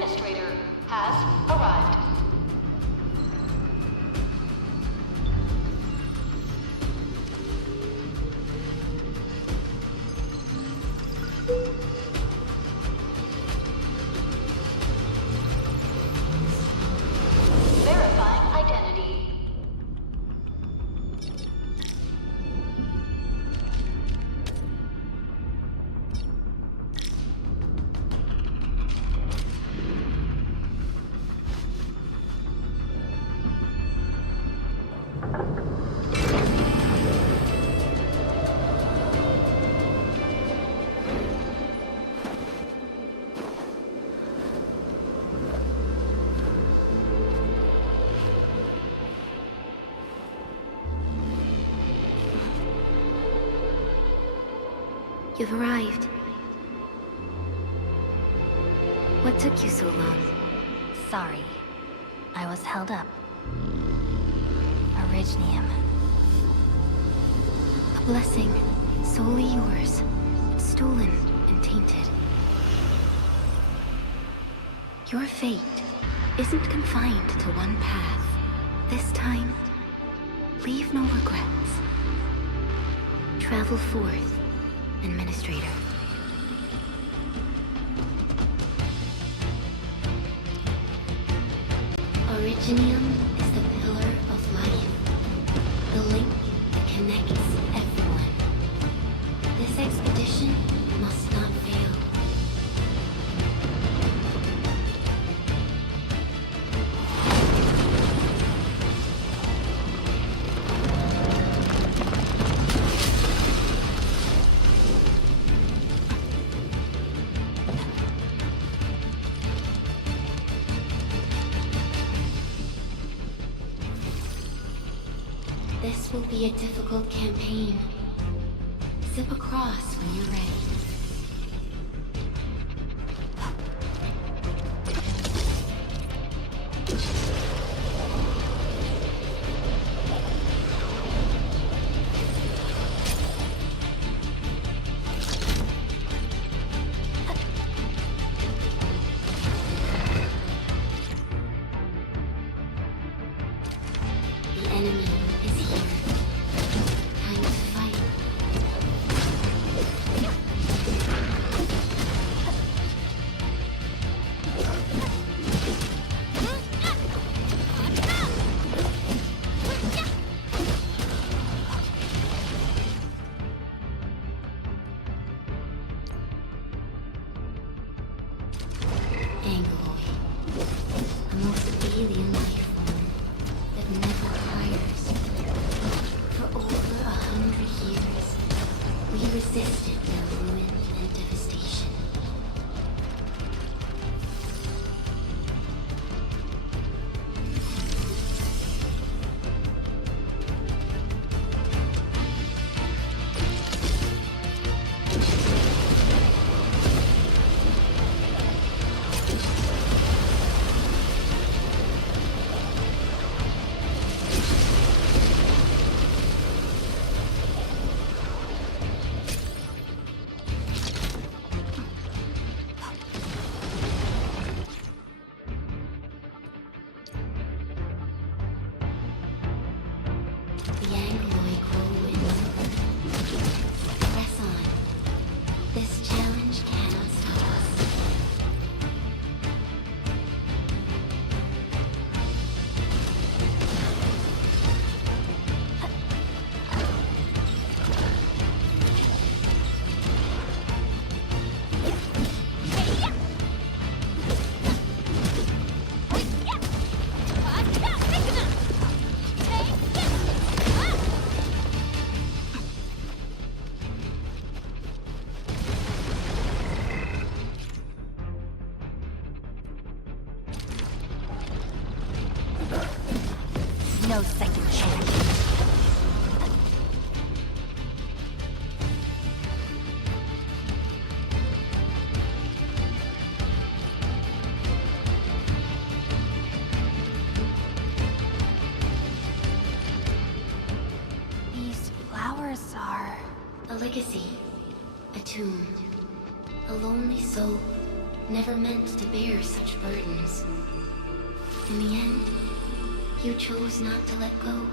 administrator has arrived. Verifying identity. You've arrived. What took you so long? Sorry. I was held up. Originium. A blessing, solely yours, stolen and tainted. Your fate isn't confined to one path. This time, leave no regrets. Travel forth, Administrator. Originium is the pillar of life, the link that connects everyone. This expedition must not fail. This will be a difficult campaign. Zip across when you're ready. The enemy is here. Time to fight. Angloid, a most alien life form that never tires. For over 100 years, we resisted their ruin and devastation. The Angloid grow in number. Press on. This challenge cannot stop us. No second chance. These flowers are... A legacy, a tomb, a lonely soul never meant to bear such burdens. In the end, you chose not to let go.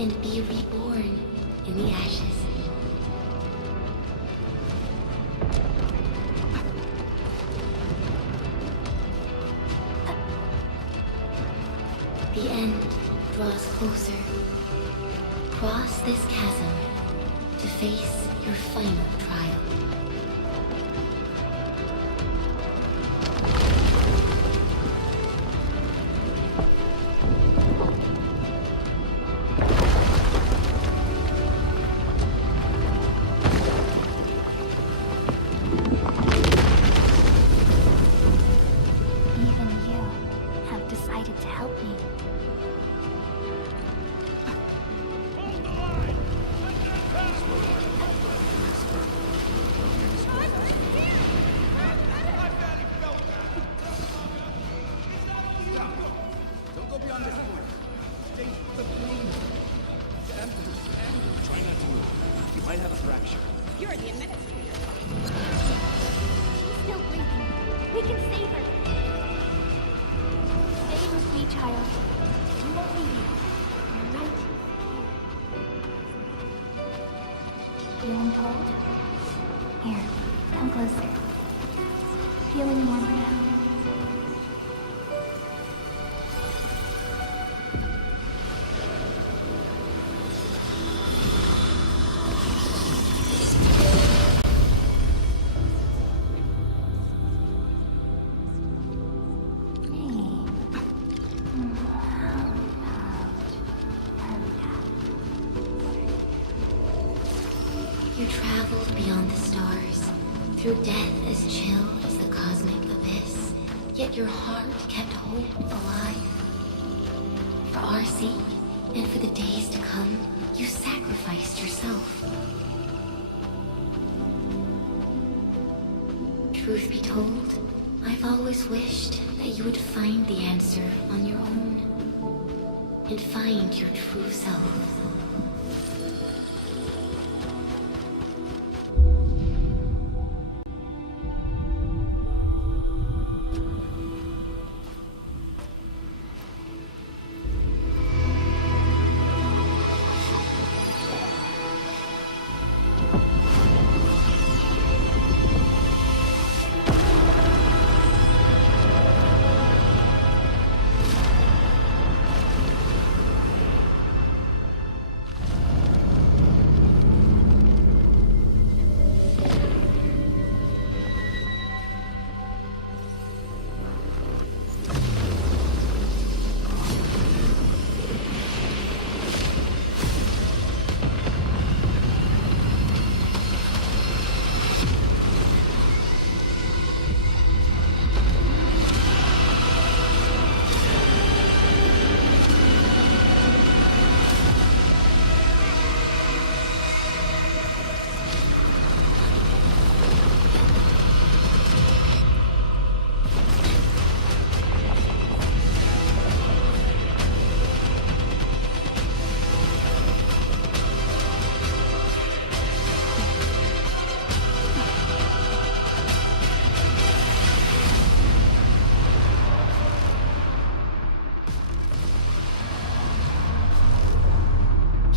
And be reborn in the ashes. The end draws closer. Cross this chasm to face your final trial. Feeling cold? Here, come closer. Feeling warmer now? You traveled beyond the stars, through death as chill as the cosmic abyss, yet your heart kept hope alive. For our sake, and for the days to come, you sacrificed yourself. Truth be told, I've always wished that you would find the answer on your own, and find your true self.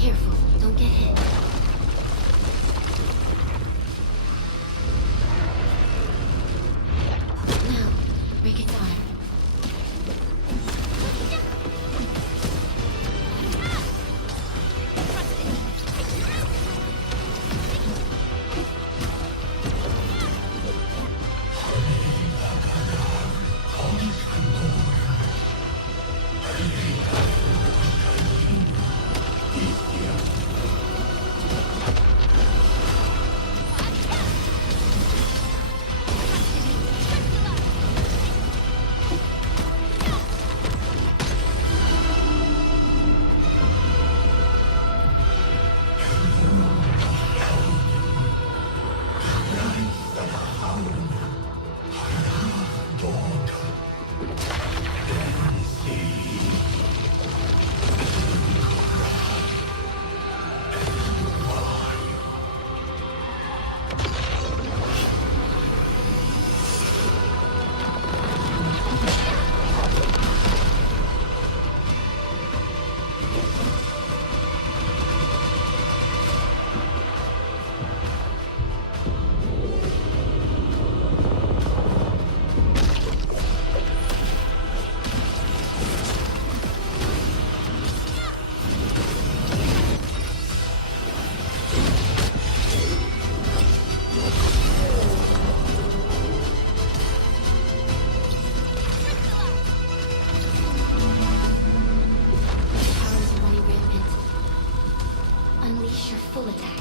Careful, don't get hit. Now, break its arm. Full attack.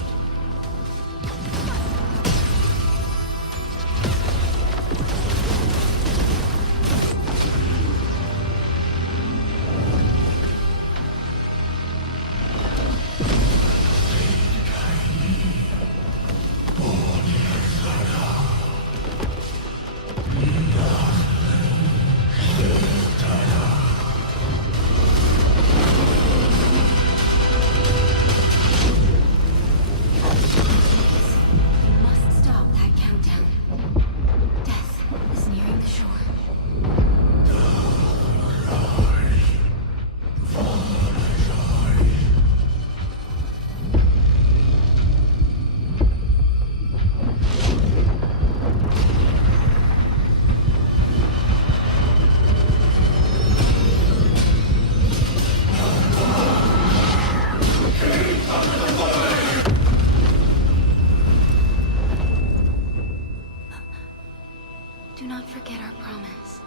Do not forget our promise.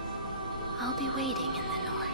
I'll be waiting in the north.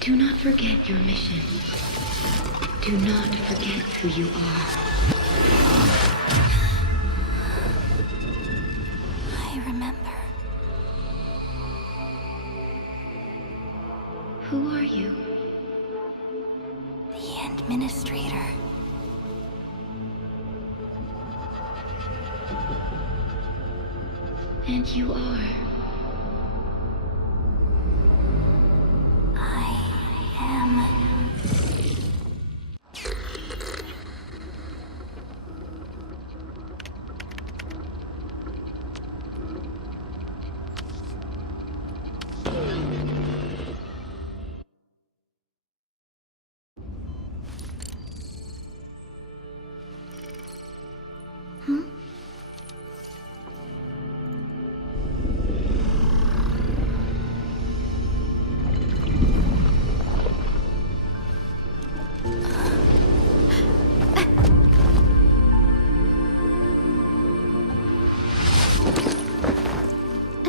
Do not forget your mission. Do not forget who you are. I remember. Who are you? The administrator. And you are. I am.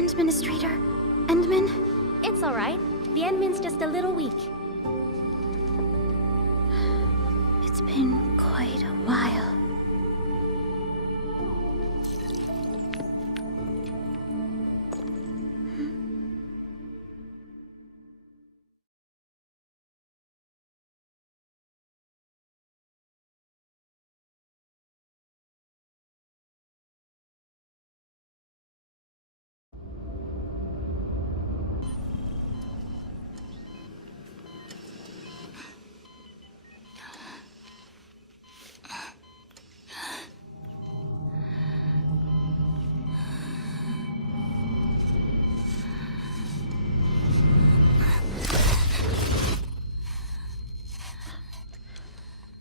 Administrator, Endman? It's alright. The Endman's just a little weak. It's been quite a while.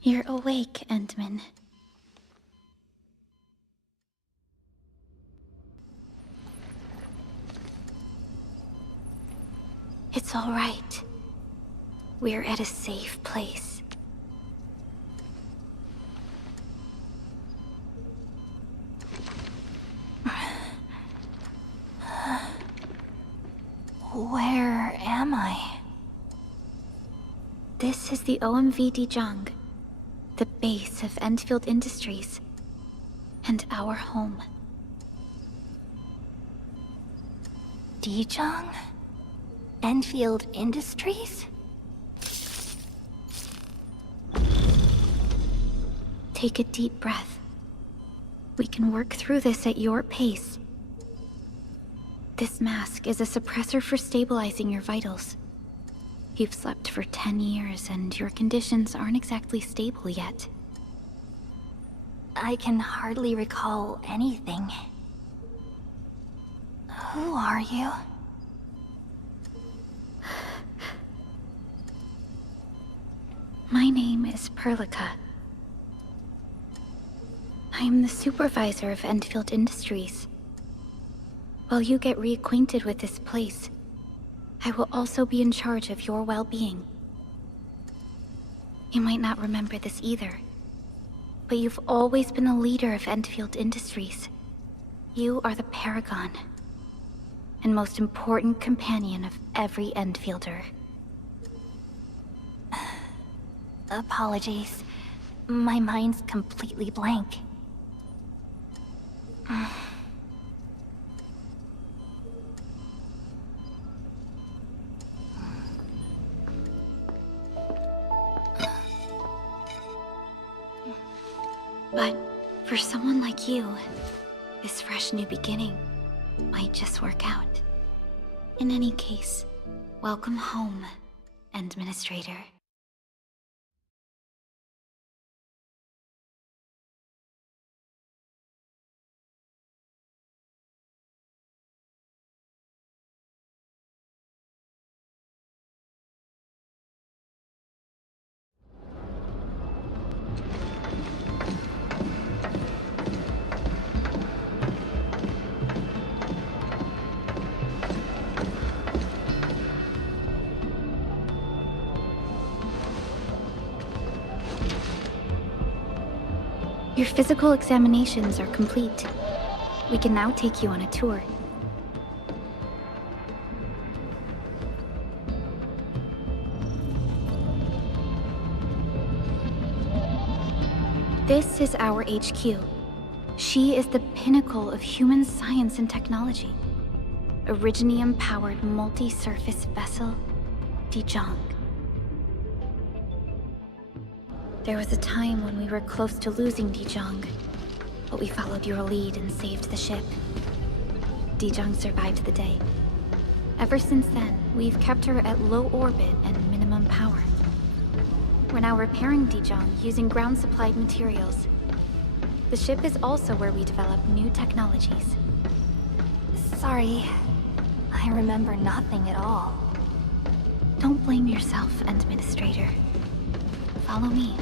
You're awake, Endman. It's all right. We're at a safe place. Where am I? This is the OMV Dijong, the base of Endfield Industries, and our home. Dijong? Enfield Industries? Take a deep breath. We can work through this at your pace. This mask is a suppressor for stabilizing your vitals. You've slept for 10 years and your conditions aren't exactly stable yet. I can hardly recall anything. Who are you? My name is Perlica. I am the supervisor of Endfield Industries. While you get reacquainted with this place, I will also be in charge of your well-being. You might not remember this either, but you've always been a leader of Endfield Industries. You are the paragon, and most important companion of every Endfielder. Apologies. My mind's completely blank. But for someone like you, this fresh new beginning might just work out. In any case, welcome home, Administrator. Your physical examinations are complete. We can now take you on a tour. This is our HQ. She is the pinnacle of human science and technology. Originium-powered multi-surface vessel, Jika. There was a time when we were close to losing Jika, but we followed your lead and saved the ship. Jika survived the day. Ever since then, we've kept her at low orbit and minimum power. We're now repairing Jika using ground-supplied materials. The ship is also where we develop new technologies. Sorry, I remember nothing at all. Don't blame yourself, Administrator. Follow me.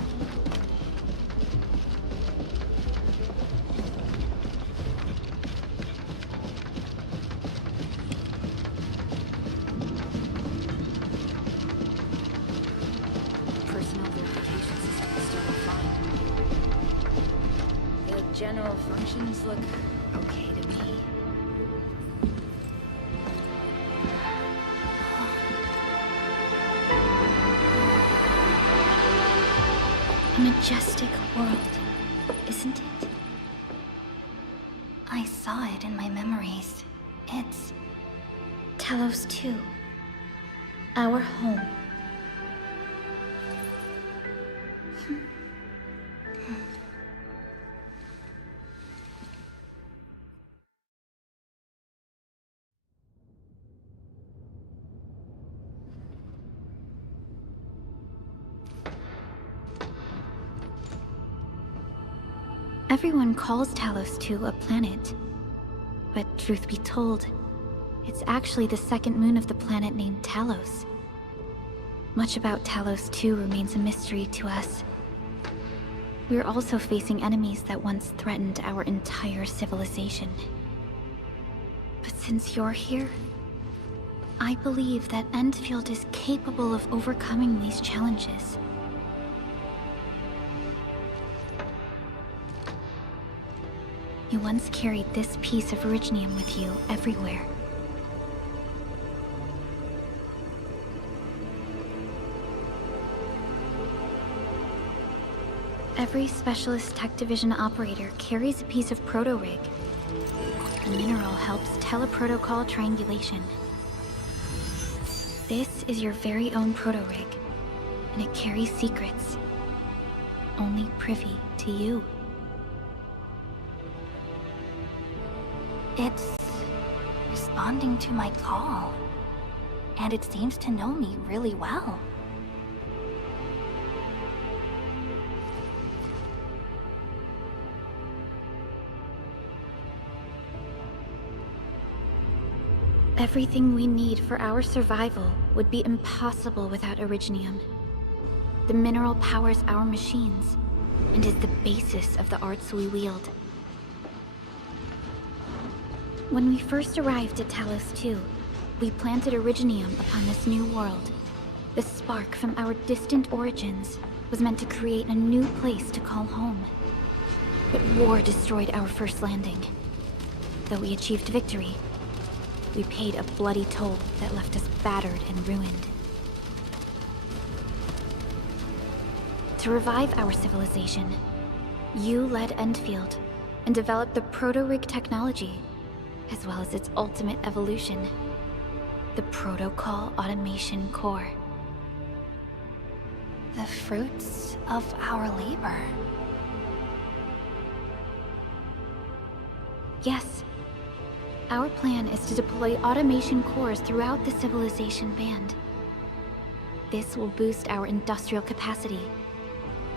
Personnel verification system is still refined. The general functions look okay to me. A majestic world, isn't it? I saw it in my memories. It's... Talos-II. Our home. Everyone calls Talos-II a planet. But truth be told, it's actually the second moon of the planet named Talos. Much about Talos-II remains a mystery to us. We're also facing enemies that once threatened our entire civilization. But since you're here, I believe that Endfield is capable of overcoming these challenges. You once carried this piece of Originium with you everywhere. Every Specialist Tech Division operator carries a piece of proto-rig. The mineral helps teleprotocol triangulation. This is your very own proto-rig, and it carries secrets, only privy to you. It's responding to my call. And it seems to know me really well. Everything we need for our survival would be impossible without Originium. The mineral powers our machines, and is the basis of the arts we wield. When we first arrived at Talos-II, we planted Originium upon this new world. The spark from our distant origins was meant to create a new place to call home. But war destroyed our first landing. Though we achieved victory, we paid a bloody toll that left us battered and ruined. To revive our civilization, you led Endfield and developed the proto-rig technology, as well as its ultimate evolution, the Protocol Automation Core. The fruits of our labor. Yes. Our plan is to deploy automation cores throughout the civilization band. This will boost our industrial capacity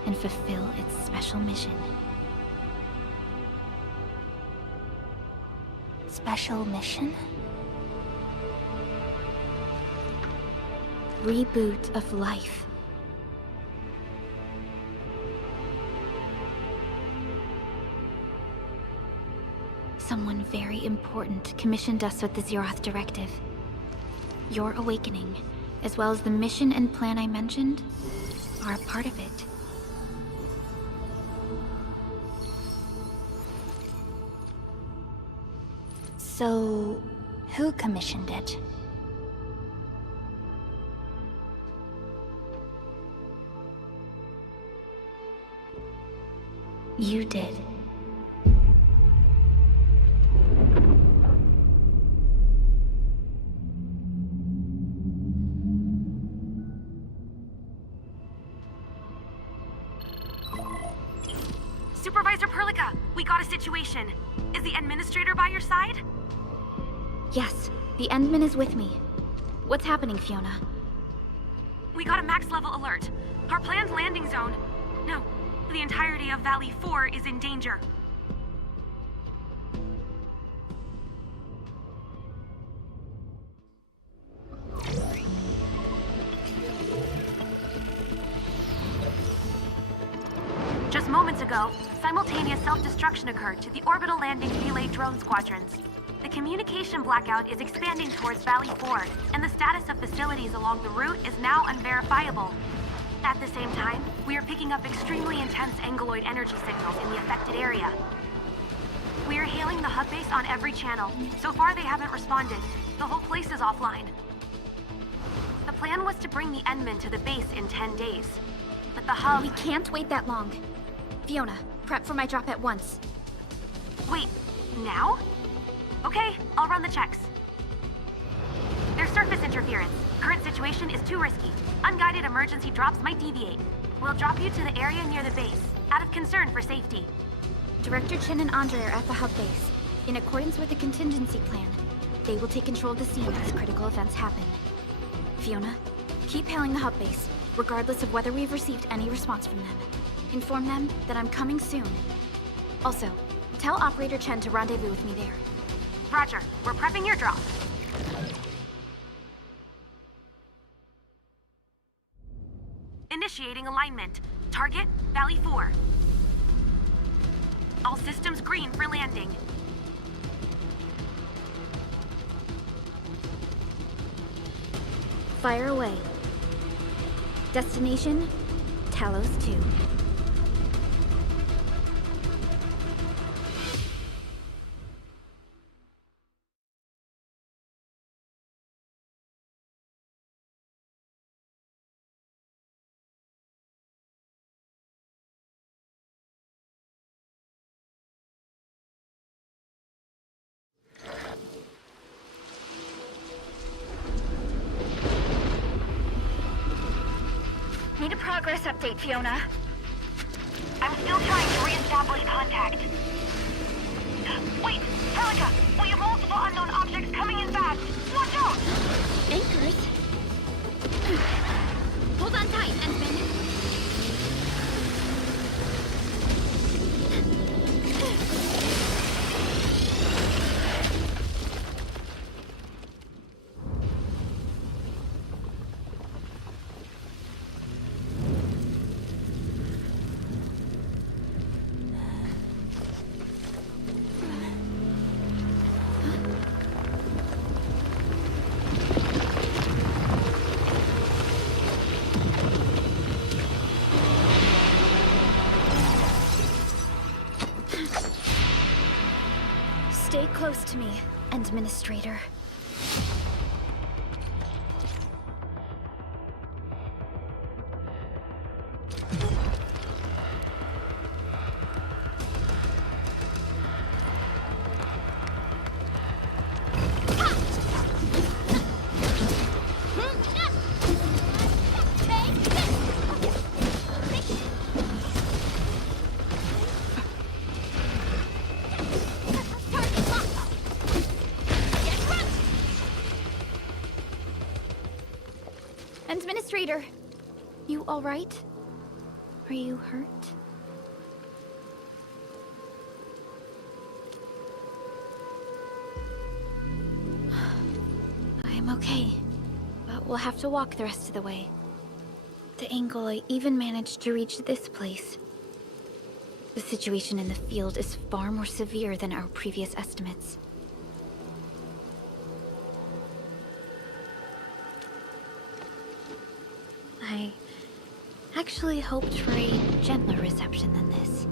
and fulfill its special mission. Special mission? Reboot of life. Someone very important commissioned us with the Zeroth Directive. Your awakening, as well as the mission and plan I mentioned, are a part of it. So, who commissioned it? You did. Supervisor Perlica, we got a situation. Is the administrator by your side? Yes, the Endman is with me. What's happening, Fiona? We got a max level alert. Our planned landing zone... No, the entirety of Valley 4 is in danger. Just moments ago, simultaneous self-destruction occurred to the orbital landing relay drone squadrons. The communication blackout is expanding towards Valley 4, and the status of facilities along the route is now unverifiable. At the same time, we are picking up extremely intense angeloid energy signals in the affected area. We are hailing the hub base on every channel. So far, they haven't responded. The whole place is offline. The plan was to bring the Endman to the base in 10 days. But the hub... We can't wait that long. Fiona, prep for my drop at once. Wait, now? Okay, I'll run the checks. There's surface interference. Current situation is too risky. Unguided emergency drops might deviate. We'll drop you to the area near the base, out of concern for safety. Director Chen and Andre are at the hub base. In accordance with the contingency plan, they will take control of the scene as critical events happen. Fiona, keep hailing the hub base, regardless of whether we've received any response from them. Inform them that I'm coming soon. Also, tell Operator Chen to rendezvous with me there. Roger, we're prepping your drop. Initiating alignment. Target, Valley 4. All systems green for landing. Fire away. Destination, Talos-II. Need a progress update, Fiona. I'm still trying to re-establish contact. Wait, Perlica! We have multiple unknown objects coming in fast! Watch out! Anchors? Hold on tight, Endman. Stay close to me, Administrator. Administrator, you all right? Are you hurt? I'm okay, but we'll have to walk the rest of the way. The angle even managed to reach this place. The situation in the field is far more severe than our previous estimates. I actually hoped for a gentler reception than this.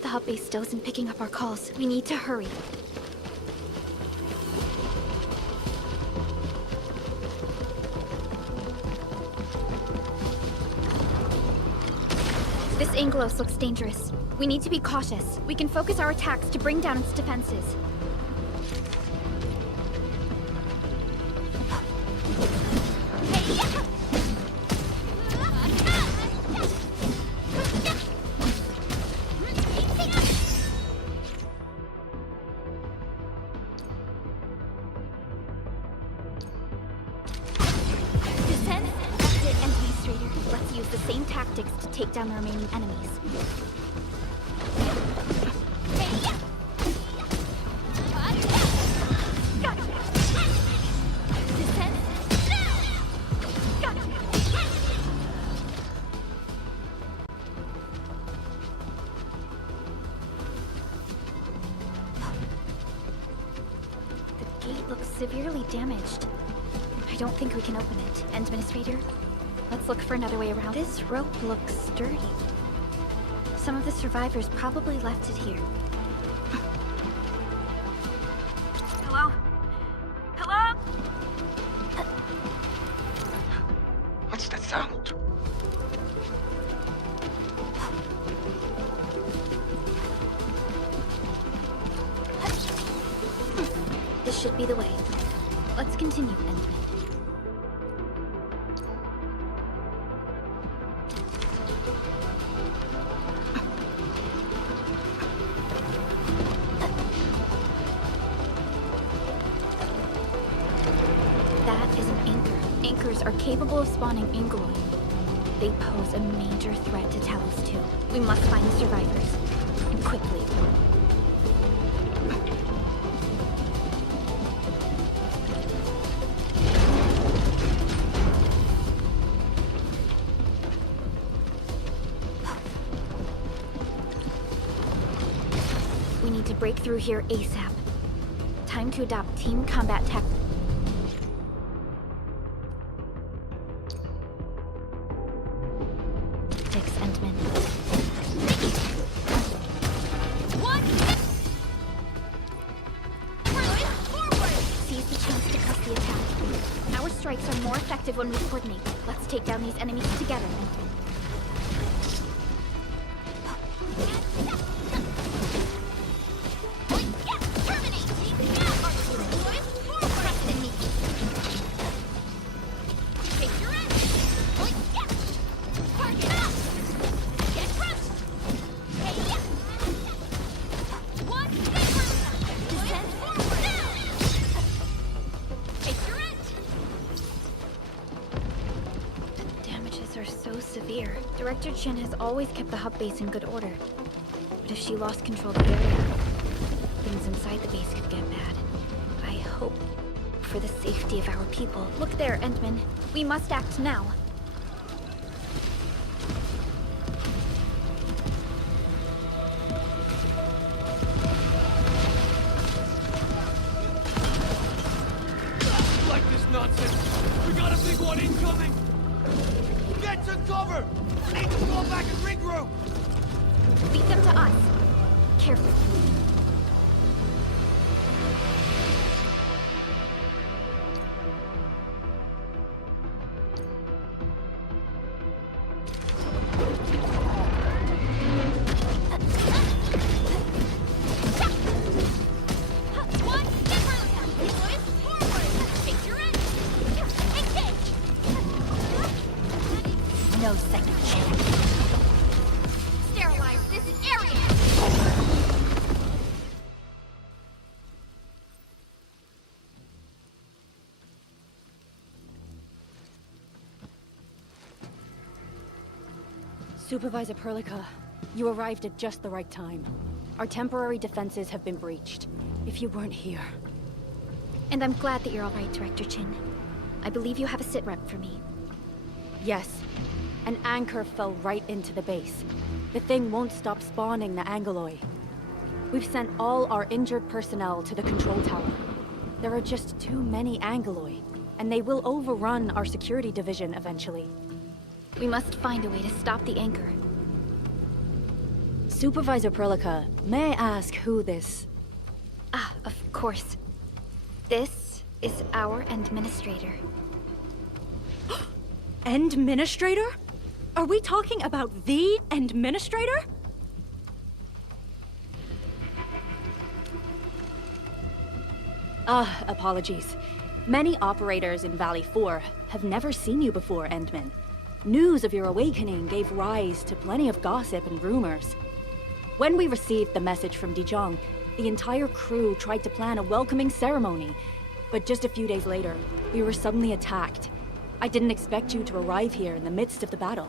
The hub base still isn't picking up our calls. We need to hurry. Angelos looks dangerous. We need to be cautious. We can focus our attacks to bring down its defenses. Let's use the same tactics to take down the remaining enemies. The gate looks severely damaged. I don't think we can open it. Administrator? Let's look for another way around. This rope looks sturdy. Some of the survivors probably left it here. Hello? Hello? What's that sound? This should be the way. Let's continue, Endman. Are capable of spawning Angloid. They pose a major threat to Talos-II. We must find the survivors. And quickly. We need to break through here ASAP. Time to adopt team combat tactics. When we coordinate, let's take down these enemies together. Director Chin has always kept the hub base in good order. But if she lost control of the area, things inside the base could get bad. I hope for the safety of our people. Look there, Endman. We must act now. Like this nonsense! We got a big one incoming! Get to cover! Need to fall back and regroup! Lead them to us. Careful. No second chance. Sterilize this area! Supervisor Perlica, you arrived at just the right time. Our temporary defenses have been breached. If you weren't here... And I'm glad that you're all right, Director Chin. I believe you have a sit rep for me. Yes. An anchor fell right into the base. The thing won't stop spawning the Angoloi. We've sent all our injured personnel to the control tower. There are just too many Angoloi, and they will overrun our security division eventually. We must find a way to stop the anchor. Supervisor Perlica, may I ask who this... Ah, of course. This is our administrator. Administrator? Are we talking about the administrator? Apologies. Many operators in Valley 4 have never seen you before, Endman. News of your awakening gave rise to plenty of gossip and rumors. When we received the message from Dijong, the entire crew tried to plan a welcoming ceremony. But just a few days later, we were suddenly attacked. I didn't expect you to arrive here in the midst of the battle.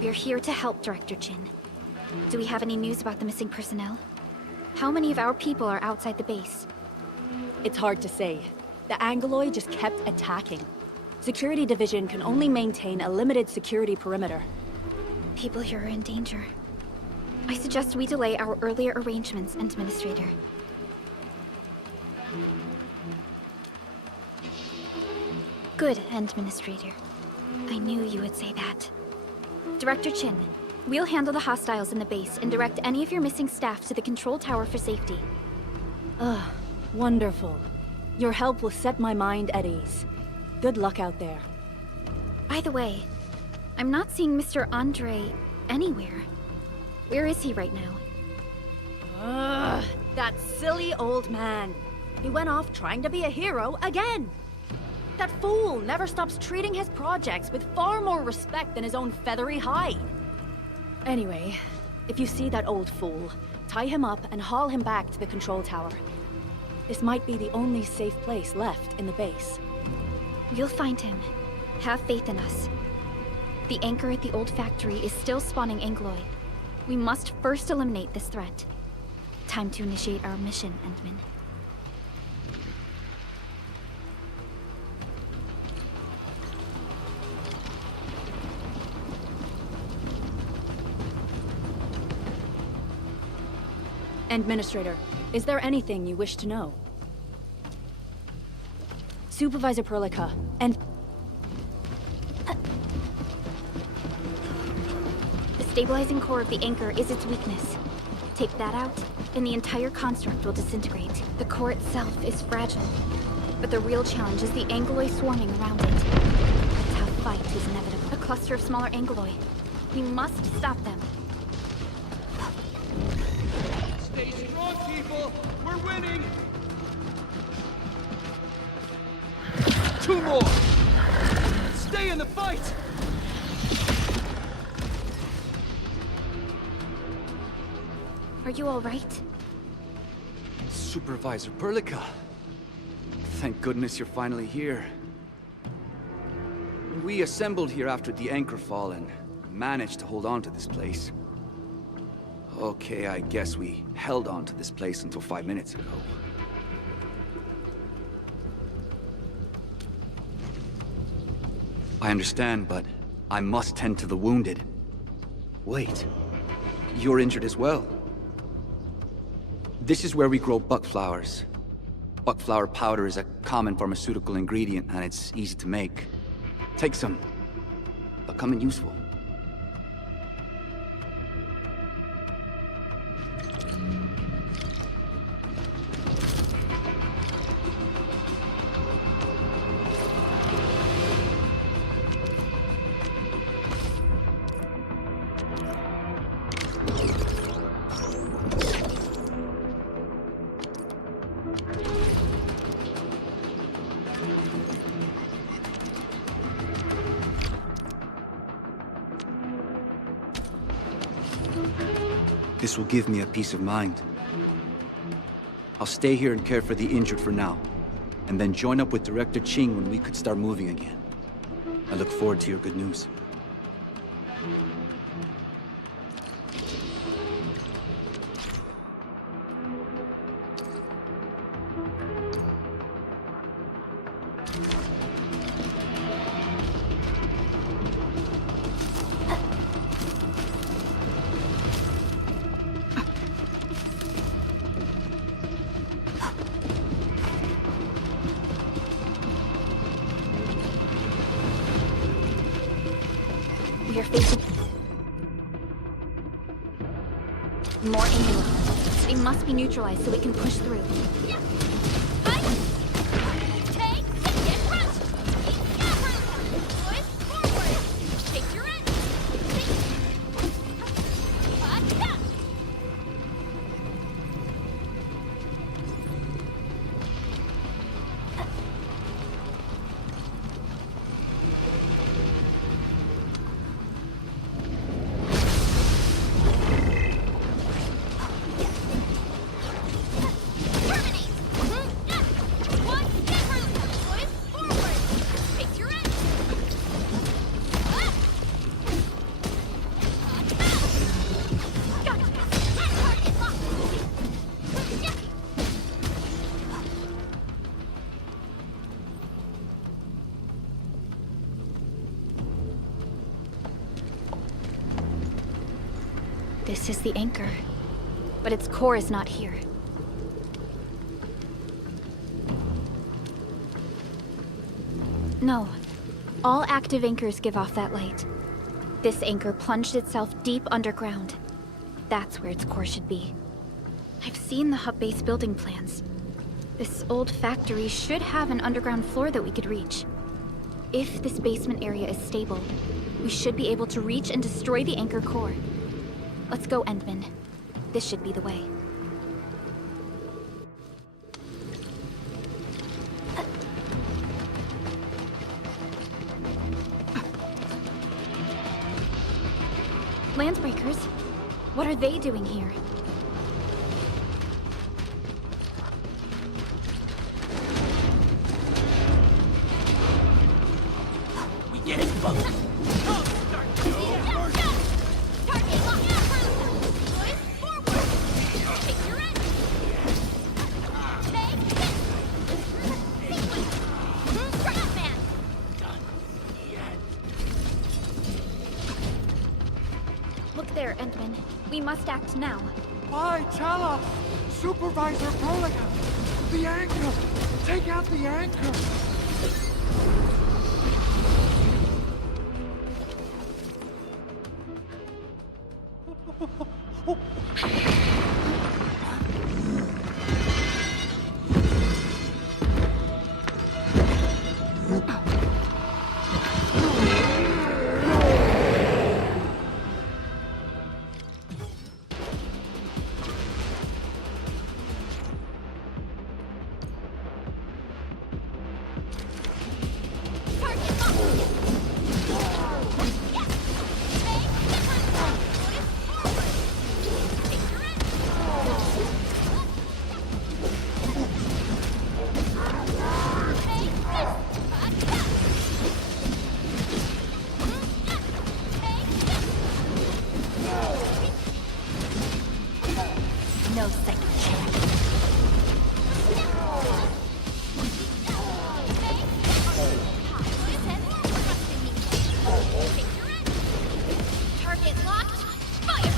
We're here to help, Director Jin. Do we have any news about the missing personnel? How many of our people are outside the base? It's hard to say. The Angloid just kept attacking. Security Division can only maintain a limited security perimeter. People here are in danger. I suggest we delay our earlier arrangements, Administrator. Good, Administrator. I knew you would say that. Director Chin, we'll handle the hostiles in the base and direct any of your missing staff to the control tower for safety. Wonderful. Your help will set my mind at ease. Good luck out there. By the way, I'm not seeing Mr. Andre anywhere. Where is he right now? That silly old man. He went off trying to be a hero again. That fool never stops treating his projects with far more respect than his own feathery hide. Anyway, if you see that old fool, tie him up and haul him back to the control tower. This might be the only safe place left in the base. We'll find him. Have faith in us. The anchor at the old factory is still spawning Angloy. We must first eliminate this threat. Time to initiate our mission, Endman. Administrator, is there anything you wish to know? Supervisor Perlica, and... The stabilizing core of the anchor is its weakness. Take that out, and the entire construct will disintegrate. The core itself is fragile, but the real challenge is the Angloy swarming around it. A tough fight is inevitable. A cluster of smaller Angloy. We must stop them. Stay strong, people! We're winning! 2 more! Stay in the fight! Are you all right? Supervisor Perlica. Thank goodness you're finally here. We assembled here after the anchor fall and managed to hold on to this place. Okay, I guess we held on to this place until 5 minutes ago. I understand, but I must tend to the wounded. Wait, you're injured as well. This is where we grow buckflowers. Buckflower powder is a common pharmaceutical ingredient, and it's easy to make. Take some. They'll come in useful. This will give me a peace of mind. I'll stay here and care for the injured for now, and then join up with Director Ching when we could start moving again. I look forward to your good news. We are facing more Angloy. They must be neutralized so we can push through. Take and get rushed! Boys, forward! Take your end! is the anchor, but its core is not here. No. All active anchors give off that light. This anchor plunged itself deep underground. That's where its core should be. I've seen the hub base building plans. This old factory should have an underground floor that we could reach. If this basement area is stable, we should be able to reach and destroy the anchor core. Let's go, Endman. This should be the way. Landbreakers? What are they doing here? We get it, folks. Look there, Endman. We must act now. Why, Talos! Supervisor Proliga! The anchor! Take out the anchor! No second chance. Target locked. Fire!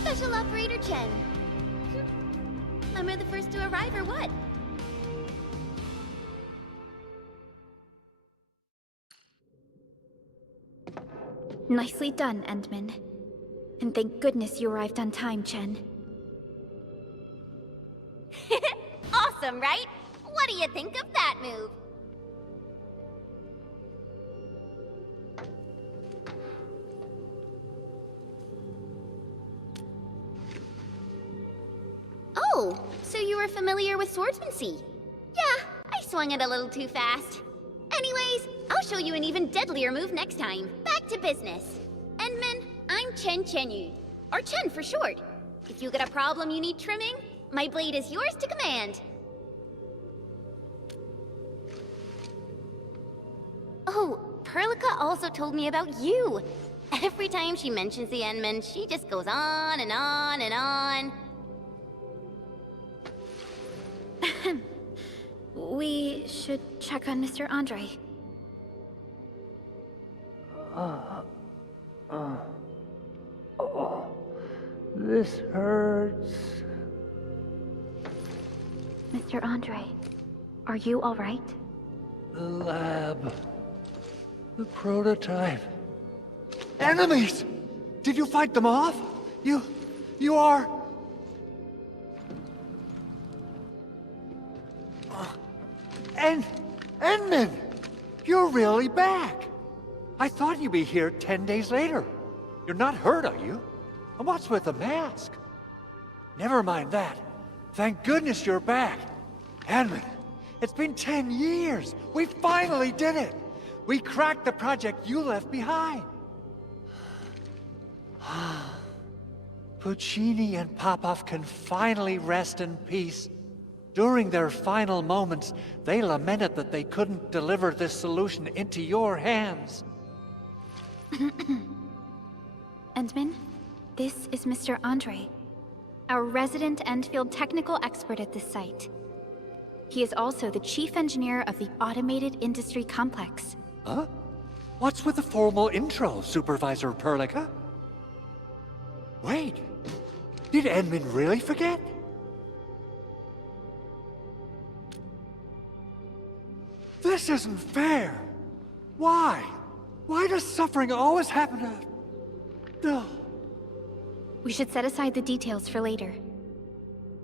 Special Operator Chen. Am I the first to arrive or what? Nicely done, Endman. And thank goodness you arrived on time, Chen. Awesome, right? What do you think of that move? Oh, so you were familiar with swordsmancy? Yeah, I swung it a little too fast. Anyways, I'll show you an even deadlier move next time. Back to business. Endman, I'm Chen Chenyu, or Chen for short. If you get a problem you need trimming, my blade is yours to command. Oh, Perlica also told me about you. Every time she mentions the Endman, she just goes on and on and on. We should check on Mr. Andre. This hurts. Mr. Andre, are you all right? The lab. The prototype. Enemies! Did you fight them off? You are... Endman! You're really back! I thought you'd be here 10 days later. You're not hurt, are you? And what's with the mask? Never mind that. Thank goodness you're back. Endman, it's been 10 years. We finally did it. We cracked the project you left behind. Puccini and Popov can finally rest in peace. During their final moments, they lamented that they couldn't deliver this solution into your hands. Endman, this is Mr. Andre, our resident Endfield technical expert at this site. He is also the chief engineer of the automated industry complex. Huh? What's with the formal intro, Supervisor Perlica? Wait, did Edmund really forget? This isn't fair. Why? Why does suffering always happen to... Ugh. We should set aside the details for later.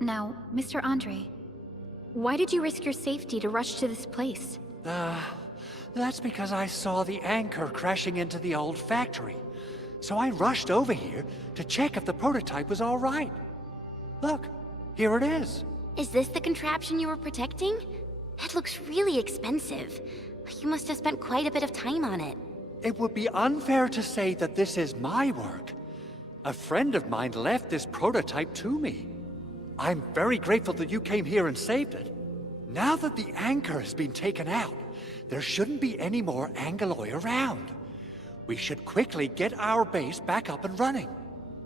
Now, Mr. Andre, why did you risk your safety to rush to this place? That's because I saw the anchor crashing into the old factory. So I rushed over here to check if the prototype was all right. Look, here it is. Is this the contraption you were protecting? It looks really expensive. You must have spent quite a bit of time on it. It would be unfair to say that this is my work. A friend of mine left this prototype to me. I'm very grateful that you came here and saved it. Now that the anchor has been taken out, there shouldn't be any more Angoloi around. We should quickly get our base back up and running.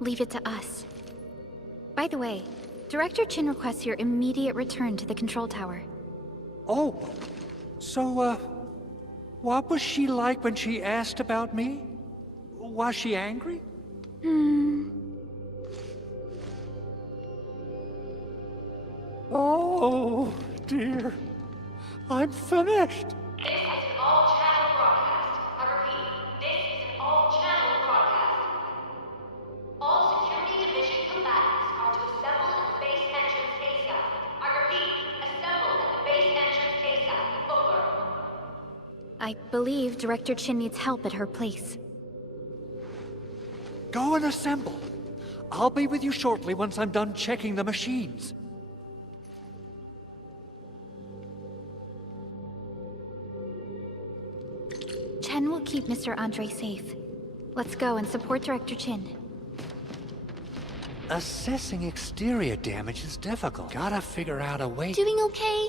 Leave it to us. By the way, Director Chin requests your immediate return to the control tower. Oh, so, what was she like when she asked about me? Was she angry? Oh, dear. I'm finished. This is an all-channel broadcast. I repeat, this is an all-channel broadcast. All security division combatants are to assemble at the base entrance ASAP. I repeat, assemble at the base entrance ASAP. Over. I believe Director Chin needs help at her place. Go and assemble. I'll be with you shortly once I'm done checking the machines. Chen will keep Mr. Andre safe. Let's go and support Director Chin. Assessing exterior damage is difficult. Gotta figure out a way... Doing okay?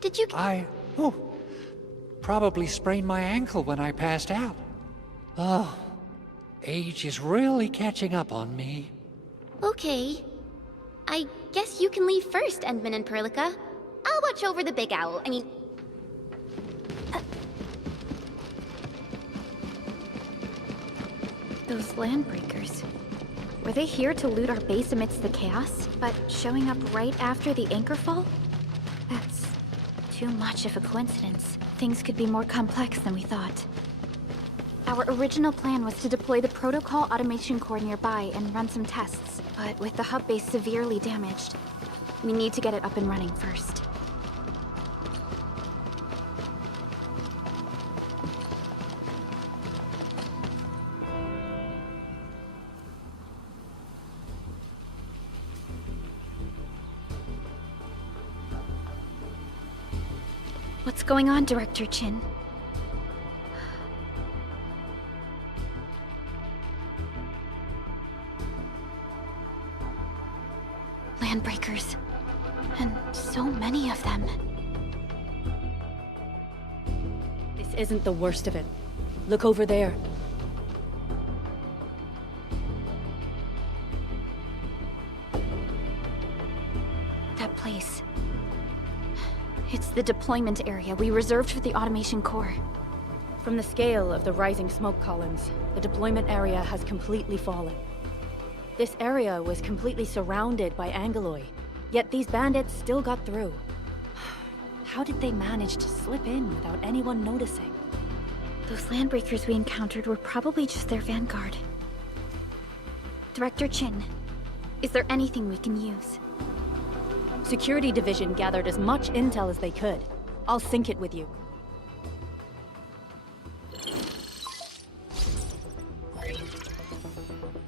Did you... probably sprained my ankle when I passed out. Oh, age is really catching up on me. Okay. I guess you can leave first, Endman and Perlica. I'll watch over the big owl. Those landbreakers. Were they here to loot our base amidst the chaos, but showing up right after the anchor fall? That's too much of a coincidence. Things could be more complex than we thought. Our original plan was to deploy the protocol automation core nearby and run some tests, but with the hub base severely damaged, we need to get it up and running first. What's going on, Director Chin? Landbreakers. And so many of them. This isn't the worst of it. Look over there. That place. It's the deployment area we reserved for the automation core. From the scale of the rising smoke columns, the deployment area has completely fallen. This area was completely surrounded by Angoloi, yet these bandits still got through. How did they manage to slip in without anyone noticing? Those landbreakers we encountered were probably just their vanguard. Director Chin, is there anything we can use? Security Division gathered as much intel as they could. I'll sync it with you.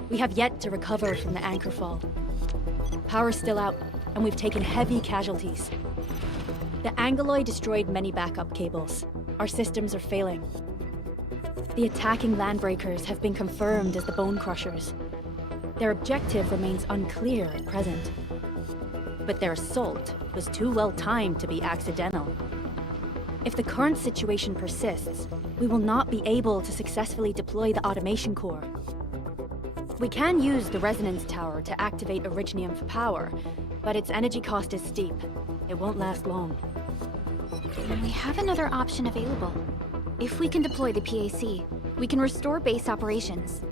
We have yet to recover from the anchor fall. Power's still out, and we've taken heavy casualties. The Angoloi destroyed many backup cables. Our systems are failing. The attacking landbreakers have been confirmed as the Bone Crushers. Their objective remains unclear at present. But their assault was too well timed to be accidental. If the current situation persists, we will not be able to successfully deploy the automation core. We can use the resonance tower to activate Originium for power, but its energy cost is steep. It won't last long. We have another option available. If we can deploy the PAC, we can restore base operations.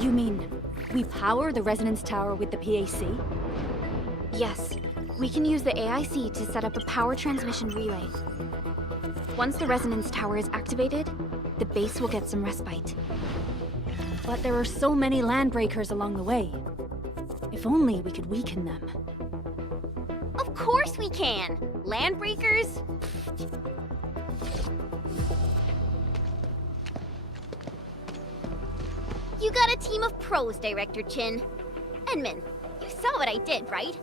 You mean, we power the resonance tower with the PAC? Yes, we can use the AIC to set up a power transmission relay. Once the resonance tower is activated, the base will get some respite. But there are so many landbreakers along the way. If only we could weaken them. Of course we can! Landbreakers? You got a team of pros, Director Chin. Edmund, you saw what I did, right?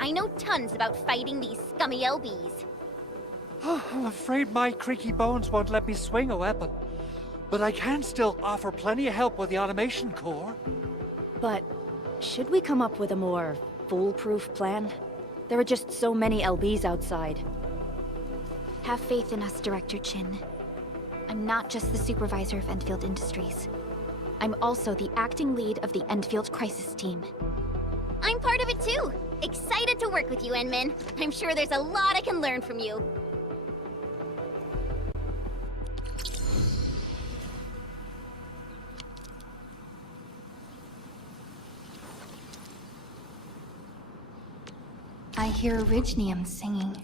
I know tons about fighting these scummy LBs. I'm afraid my creaky bones won't let me swing a weapon. But I can still offer plenty of help with the automation core. But should we come up with a more foolproof plan? There are just so many LBs outside. Have faith in us, Director Chin. I'm not just the supervisor of Enfield Industries. I'm also the acting lead of the Enfield Crisis Team. I'm part of it too. Excited to work with you, Enmin. I'm sure there's a lot I can learn from you. I hear Originium singing.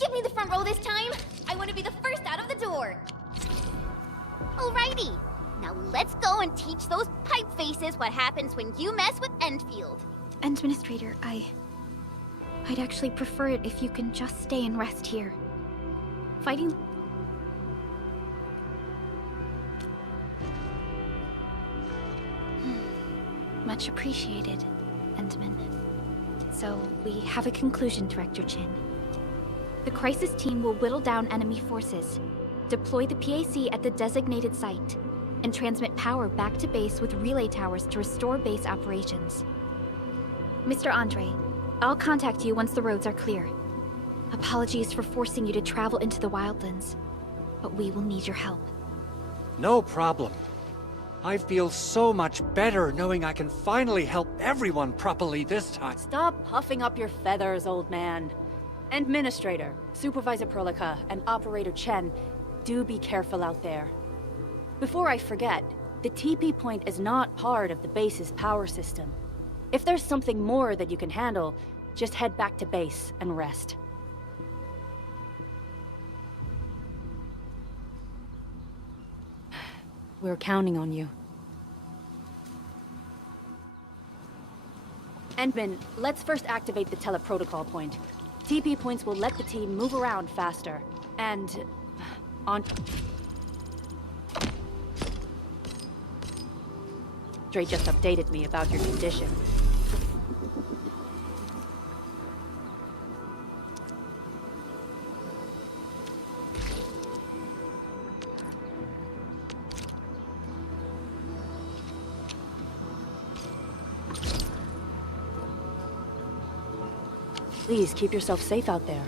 Give me the front row this time! I want to be the first out of the door! Alrighty, now let's go and teach those pipe faces what happens when you mess with Endfield. Administrator, I'd actually prefer it if you can just stay and rest here. Fighting... Much appreciated, Endman. So, we have a conclusion, Director Chin. The Crisis Team will whittle down enemy forces, deploy the PAC at the designated site, and transmit power back to base with relay towers to restore base operations. Mr. Andre, I'll contact you once the roads are clear. Apologies for forcing you to travel into the wildlands, but we will need your help. No problem. I feel so much better knowing I can finally help everyone properly this time. Stop puffing up your feathers, old man. Administrator, Supervisor Perlica, and Operator Chen, do be careful out there. Before I forget, the TP point is not part of the base's power system. If there's something more that you can handle, just head back to base and rest. We're counting on you. Endman, let's first activate the teleprotocol point. TP points will let the team move around faster. And... on... Dre just updated me about your condition. Please keep yourself safe out there.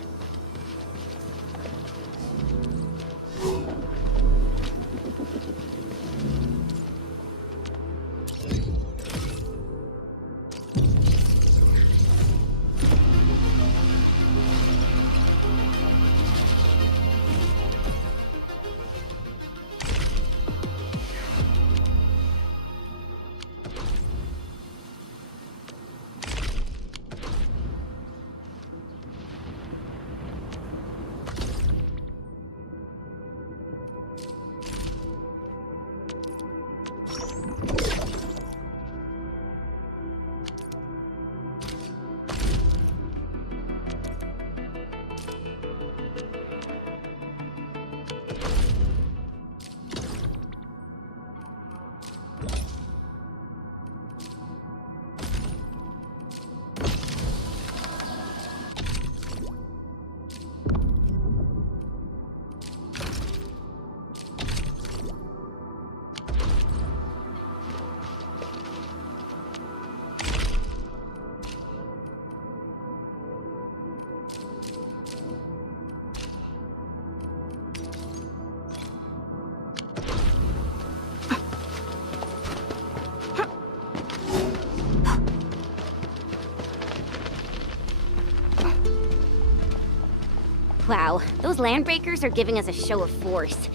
Wow, those landbreakers are giving us a show of force.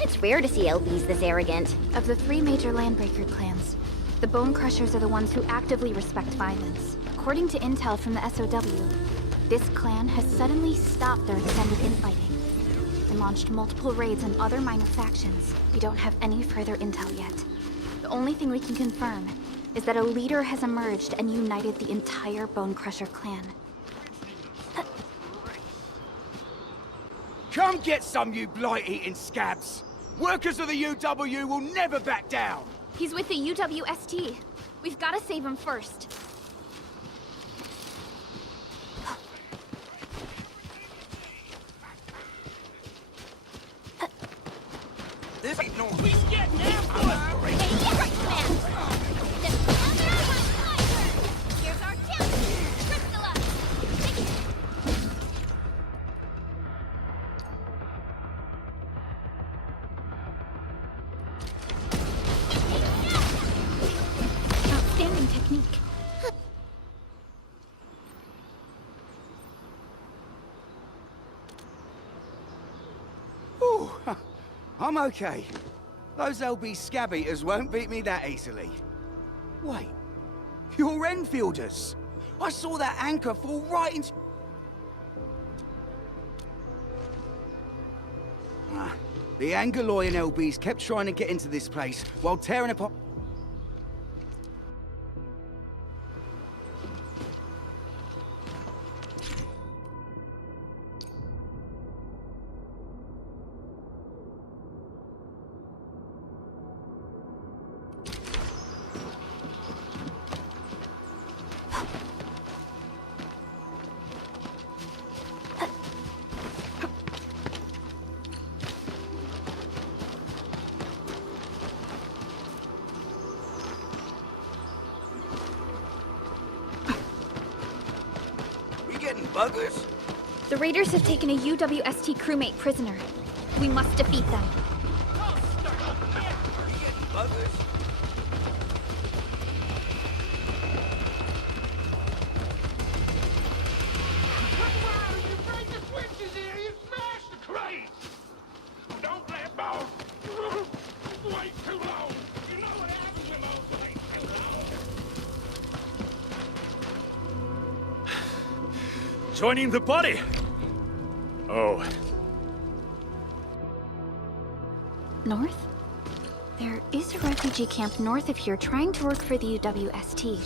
It's rare to see LBs this arrogant. Of the 3 major landbreaker clans, the Bone Crushers are the ones who actively respect violence. According to intel from the SOW, this clan has suddenly stopped their extended infighting and launched multiple raids on other minor factions. We don't have any further intel yet. The only thing we can confirm is that a leader has emerged and united the entire Bone Crusher clan. Come get some, you blight-eating scabs! Workers of the UW will never back down! He's with the UWST. We've got to save him first. This ain't no... He's getting after Here's our chance! Crystallize! Outstanding technique. Ooh, I'm okay. Those LB scab eaters won't beat me that easily. Wait, you're Enfielders! I saw that anchor fall right into... The Angoloyan LBs kept trying to get into this place while tearing apart... Buggers? The raiders have taken a UWST crewmate prisoner. We must defeat them. Buggers? Don't let go! Wait too long! You know what happens when those wait too long! Joining the party! Oh. North? There is a refugee camp north of here trying to work for the UWST.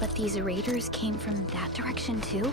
But these raiders came from that direction too?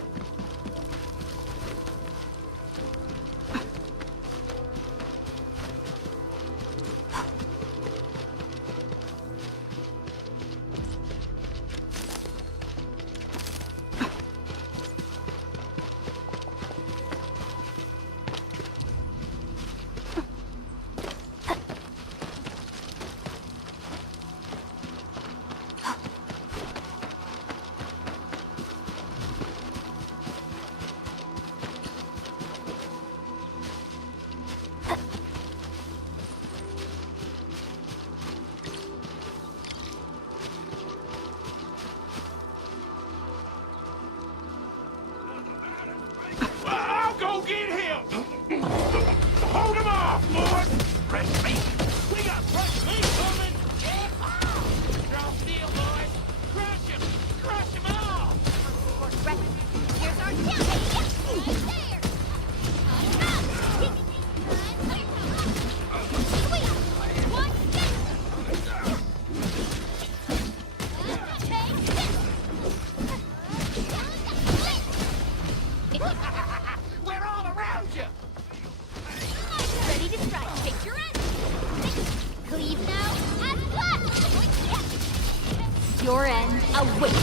Your end awaits.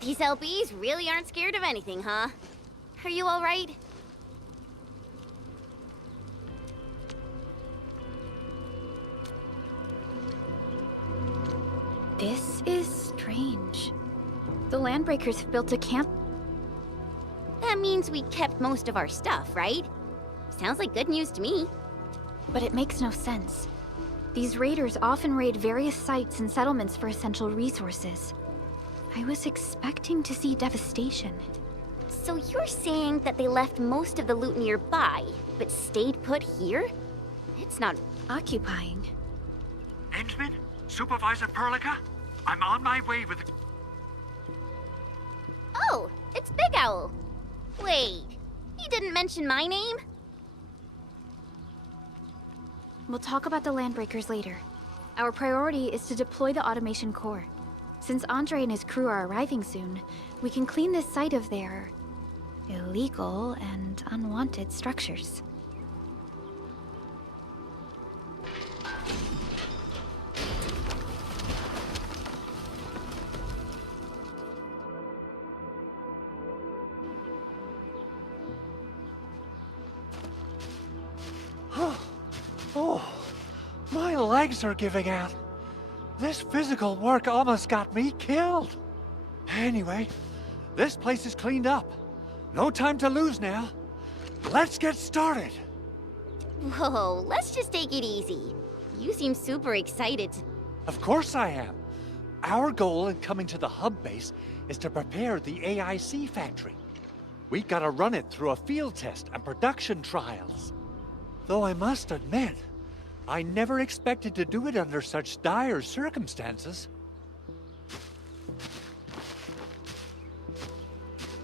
These LBs really aren't scared of anything, huh? Are you all right? This is strange. The Landbreakers have built a camp. That means we kept most of our stuff, right? Sounds like good news to me. But it makes no sense. These raiders often raid various sites and settlements for essential resources. I was expecting to see devastation. So you're saying that they left most of the loot nearby, but stayed put here? It's not Occupying. Endman? Supervisor Perlica? I'm on my way with... Oh, it's Big Owl. Wait, he didn't mention my name? We'll talk about the Landbreakers later. Our priority is to deploy the automation core. Since Andre and his crew are arriving soon, we can clean this site of their illegal and unwanted structures. Oh, my legs are giving out. This physical work almost got me killed. Anyway, this place is cleaned up. No time to lose now. Let's get started. Whoa, let's just take it easy. You seem super excited. Of course I am. Our goal in coming to the hub base is to prepare the AIC factory. We gotta run it through a field test and production trials. Though I must admit, I never expected to do it under such dire circumstances.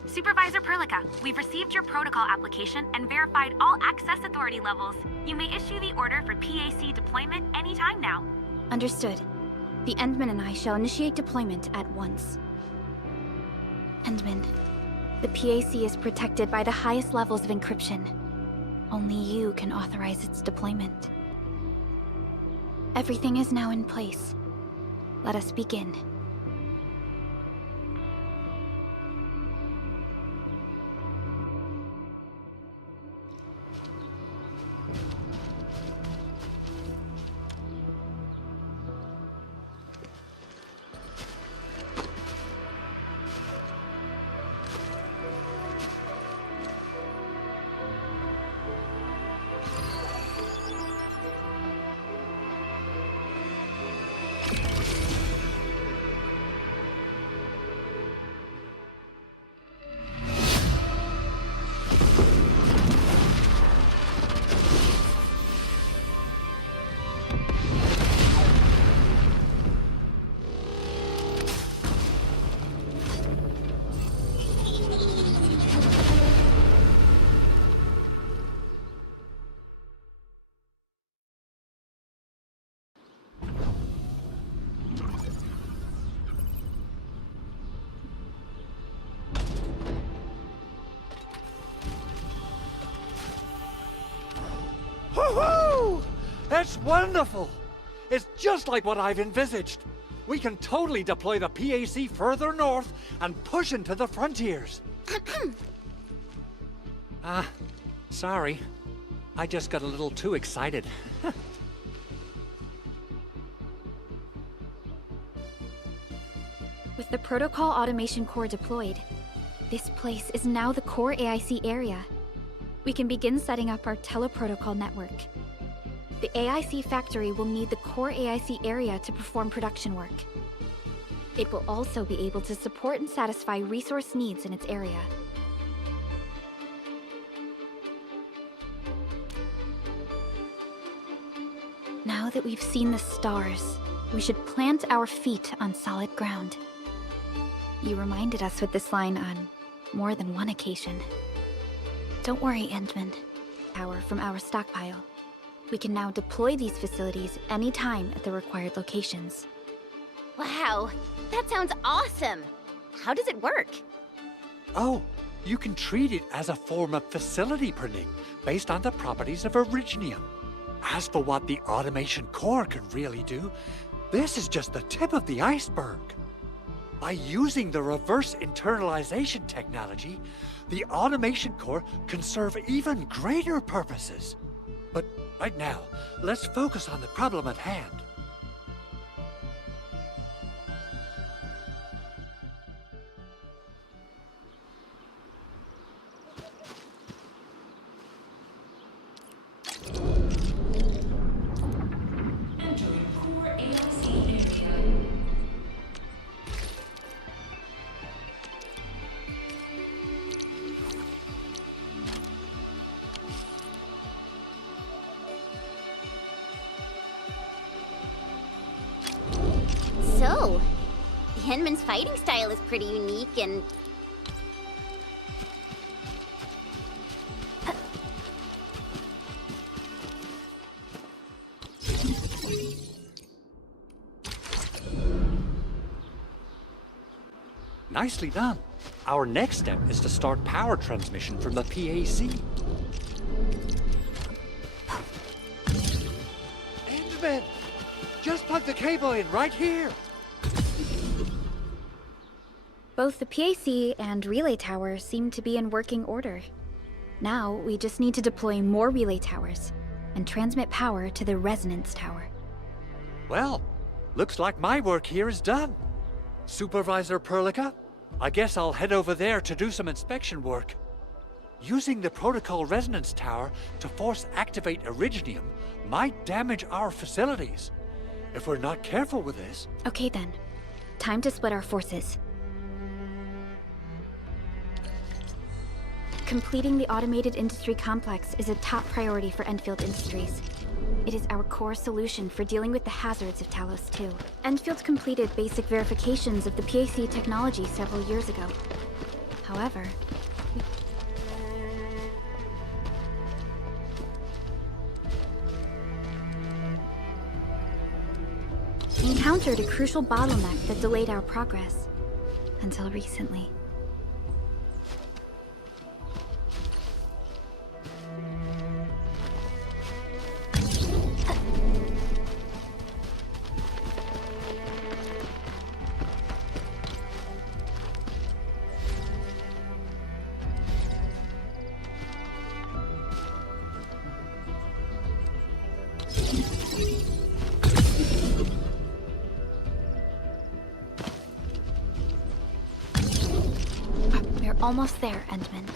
Supervisor Perlica, we've received your protocol application and verified all access authority levels. You may issue the order for PAC deployment anytime now. Understood. The Endman and I shall initiate deployment at once. Endman, the PAC is protected by the highest levels of encryption. Only you can authorize its deployment. Everything is now in place. Let us begin. Woohoo! That's wonderful! It's just like what I've envisaged. We can totally deploy the PAC further north and push into the frontiers. Sorry. I just got a little too excited. With the protocol automation core deployed, this place is now the core AIC area. We can begin setting up our teleprotocol network. The AIC factory will need the core AIC area to perform production work. It will also be able to support and satisfy resource needs in its area. Now that we've seen the stars, we should plant our feet on solid ground. You reminded us with this line on more than one occasion. Don't worry, Endman. Power from our stockpile. We can now deploy these facilities anytime at the required locations. Wow, that sounds awesome! How does it work? Oh, you can treat it as a form of facility printing based on the properties of Originium. As for what the automation core can really do, this is just the tip of the iceberg. By using the reverse internalization technology, the automation core can serve even greater purposes. But right now, let's focus on the problem at hand. Hinman's fighting style is pretty unique and... Nicely done. Our next step is to start power transmission from the PAC. Endman! Just plug the cable in right here! Both the PAC and relay tower seem to be in working order. Now, we just need to deploy more relay towers and transmit power to the resonance tower. Well, looks like my work here is done. Supervisor Perlica, I guess I'll head over there to do some inspection work. Using the protocol resonance tower to force activate Originium might damage our facilities. If we're not careful with this... Okay then. Time to split our forces. Completing the automated industry complex is a top priority for Endfield Industries. It is our core solution for dealing with the hazards of Talos-II. Endfield completed basic verifications of the PAC technology several years ago. However, we encountered a crucial bottleneck that delayed our progress. Until recently. We're almost there, Endman.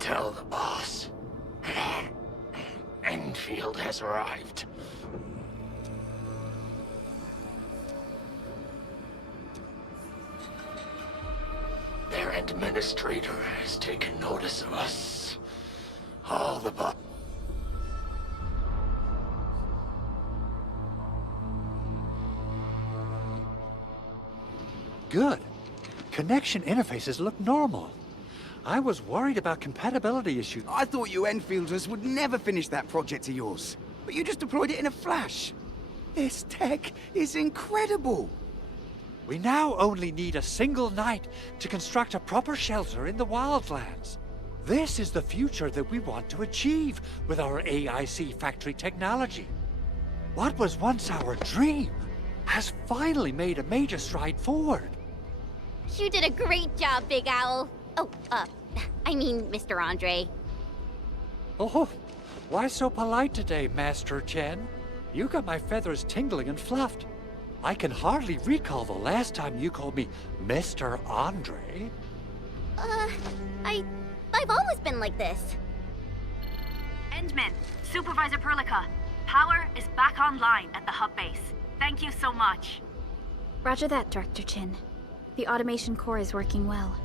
Tell the boss. Enfield has arrived. Their administrator has taken notice of us. All the Good. Connection interfaces look normal. I was worried about compatibility issues. I thought you Enfielders would never finish that project of yours. But you just deployed it in a flash. This tech is incredible. We now only need a single night to construct a proper shelter in the wildlands. This is the future that we want to achieve with our AIC factory technology. What was once our dream has finally made a major stride forward. You did a great job, Big Owl. Oh, I mean, Mr. Andre. Oh, why so polite today, Master Chen? You got my feathers tingling and fluffed. I can hardly recall the last time you called me Mr. Andre. I've always been like this. Endman, Supervisor Perlica, power is back online at the hub base. Thank you so much. Roger that, Director Chin. The automation core is working well.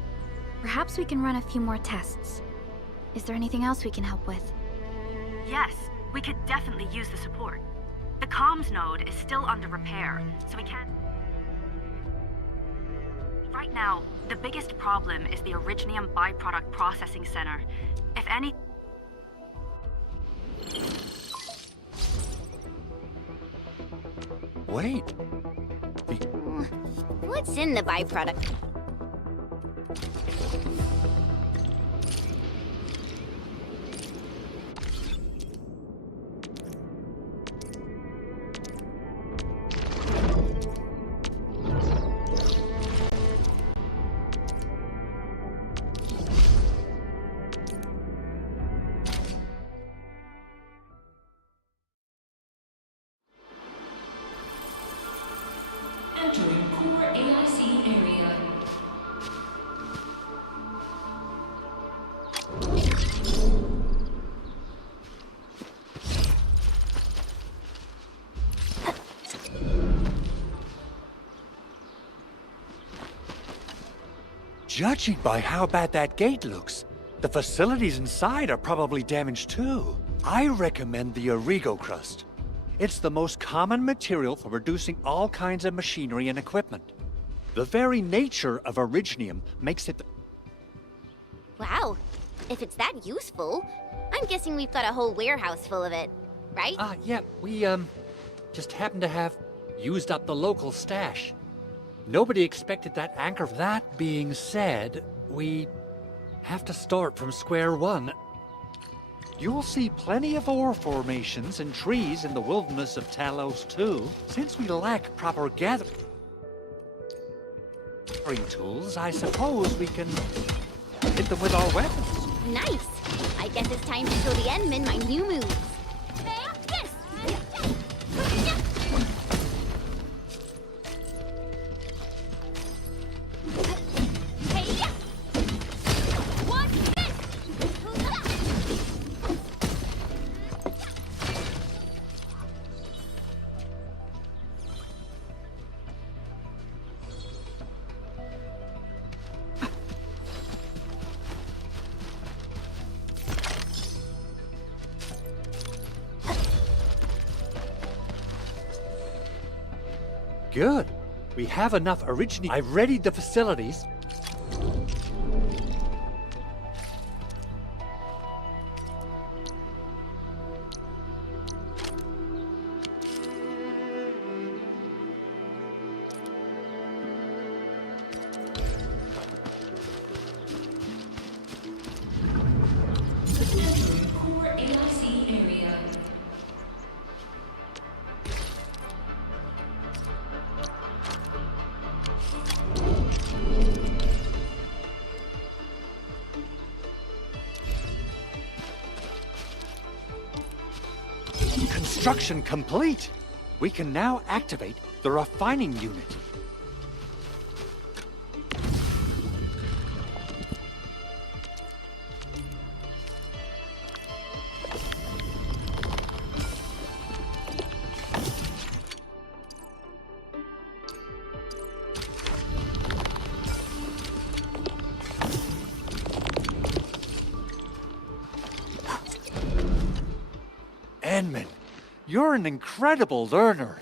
Perhaps we can run a few more tests. Is there anything else we can help with? Yes, we could definitely use the support. The comms node is still under repair, so we can't... Right now, the biggest problem is the Originium byproduct processing center. If any... Wait. What's in the byproduct? Entering core AIC area. Judging by how bad that gate looks, the facilities inside are probably damaged too. I recommend the Origo crust. It's the most common material for producing all kinds of machinery and equipment. The very nature of originium makes it... Wow, if it's that useful, I'm guessing we've got a whole warehouse full of it, right? Yeah, we, just happen to have used up the local stash. Nobody expected that anchor. That being said, we have to start from square one. You'll see plenty of ore formations and trees in the wilderness of Talos-II. Since we lack proper gathering tools, I suppose we can hit them with our weapons. Nice! I guess it's time to show the Endmen my new moves. Good. We have enough originium. I've readied the facilities. Core AIC area. Construction complete. We can now activate the refining unit. Endman, you're an incredible learner.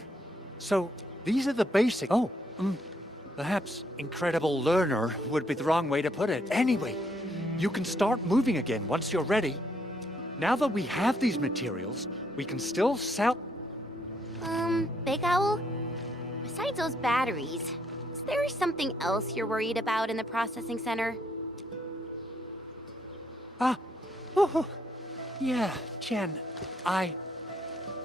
So, these are the basic... perhaps incredible learner would be the wrong way to put it. Anyway, you can start moving again once you're ready. Now that we have these materials, we can still sell... Big Owl? Besides those batteries, is there something else you're worried about in the processing center? Yeah, Jen, I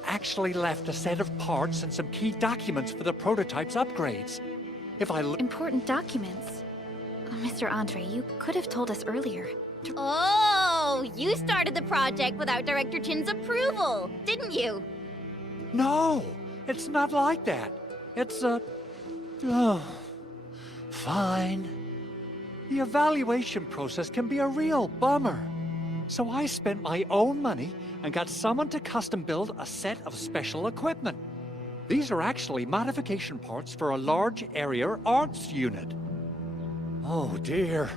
actually left a set of parts and some key documents for the prototype's upgrades. If I... Important documents. Mr. Andre, you could have told us earlier. Oh, you started the project without Director Chin's approval, didn't you? No, it's not like that. It's fine. The evaluation process can be a real bummer. So I spent my own money and got someone to custom build a set of special equipment. These are actually modification parts for a large area arts unit. Oh dear.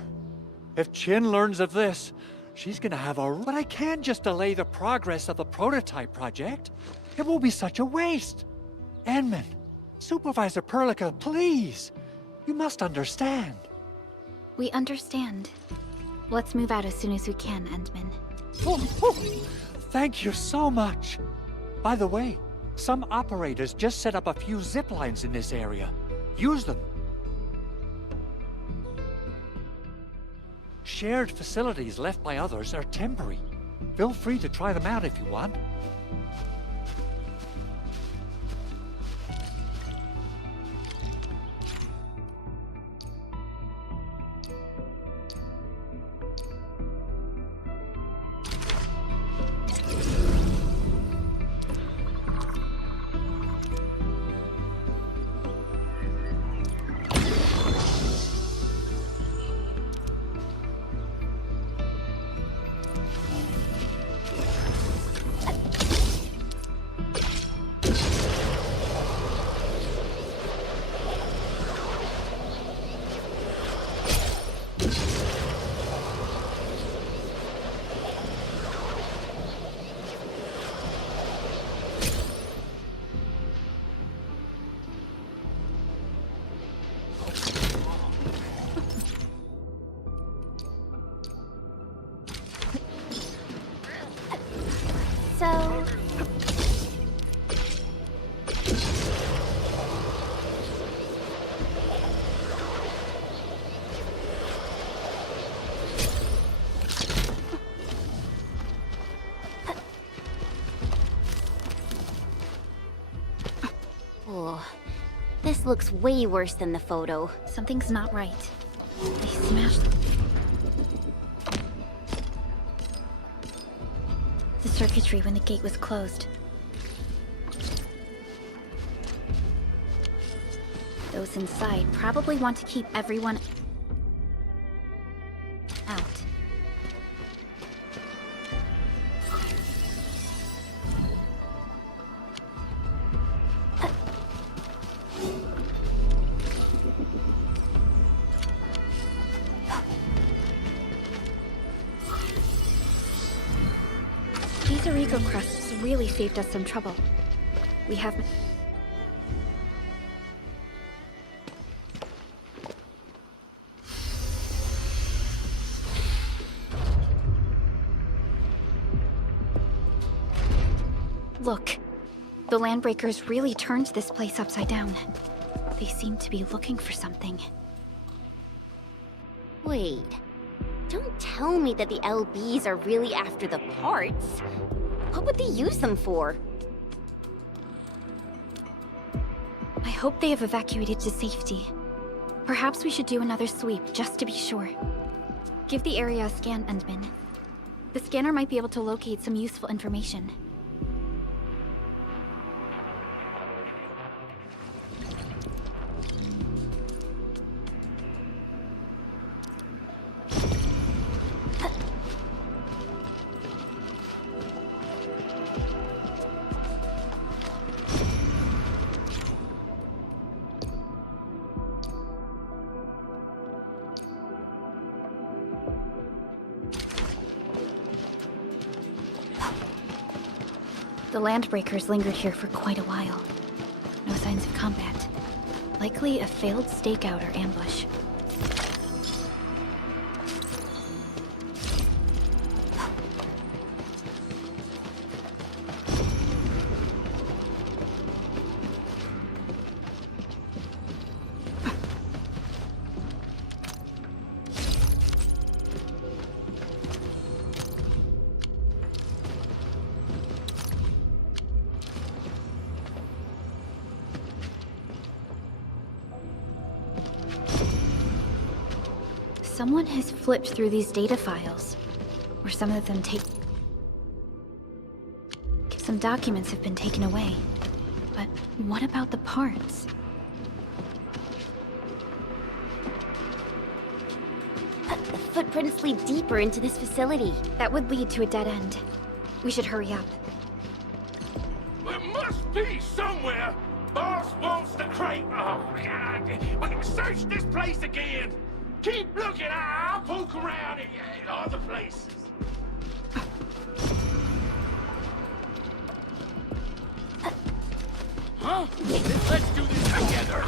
If Chin learns of this, she's gonna have a... But I can't just delay the progress of the prototype project. It will be such a waste. Endman, Supervisor Perlica, please. You must understand. We understand. Let's move out as soon as we can, Endman. Thank you so much. By the way, Some operators just set up a few zip lines in this area. Use them. Shared facilities left by others are temporary. Feel free to try them out if you want. So... Oh, this looks way worse than the photo. Something's not right. They smashed the circuitry when the gate was closed. Those inside probably want to keep everyone out. These Arigo crusts really saved us some trouble. We have... Look, the Landbreakers really turned this place upside down. They seem to be looking for something. Wait. Don't tell me that the LBs are really after the parts. What would they use them for? I hope they have evacuated to safety. Perhaps we should do another sweep, just to be sure. Give the area a scan, Endman. The scanner might be able to locate some useful information. The Landbreakers lingered here for quite a while. No signs of combat. Likely a failed stakeout or ambush. Someone has flipped through these data files. Or some of them Some documents have been taken away. But what about the parts? The footprints lead deeper into this facility. That would lead to a dead end. We should hurry up. There must be somewhere. Boss wants the crate. Oh, God. We're gonna search this place again. Keep looking. I'll poke around in other places. Huh? Let's do this together.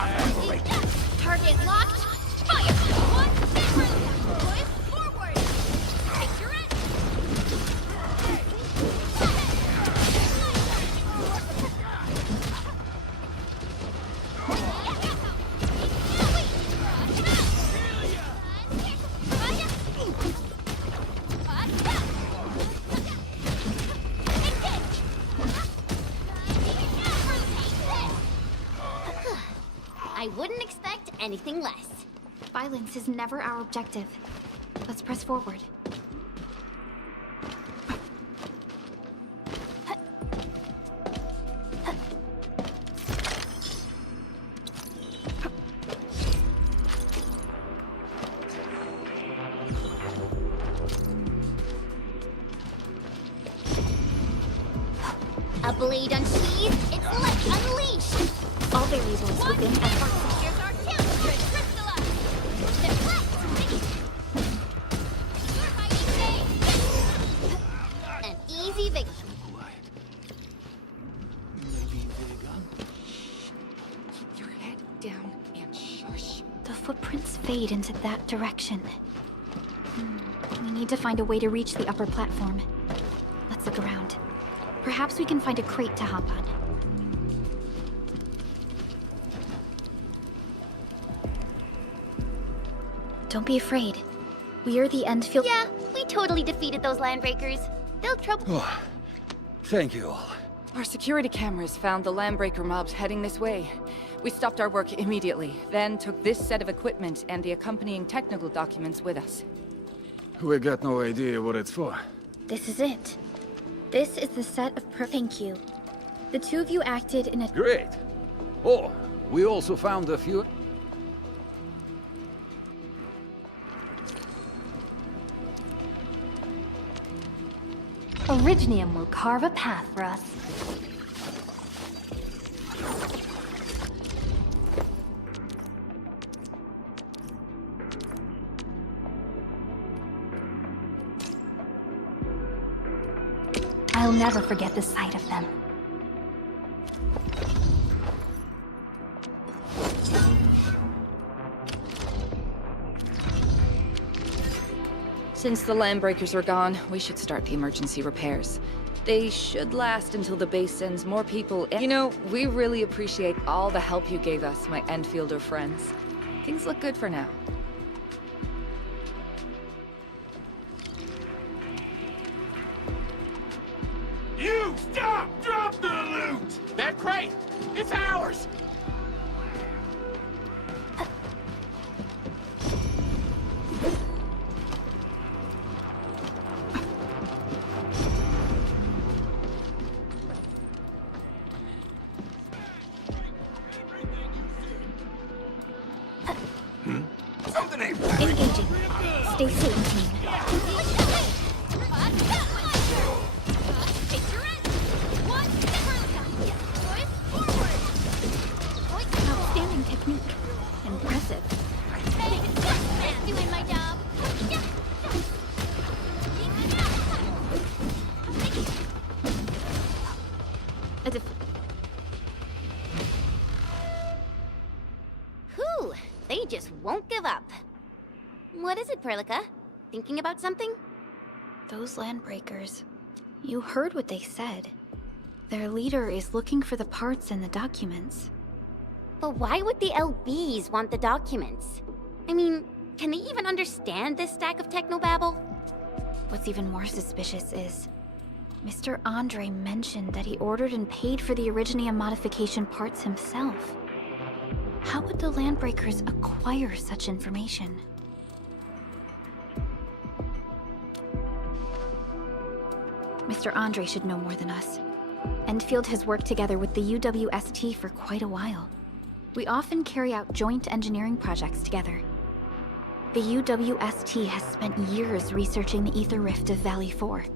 Target locked. Fire! One, then release. Forward. Take your end. I wouldn't expect anything less. Violence is never our objective. Let's press forward. A blade unsheathed, it's like unleashed! All variables within effort. Here's our counter crystallize! Deflect! You're hiding safe! An easy victory. Keep your head down and shush. The footprints fade into that direction. We need to find a way to reach the upper platform. Let's look around. Perhaps we can find a crate to hop on. Don't be afraid. We are the Endfield. Yeah, we totally defeated those landbreakers. They'll trouble. Oh, thank you all. Our security cameras found the landbreaker mobs heading this way. We stopped our work immediately, then took this set of equipment and the accompanying technical documents with us. We got no idea what it's for. This is it. This is the set of Thank you. The two of you acted in a... Great. Oh, we also found a few... Originium will carve a path for us. I'll never forget the sight of them. Since the landbreakers are gone, we should start the emergency repairs. They should last until the base sends more people in. You know, we really appreciate all the help you gave us, my Endfielder friends. Things look good for now. You stop! Drop the loot! That crate! It's ours! Engaging. Stay safe, team. Outstanding technique. Impressive. Doing my job. Whew, they just won't give up. What is it, Perlica? Thinking about something? Those landbreakers. You heard what they said. Their leader is looking for the parts in the documents. But why would the LBs want the documents? I mean, can they even understand this stack of technobabble? What's even more suspicious is... Mr. Andre mentioned that he ordered and paid for the Originium modification parts himself. How would the landbreakers acquire such information? Mr. Andre should know more than us. Endfield has worked together with the UWST for quite a while. We often carry out joint engineering projects together. The UWST has spent years researching the ether rift of Valley 4.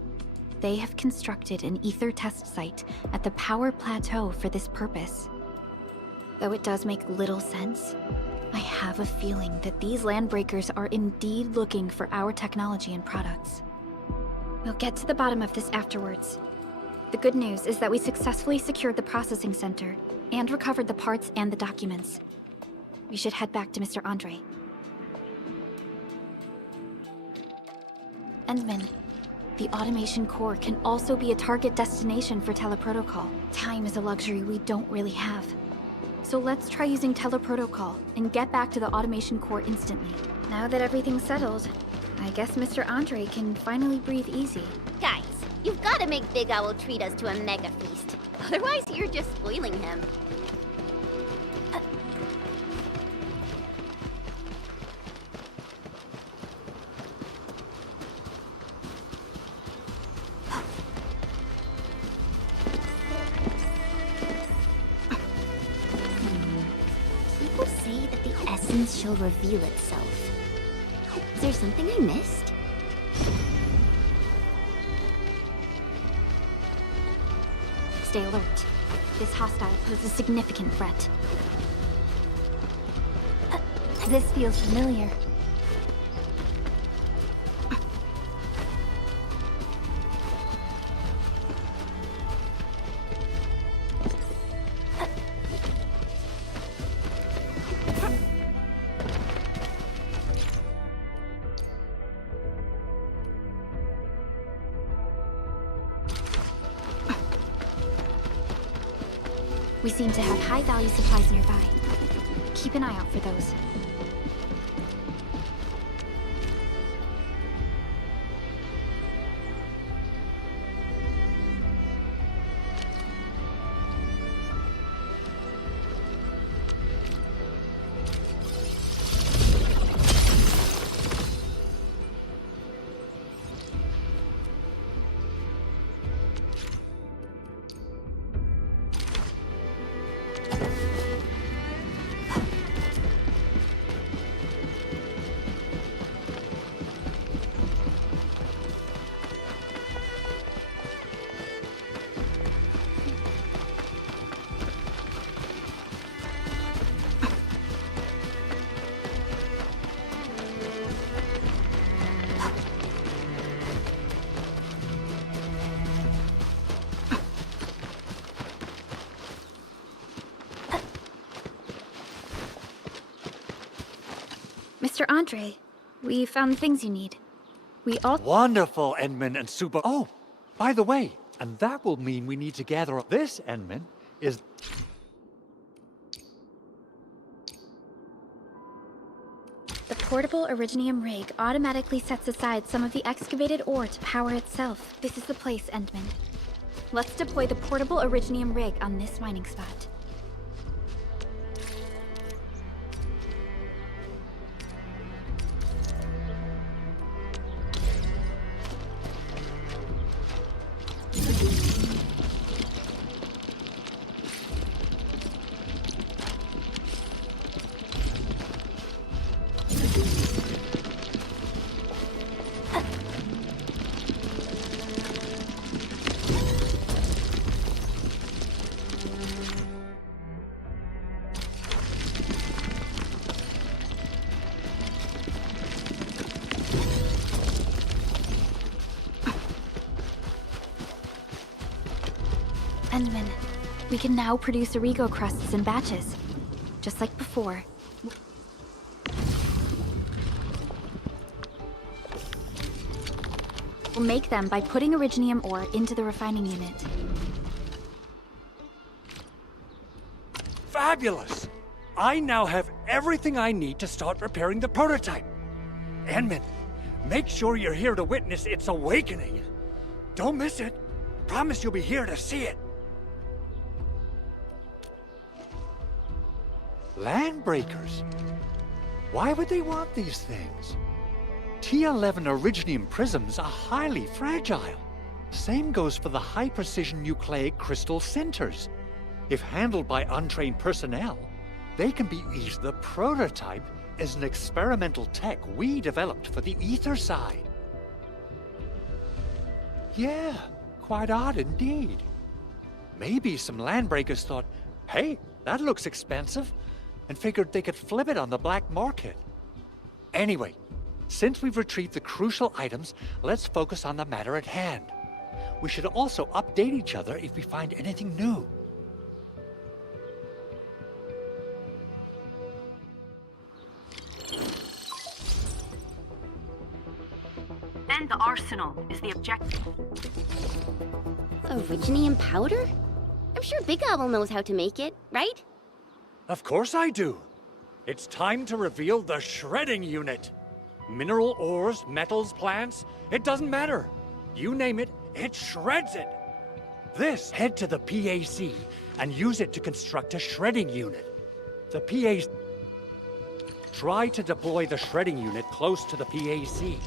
They have constructed an ether test site at the power plateau for this purpose. Though it does make little sense, I have a feeling that these landbreakers are indeed looking for our technology and products. We'll get to the bottom of this afterwards. The good news is that we successfully secured the processing center and recovered the parts and the documents. We should head back to Mr. Andre. Endman, the automation core can also be a target destination for teleprotocol. Time is a luxury we don't really have. So let's try using teleprotocol and get back to the automation core instantly. Now that everything's settled, I guess Mr. Andre can finally breathe easy. Guys, you've got to make Big Owl treat us to a mega feast. Otherwise, you're just spoiling him. people say that the essence shall reveal itself. Is there something I missed? Stay alert. This hostile poses a significant threat. This feels familiar. We seem to have high-value supplies nearby. Keep an eye out for those. Mr. Andre, we found the things you need. We all— Wonderful, Endman and Super. Oh, by the way, and that will mean we need to gather up. This, Endman, is... The portable Originium rig automatically sets aside some of the excavated ore to power itself. This is the place, Endman. Let's deploy the portable Originium rig on this mining spot. Endman, we can now produce Origo crusts in batches, just like before. We'll make them by putting Originium ore into the refining unit. Fabulous! I now have everything I need to start repairing the prototype. Endman, make sure you're here to witness its awakening. Don't miss it. Promise you'll be here to see it. Landbreakers? Why would they want these things? T11 Originium prisms are highly fragile. Same goes for the high-precision nucleic crystal centers. If handled by untrained personnel, they can be used. The prototype is an experimental tech we developed for the ether side. Yeah, quite odd indeed. Maybe some landbreakers thought, hey, that looks expensive, and figured they could flip it on the black market. Anyway, since we've retrieved the crucial items, let's focus on the matter at hand. We should also update each other if we find anything new. And the arsenal is the objective. Originium powder? I'm sure Big Owl knows how to make it, right? Of course I do. It's time to reveal the shredding unit. Mineral ores, metals, plants, it doesn't matter. You name it, it shreds it. Head to the PAC and use it to construct a shredding unit. The PAC... Try to deploy the shredding unit close to the PAC.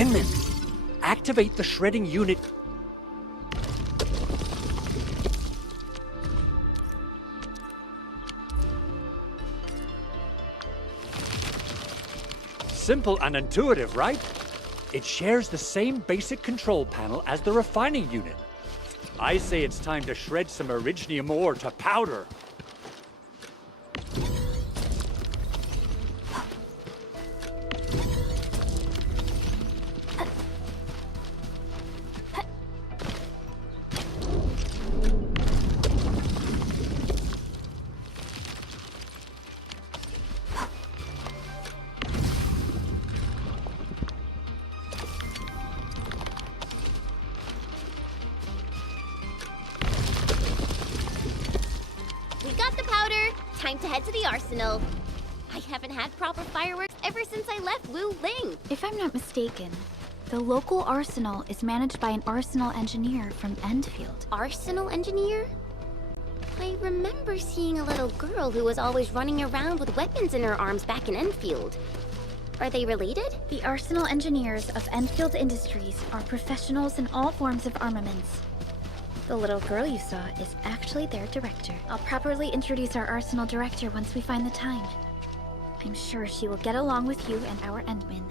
Enman, activate the shredding unit. Simple and intuitive, right? It shares the same basic control panel as the refining unit. I say it's time to shred some originium ore to powder. Time to head to the arsenal. I haven't had proper fireworks ever since I left Wu Ling. If I'm not mistaken, the local arsenal is managed by an arsenal engineer from Endfield. Arsenal engineer? I remember seeing a little girl who was always running around with weapons in her arms back in Endfield. Are they related? The arsenal engineers of Enfield Industries are professionals in all forms of armaments. The little girl you saw is actually their director. I'll properly introduce our arsenal director once we find the time. I'm sure she will get along with you and our Endmen.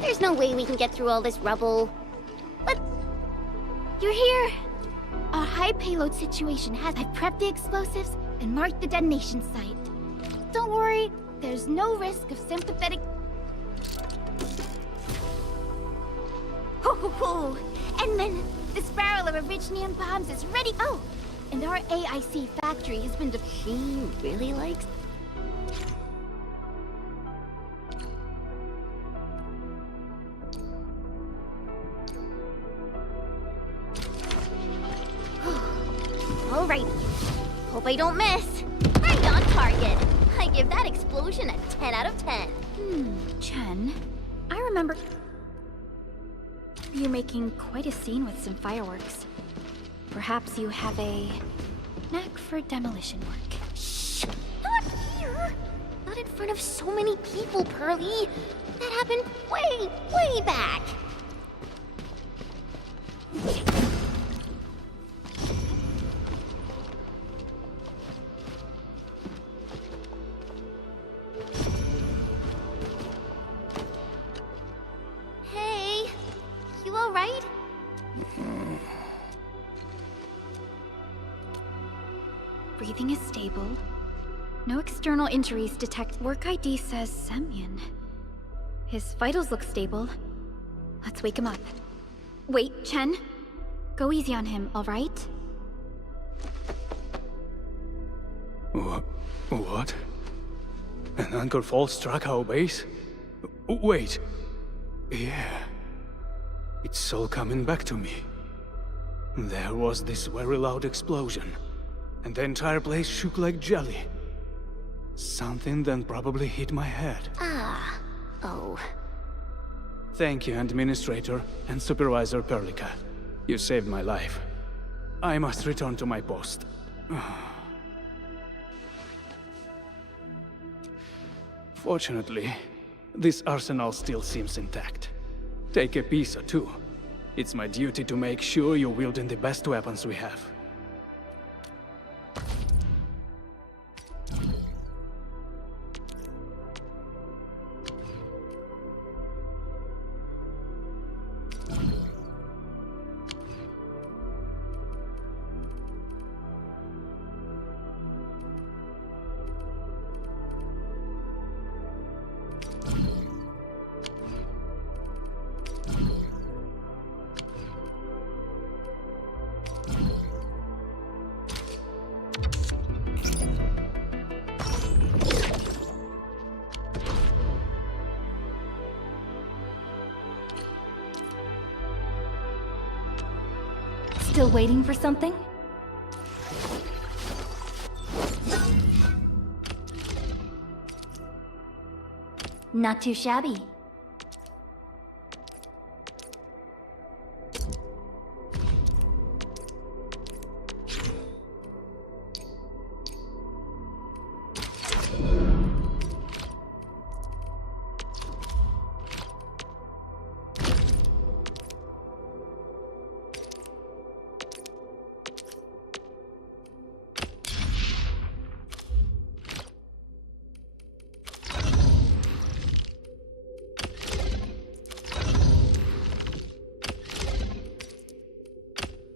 There's no way we can get through all this rubble. But you're here! A high payload situation has... I've prepped the explosives and marked the detonation site. Don't worry, there's no risk of sympathetic... Ho! And then, this barrel of originium bombs is ready... Oh! And our AIC factory has been... She really likes... Alrighty. Hope I don't miss. Right on target. I give that explosion a 10 out of 10. Chen, I remember you making quite a scene with some fireworks. Perhaps you have a knack for demolition work. Shh! Not here! Not in front of so many people, Pearly. That happened way back. Breathing is stable. No external injuries detected. Work ID says Semyon. His vitals look stable. Let's wake him up. Wait, Chen. Go easy on him, all right? What? An anchor fault struck our base? Wait. Yeah. It's all coming back to me. There was this very loud explosion, and the entire place shook like jelly. Something then probably hit my head. Oh. Thank you, Administrator and Supervisor Perlica. You saved my life. I must return to my post. Fortunately, this arsenal still seems intact. Take a piece or two. It's my duty to make sure you're wielding the best weapons we have. Still waiting for something? Not too shabby.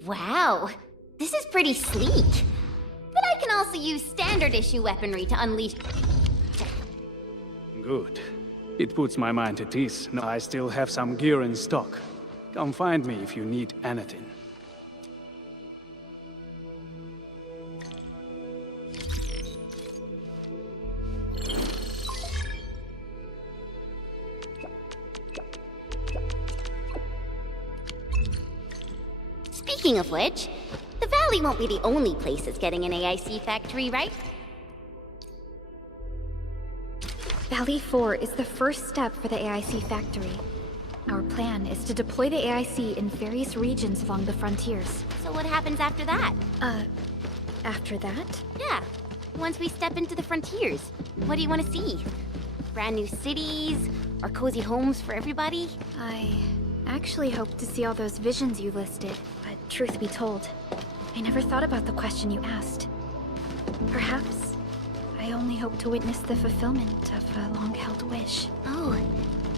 Wow, this is pretty sleek. But I can also use standard issue weaponry to unleash... Good. It puts my mind at ease. Now I still have some gear in stock. Come find me if you need anything. Speaking of which, the Valley won't be the only place that's getting an AIC factory, right? Valley 4 is the first step for the AIC factory. Our plan is to deploy the AIC in various regions along the frontiers. So what happens after that? After that? Yeah, once we step into the frontiers, what do you want to see? Brand new cities? Or cozy homes for everybody? I actually hope to see all those visions you listed, but truth be told, I never thought about the question you asked. Perhaps I only hope to witness the fulfillment of a long-held wish. Oh,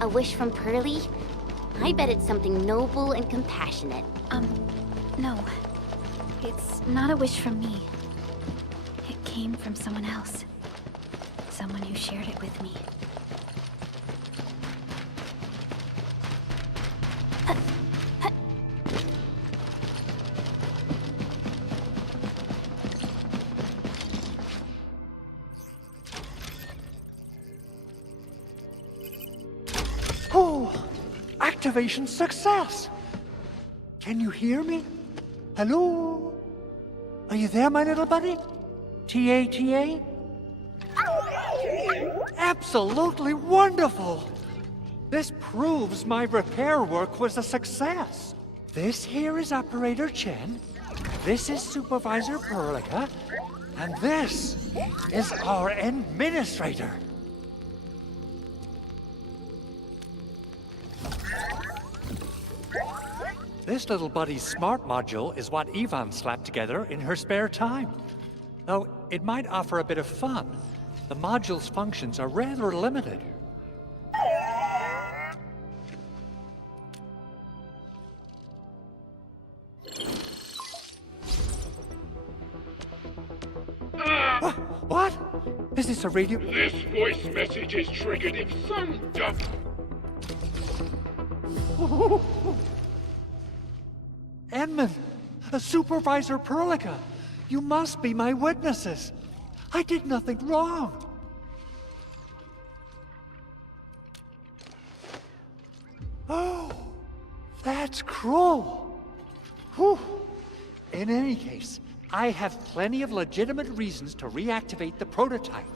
a wish from Pearly? I bet it's something noble and compassionate. No. It's not a wish from me. It came from someone else. Someone who shared it with me. Oh, activation success! Can you hear me? Hello? Are you there, my little buddy? T-A-T-A? Absolutely wonderful! This proves my repair work was a success. This here is Operator Chen, this is Supervisor Perlica, and this is our Administrator. This little buddy's smart module is what Yvonne slapped together in her spare time. Though it might offer a bit of fun, the module's functions are rather limited. What? Is this a radio? This voice message is triggered if some dumb... Edmund, Supervisor Perlica, you must be my witnesses. I did nothing wrong. Oh, that's cruel. Whew. In any case, I have plenty of legitimate reasons to reactivate the prototype.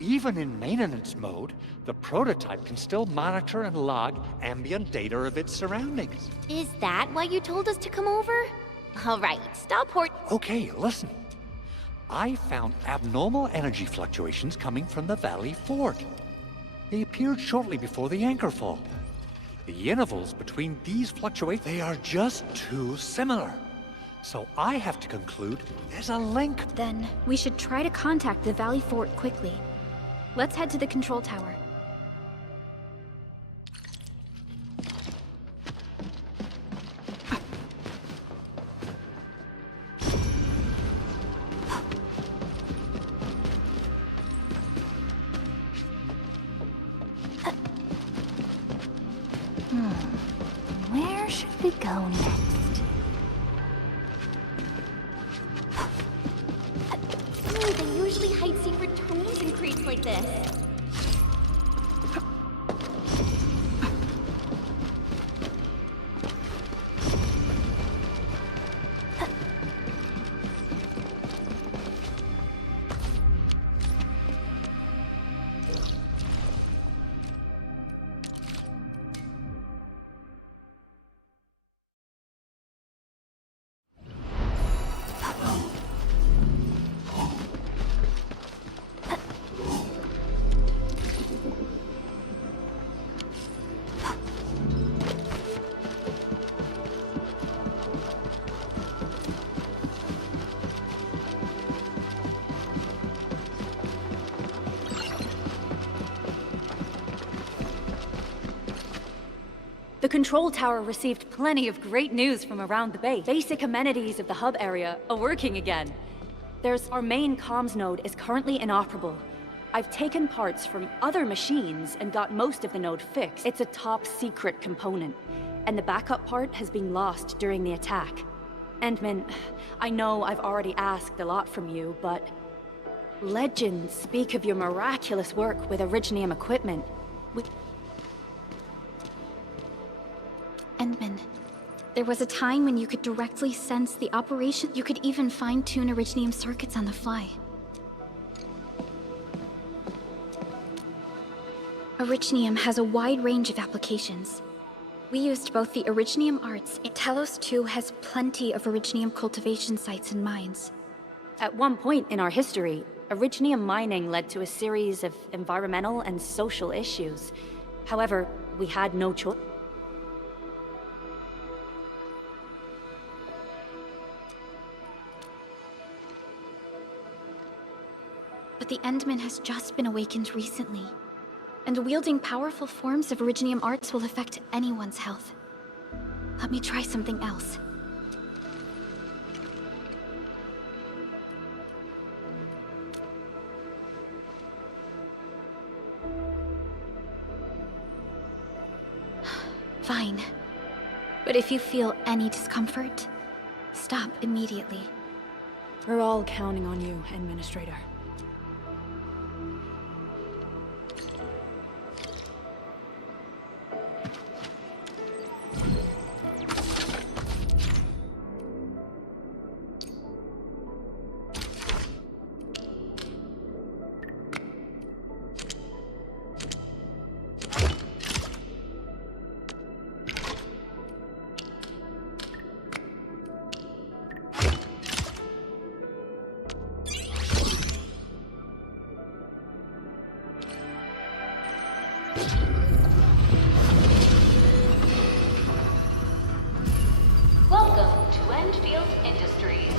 Even in maintenance mode, the prototype can still monitor and log ambient data of its surroundings. Is that why you told us to come over? All right, stop Okay, listen. I found abnormal energy fluctuations coming from the Valley Fort. They appeared shortly before the anchor fall. The intervals between these fluctuations, they are just too similar. So I have to conclude there's a link. Then we should try to contact the Valley Fort quickly. Let's head to the control tower. Where should we go next? They usually hide secret tomes in crates like this. The control tower received plenty of great news from around the base. Basic amenities of the hub area are working again. Our main comms node is currently inoperable. I've taken parts from other machines and got most of the node fixed. It's a top secret component, and the backup part has been lost during the attack. Endman, I know I've already asked a lot from you, but legends speak of your miraculous work with Originium equipment. Endman, there was a time when you could directly sense the operation. You could even fine-tune Originium circuits on the fly. Originium has a wide range of applications. We used both the Originium arts, and Talos-II has plenty of Originium cultivation sites and mines. At one point in our history, Originium mining led to a series of environmental and social issues. However, we had no choice. But the Endman has just been awakened recently, and wielding powerful forms of Originium arts will affect anyone's health. Let me try something else. Fine. But if you feel any discomfort, stop immediately. We're all counting on you, Administrator. Welcome to Endfield Industries.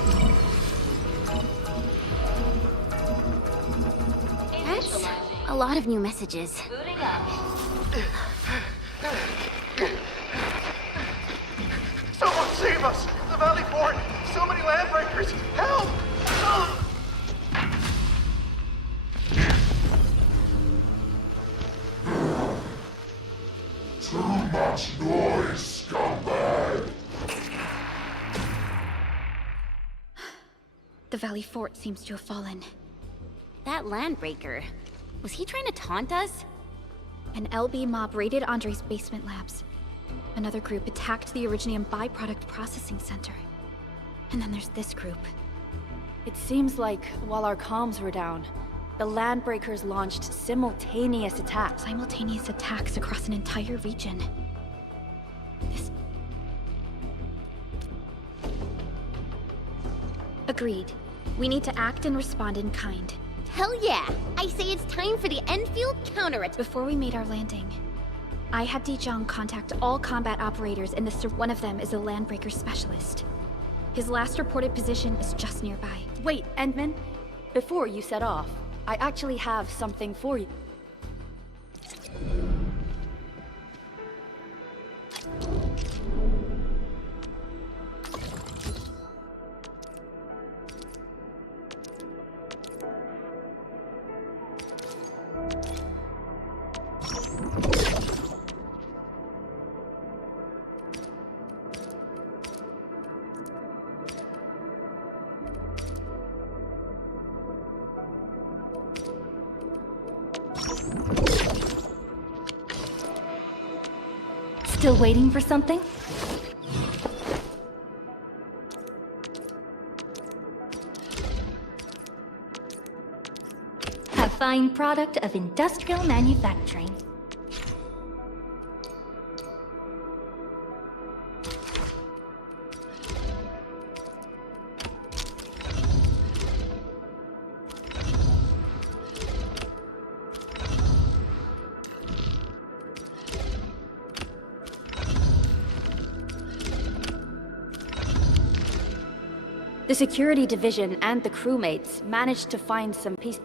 That's a lot of new messages. Booting up. Someone save us! The Valley Fort! So many landbreakers! Help! Too much noise, scumbag! The Valley Fort seems to have fallen. That landbreaker, was he trying to taunt us? An LB mob raided Andre's basement labs. Another group attacked the Originium byproduct processing center. And then there's this group. It seems like while our comms were down, the landbreakers launched simultaneous attacks. Simultaneous attacks across an entire region. Agreed. We need to act and respond in kind. Hell yeah! I say it's time for the Enfield counterattack. Before we made our landing, I had Dijong contact all combat operators in the one of them is a landbreaker specialist. His last reported position is just nearby. Wait, Endman, before you set off, I actually have something for you. Still waiting for something? A fine product of industrial manufacturing. The security division and the crewmates managed to find some peace.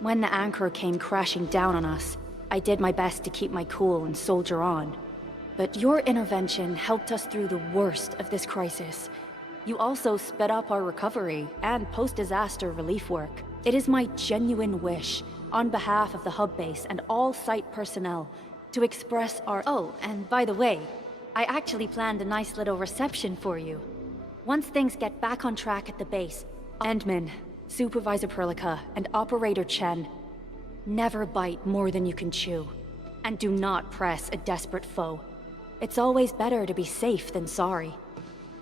When the anchor came crashing down on us, I did my best to keep my cool and soldier on. But your intervention helped us through the worst of this crisis. You also sped up our recovery and post-disaster relief work. It is my genuine wish, on behalf of the hub base and all site personnel, to express our— Oh, and by the way, I actually planned a nice little reception for you. Once things get back on track at the base, Endman, Supervisor Perlica, and Operator Chen, never bite more than you can chew. And do not press a desperate foe. It's always better to be safe than sorry.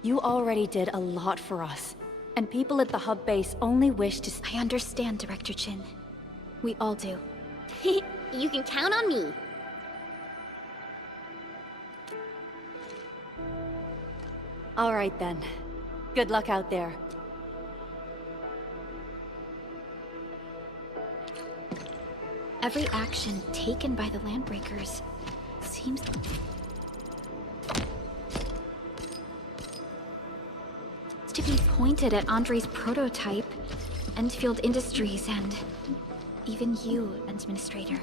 You already did a lot for us, and people at the hub base only wish to— I understand, Director Chin. We all do. You can count on me. All right then. Good luck out there. Every action taken by the Landbreakers seems to be pointed at Andre's prototype, Endfield Industries, and even you, Administrator.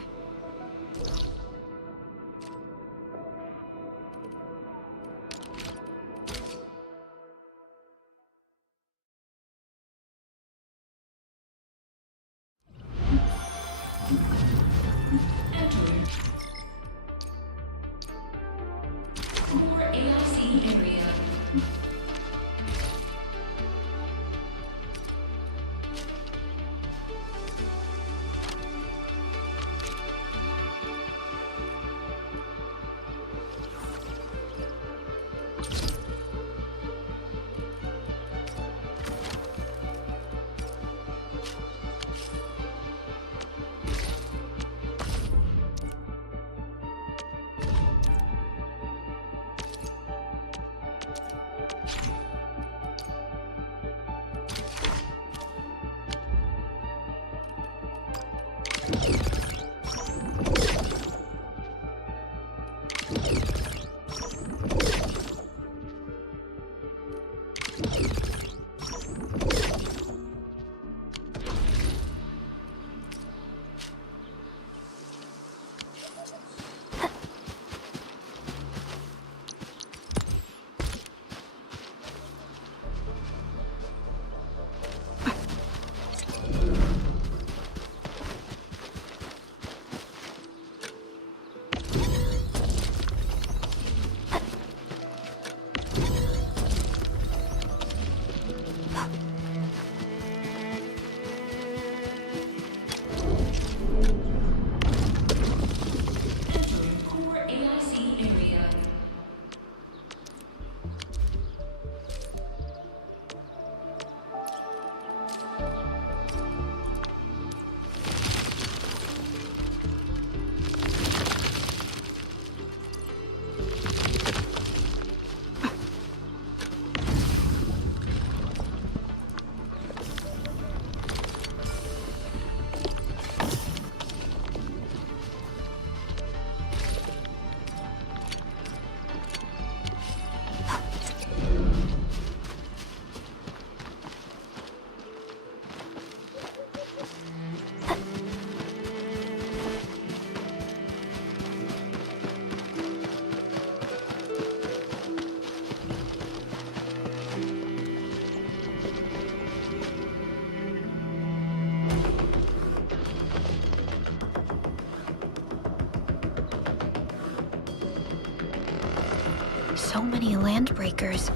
So many Landbreakers.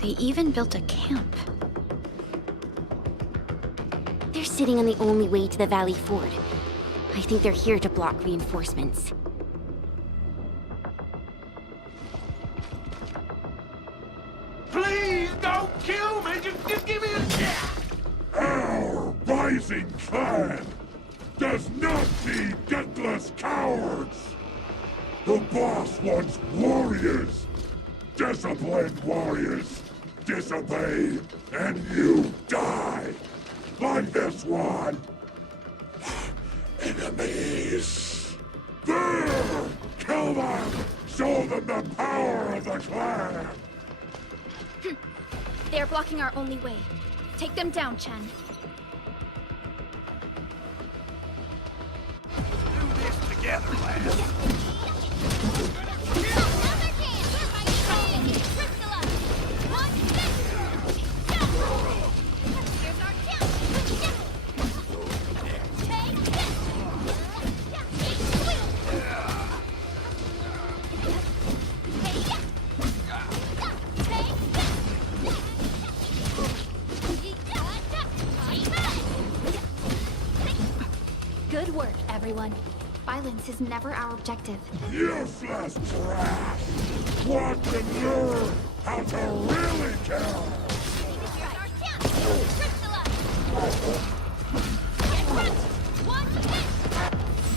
They even built a camp. They're sitting on the only way to the Valley Ford. I think they're here to block reinforcements. Please don't kill me! Just give me a chance! Our rising clan does not need gutless cowards! The boss wants warriors! Disciplined warriors! Disobey, and you die! Like this one! Enemies! There! Kill them! Show them the power of the clan! They are blocking our only way. Take them down, Chen. Let's do this together, lads! everyone. Violence is never our objective. Useless trash! Want to learn how to really kill!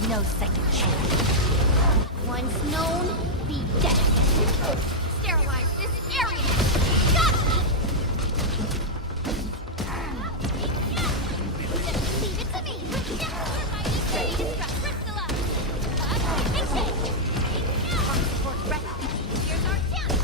No second chance. Once known, be dead. Sterilize this area. Got it. Leave it to me. Ready to crystallize. Here's our chance.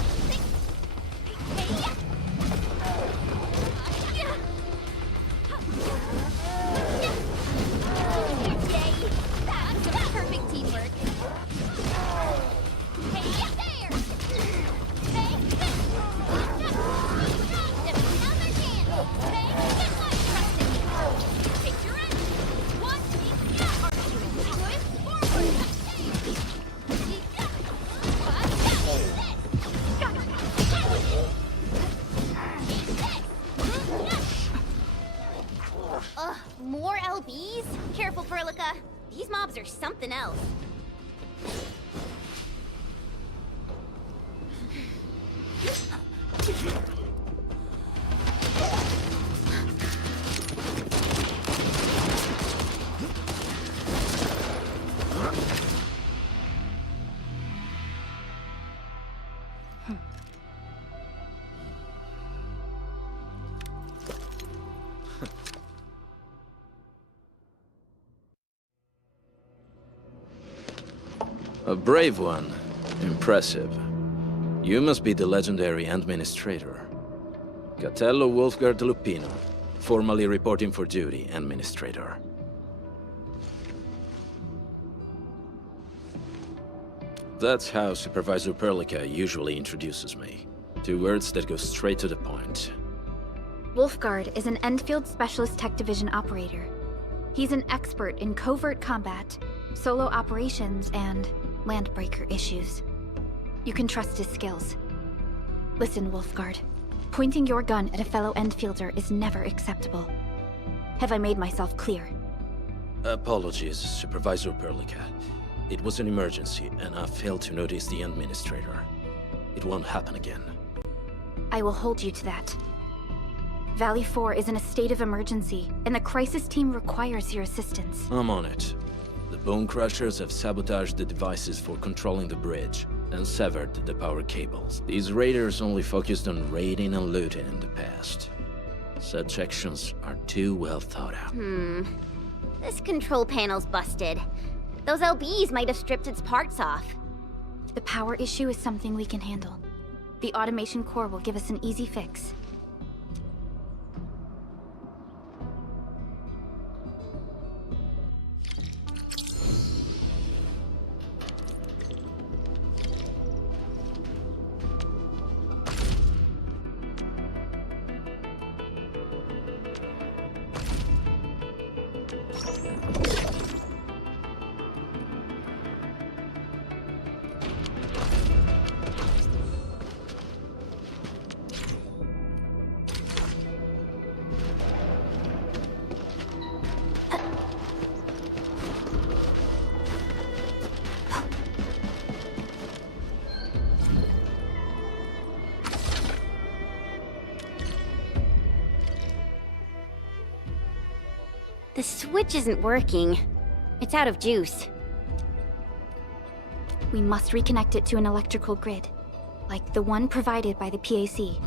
That's perfect teamwork. Hey, there! Hey, this! Another chance! Hey, this one! Trust in me! Picture it! One, good, forward! Ugh, more LBs? Careful, Verlica. These mobs are something else. A brave one. Impressive. You must be the legendary administrator. Catello Wolfgard Lupino, formally reporting for duty, administrator. That's how Supervisor Perlica usually introduces me. 2 words that go straight to the point. Wolfgard is an Endfield Specialist Tech Division operator. He's an expert in covert combat, solo operations, and landbreaker issues. You can trust his skills. Listen, Wolfgard. Pointing your gun at a fellow Endfielder is never acceptable. Have I made myself clear? Apologies, Supervisor Perlica. It was an emergency, and I failed to notice the administrator. It won't happen again. I will hold you to that. Valley 4 is in a state of emergency, and the crisis team requires your assistance. I'm on it. The Bone Crushers have sabotaged the devices for controlling the bridge, and severed the power cables. These raiders only focused on raiding and looting in the past. Such actions are too well thought out. This control panel's busted. Those LBs might have stripped its parts off. The power issue is something we can handle. The automation core will give us an easy fix. The switch isn't working. It's out of juice. We must reconnect it to an electrical grid, like the one provided by the PAC.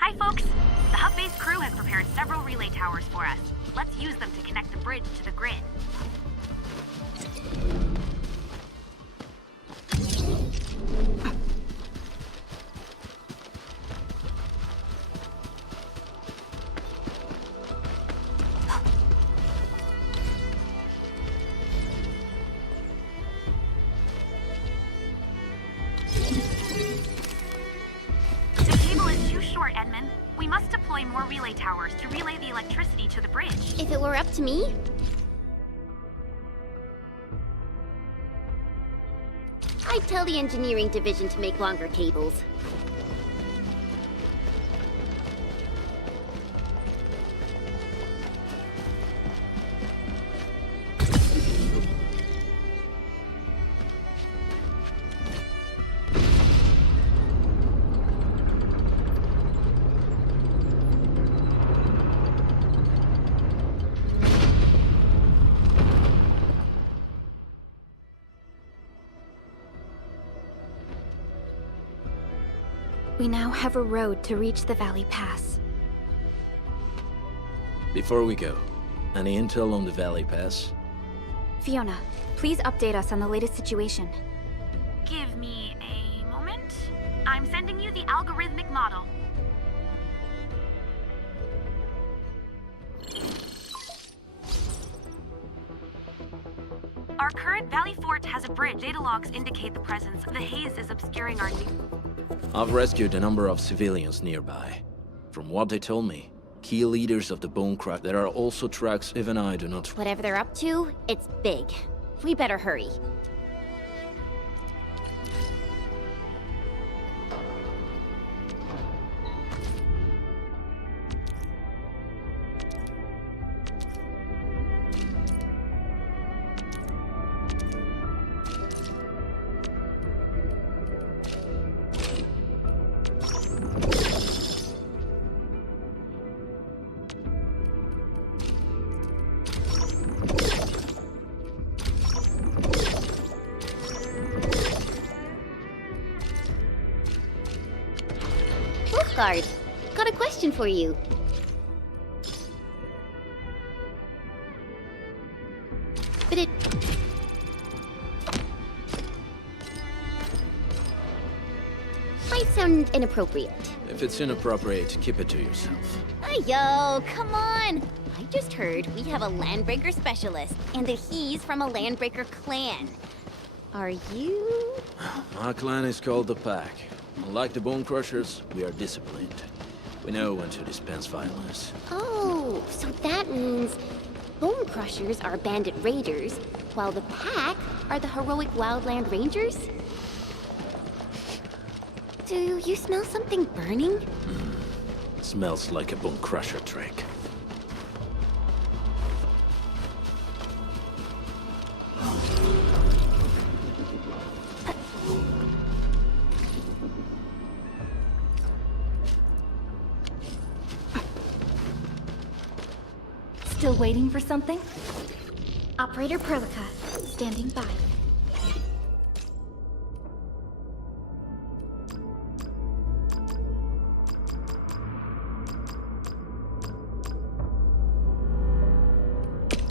Hi, folks! The Hub Base crew has prepared several relay towers for us. Let's use them to connect the bridge to the grid. Edmund. We must deploy more relay towers to relay the electricity to the bridge. If it were up to me, tell the engineering division to make longer cables. We now have a road to reach the Valley Pass. Before we go, any intel on the Valley Pass? Fiona, please update us on the latest situation. Give me a moment. I'm sending you the algorithmic model. Our current Valley Fort has a bridge. Data logs indicate the presence. The haze is obscuring our view. I've rescued a number of civilians nearby. From what they told me, key leaders of the Bone Crush, there are also tracks even I do not... Whatever they're up to, it's big. We better hurry. Wolfguard, got a question for you. But it... might sound inappropriate. If it's inappropriate, keep it to yourself. Yo, come on! I just heard we have a Landbreaker specialist, and that he's from a Landbreaker clan. Are you? My clan is called the Pack. Unlike the Bone Crushers, we are disciplined. We know when to dispense violence. Oh, so that means Bone Crushers are bandit raiders, while the Pack are the heroic wildland rangers? Do you smell something burning? Smells like a Bone Crusher trick. Still waiting for something? Operator Perlica, standing by.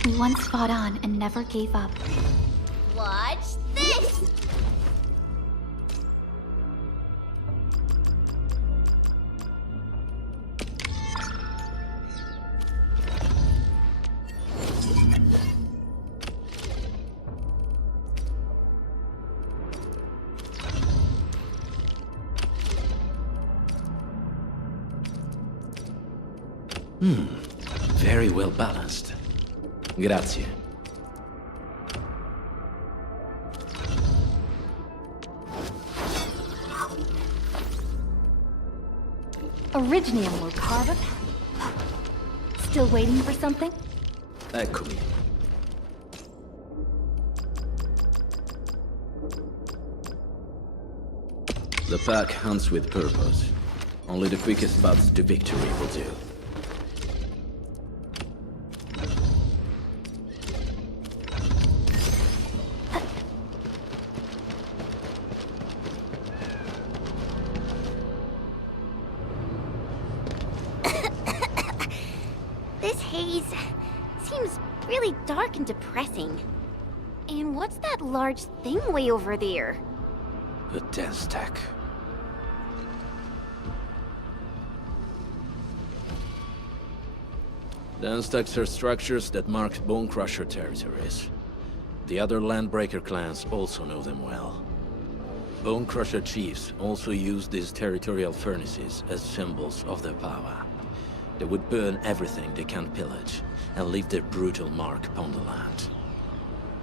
We once fought on and never gave up. Watch this! Very well balanced. Grazie. Originium will carve it. Still waiting for something? Eccomi. The Pack hunts with purpose. Only the quickest paths to victory will do. This haze seems really dark and depressing. And what's that large thing way over there? A dense tech. Dense techs are structures that mark Bone Crusher territories. The other Landbreaker clans also know them well. Bone Crusher chiefs also use these territorial furnaces as symbols of their power. They would burn everything they can pillage, and leave their brutal mark upon the land.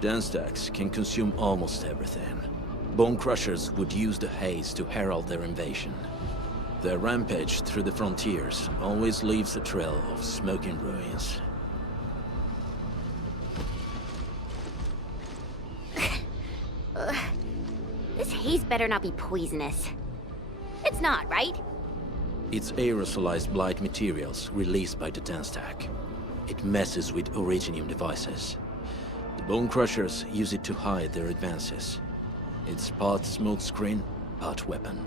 Dense techs can consume almost everything, Bone Crushers would use the haze to herald their invasion. Their rampage through the frontiers always leaves a trail of smoking ruins. This haze better not be poisonous. It's not, right? It's aerosolized blight materials released by the Denstack. It messes with Originium devices. The Bone Crushers use it to hide their advances. It's part smokescreen, part weapon.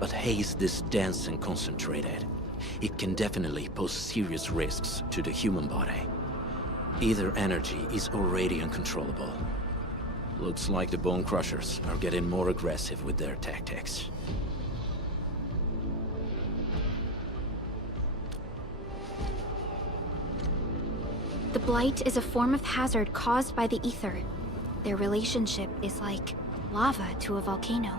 But haze this dense and concentrated. It can definitely pose serious risks to the human body. Either energy is already uncontrollable. Looks like the Bone Crushers are getting more aggressive with their tactics. The Blight is a form of hazard caused by the ether. Their relationship is like lava to a volcano.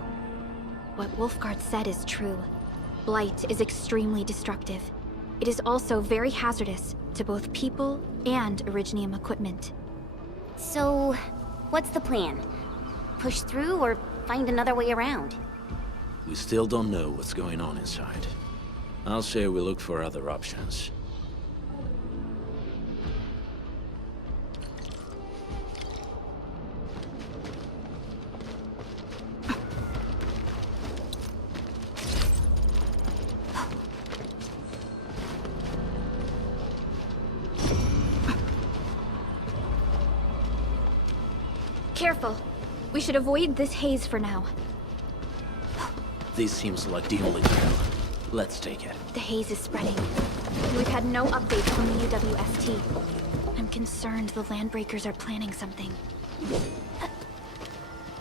What Wolfguard said is true. Blight is extremely destructive. It is also very hazardous to both people and Originium equipment. So, what's the plan? Push through or find another way around? We still don't know what's going on inside. I'll say we look for other options. Careful. We should avoid this haze for now. This seems like the only trail. Let's take it. The haze is spreading. We've had no updates from the UWST. I'm concerned the Landbreakers are planning something.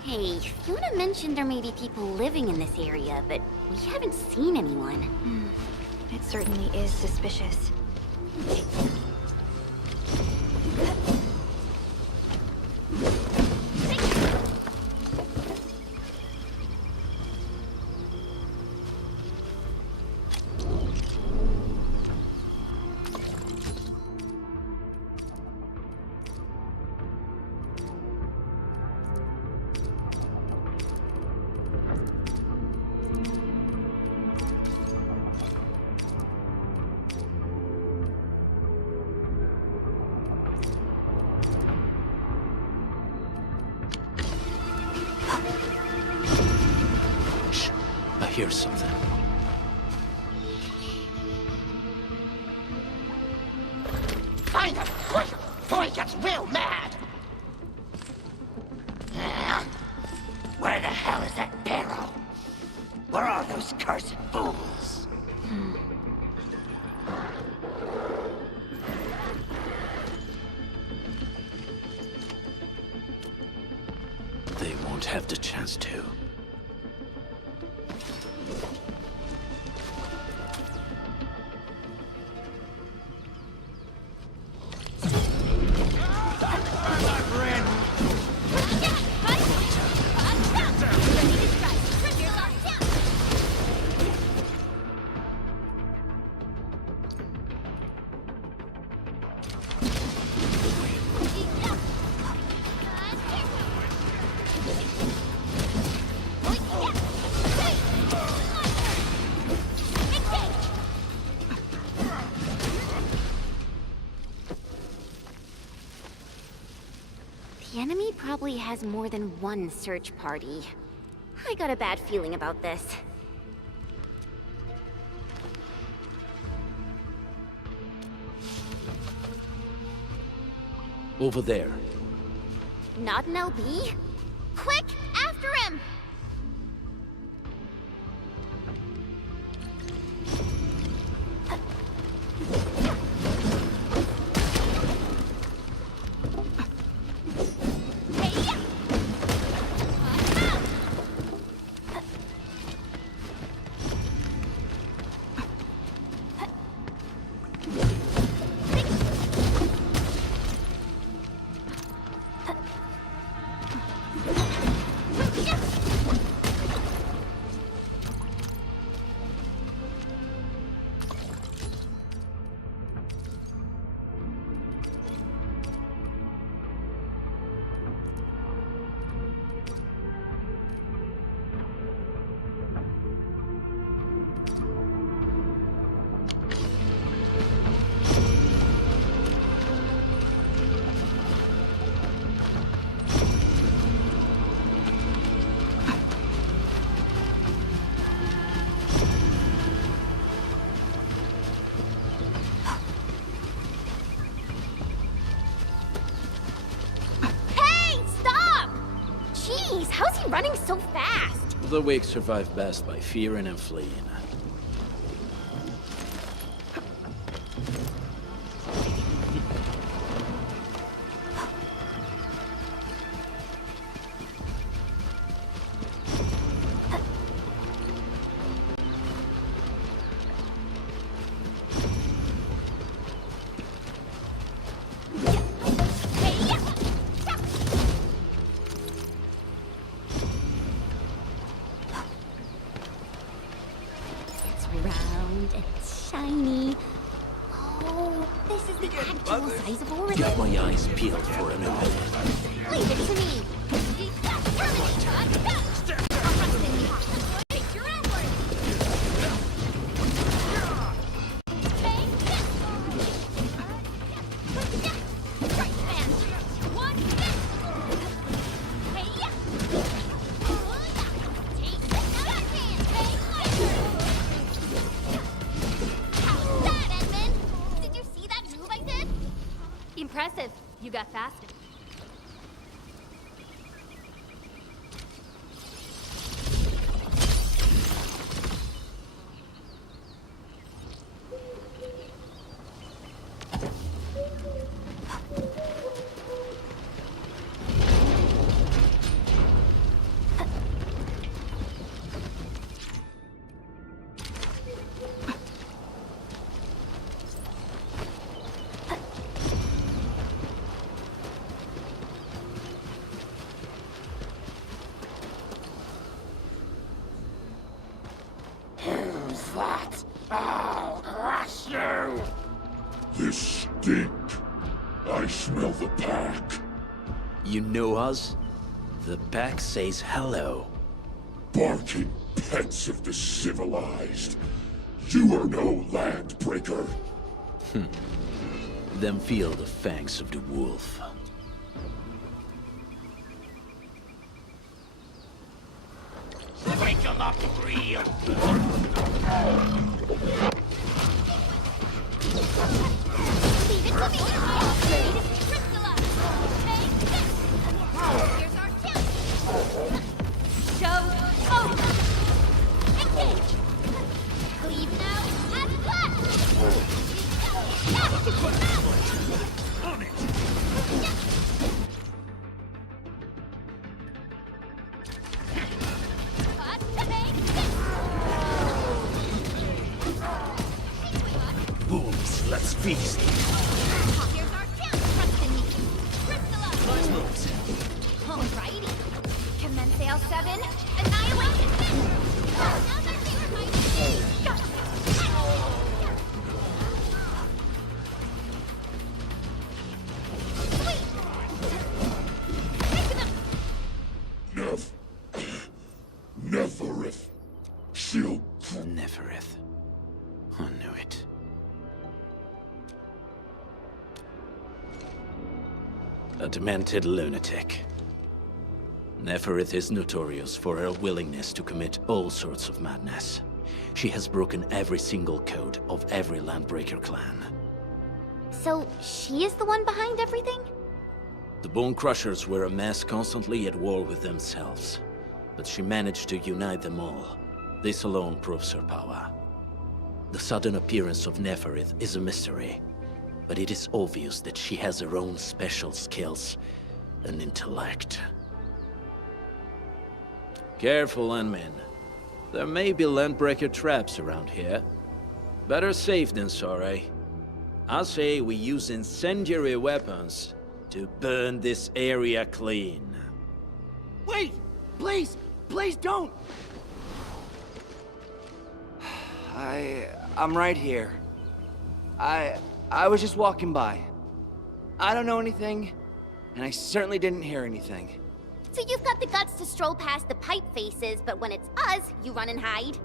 Hey, Fiona mentioned there may be people living in this area, but we haven't seen anyone. It certainly is suspicious. Here's something. Find him, quick, before he gets real mad! Where the hell is that barrel? Where are those cursed fools? They won't have the chance to. The enemy probably has more than one search party. I got a bad feeling about this. Over there. Not an LB? Quick, after him! The weak survive best by fearing and fleeing. Round and shiny. Oh, this is the actual size of Oregon. Got my eyes peeled for an opening. Leave it to me. Impressive. You got faster. I'll crush you! This stink. I smell the pack. You know us? The pack says hello. Barking pets of the civilized. You are no landbreaker. Then feel the fangs of the wolf. Break them up real. Leave it to me. Here's our kill. Show. Oh. Engage. Leave now. And flat. On it. Wolves, let's feast. Here's our chance. Trust in me. Crystallize. Nice moves. Alrighty. Commence L7. Annihilation. Now's our favorite fight. Neverith. Shield. Neverith. I knew it. A demented lunatic. Neferith is notorious for her willingness to commit all sorts of madness. She has broken every single code of every Landbreaker clan. So, she is the one behind everything? The Bone Crushers were a mess constantly at war with themselves. But she managed to unite them all. This alone proves her power. The sudden appearance of Neferith is a mystery, but it is obvious that she has her own special skills and intellect. Careful, Landmen. There may be Landbreaker traps around here. Better safe than sorry. I say we use incendiary weapons to burn this area clean. Wait! Please! Please don't! I'm right here. I was just walking by. I don't know anything, and I certainly didn't hear anything. So you've got the guts to stroll past the pipe faces, but when it's us, you run and hide?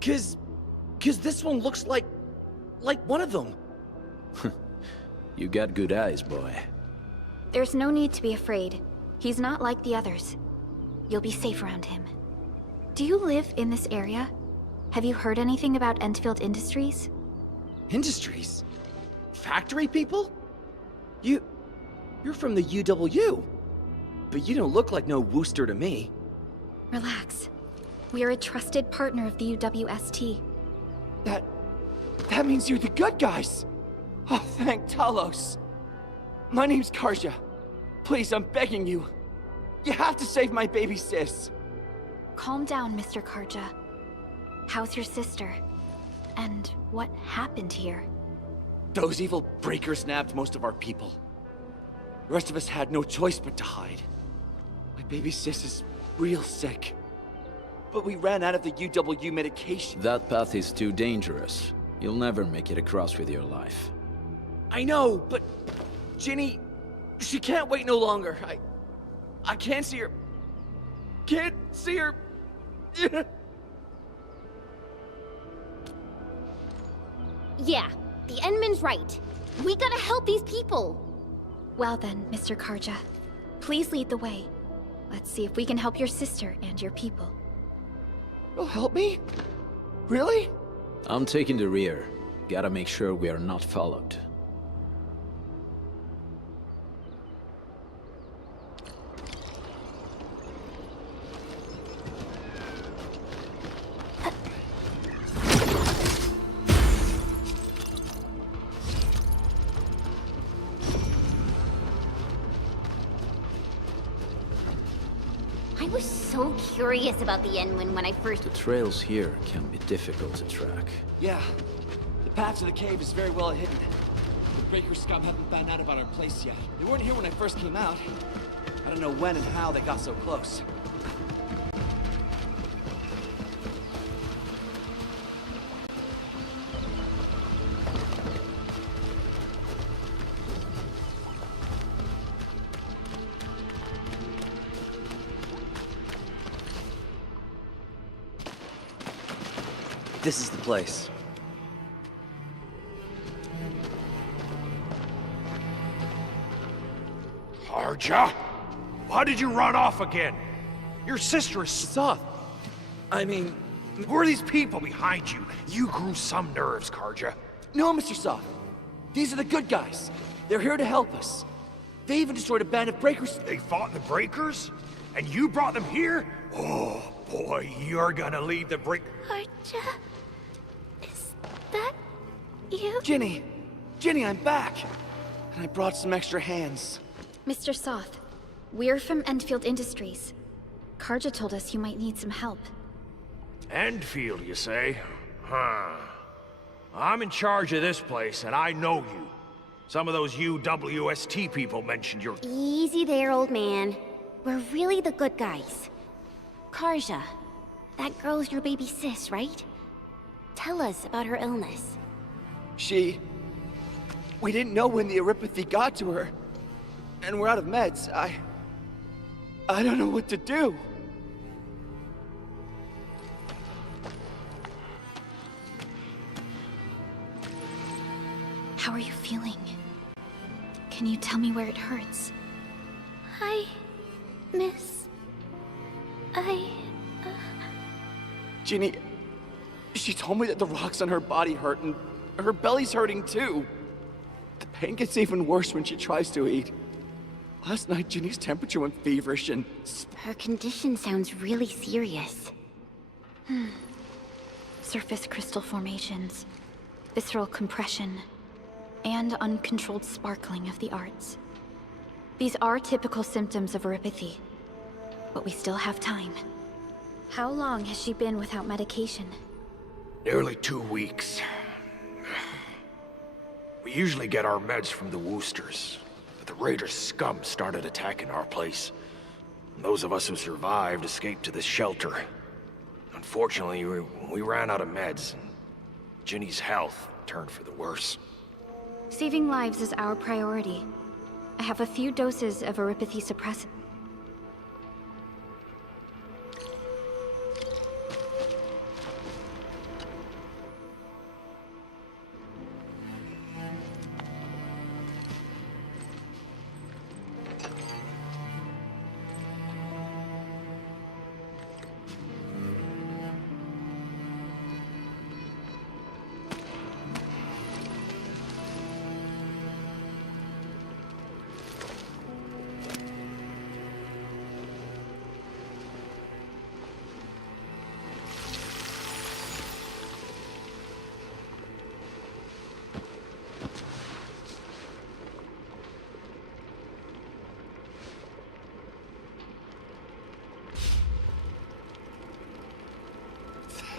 Cause this one looks like one of them. You got good eyes, boy. There's no need to be afraid. He's not like the others. You'll be safe around him. Do you live in this area? Have you heard anything about Endfield Industries? Industries? Factory people? You You're from the UW. But you don't look like no Wooster to me. Relax. We are a trusted partner of the UWST. That means you're the good guys! Oh, thank Talos. My name's Karja. Please, I'm begging you. You have to save my baby sis. Calm down, Mr. Karja. How's your sister? And what happened here? Those evil breakers nabbed most of our people. The rest of us had no choice but to hide. My baby sis is real sick. But we ran out of the UW medication. That path is too dangerous. You'll never make it across with your life. I know, but Ginny, she can't wait no longer. I can't see her. Can't see her. Yeah, the Endman's right. We gotta help these people. Well then, Mr. Karja, please lead the way. Let's see if we can help your sister and your people. You'll help me? Really? I'm taking the rear. Gotta make sure we are not followed. I was so curious about the Endman when I first... The trails here can be difficult to track. Yeah. The path to the cave is very well hidden. The Breaker scum haven't found out about our place yet. They weren't here when I first came out. I don't know when and how they got so close. This is the place. Karja? Why did you run off again? Your sister is Soth. I mean... Who are these people behind you? You grew some nerves, Karja. No, Mr. Soth. These are the good guys. They're here to help us. They even destroyed a band of breakers. They fought the breakers? And you brought them here? Oh, boy, you're gonna lead the break... Karja... Is that you? Ginny! Ginny, I'm back! And I brought some extra hands. Mr. Soth, we're from Endfield Industries. Karja told us you might need some help. Endfield, you say? Huh. I'm in charge of this place, and I know you. Some of those UWST people mentioned your... Easy there, old man. We're really the good guys. Karja, that girl's your baby sis, right? Tell us about her illness. We didn't know when the eripathy got to her. And we're out of meds. I don't know what to do. How are you feeling? Can you tell me where it hurts? Hi, miss. Ginny, she told me that the rocks on her body hurt and her belly's hurting too. The pain gets even worse when she tries to eat. Last night, Ginny's temperature went feverish and... Her condition sounds really serious. Surface crystal formations, visceral compression, and uncontrolled sparkling of the arts. These are typical symptoms of eripathy, but we still have time. How long has she been without medication? Nearly 2 weeks. We usually get our meds from the Woosters, but the Raiders' scum started attacking our place. And those of us who survived escaped to this shelter. Unfortunately, we ran out of meds, and Ginny's health turned for the worse. Saving lives is our priority. I have a few doses of eripathy suppressant.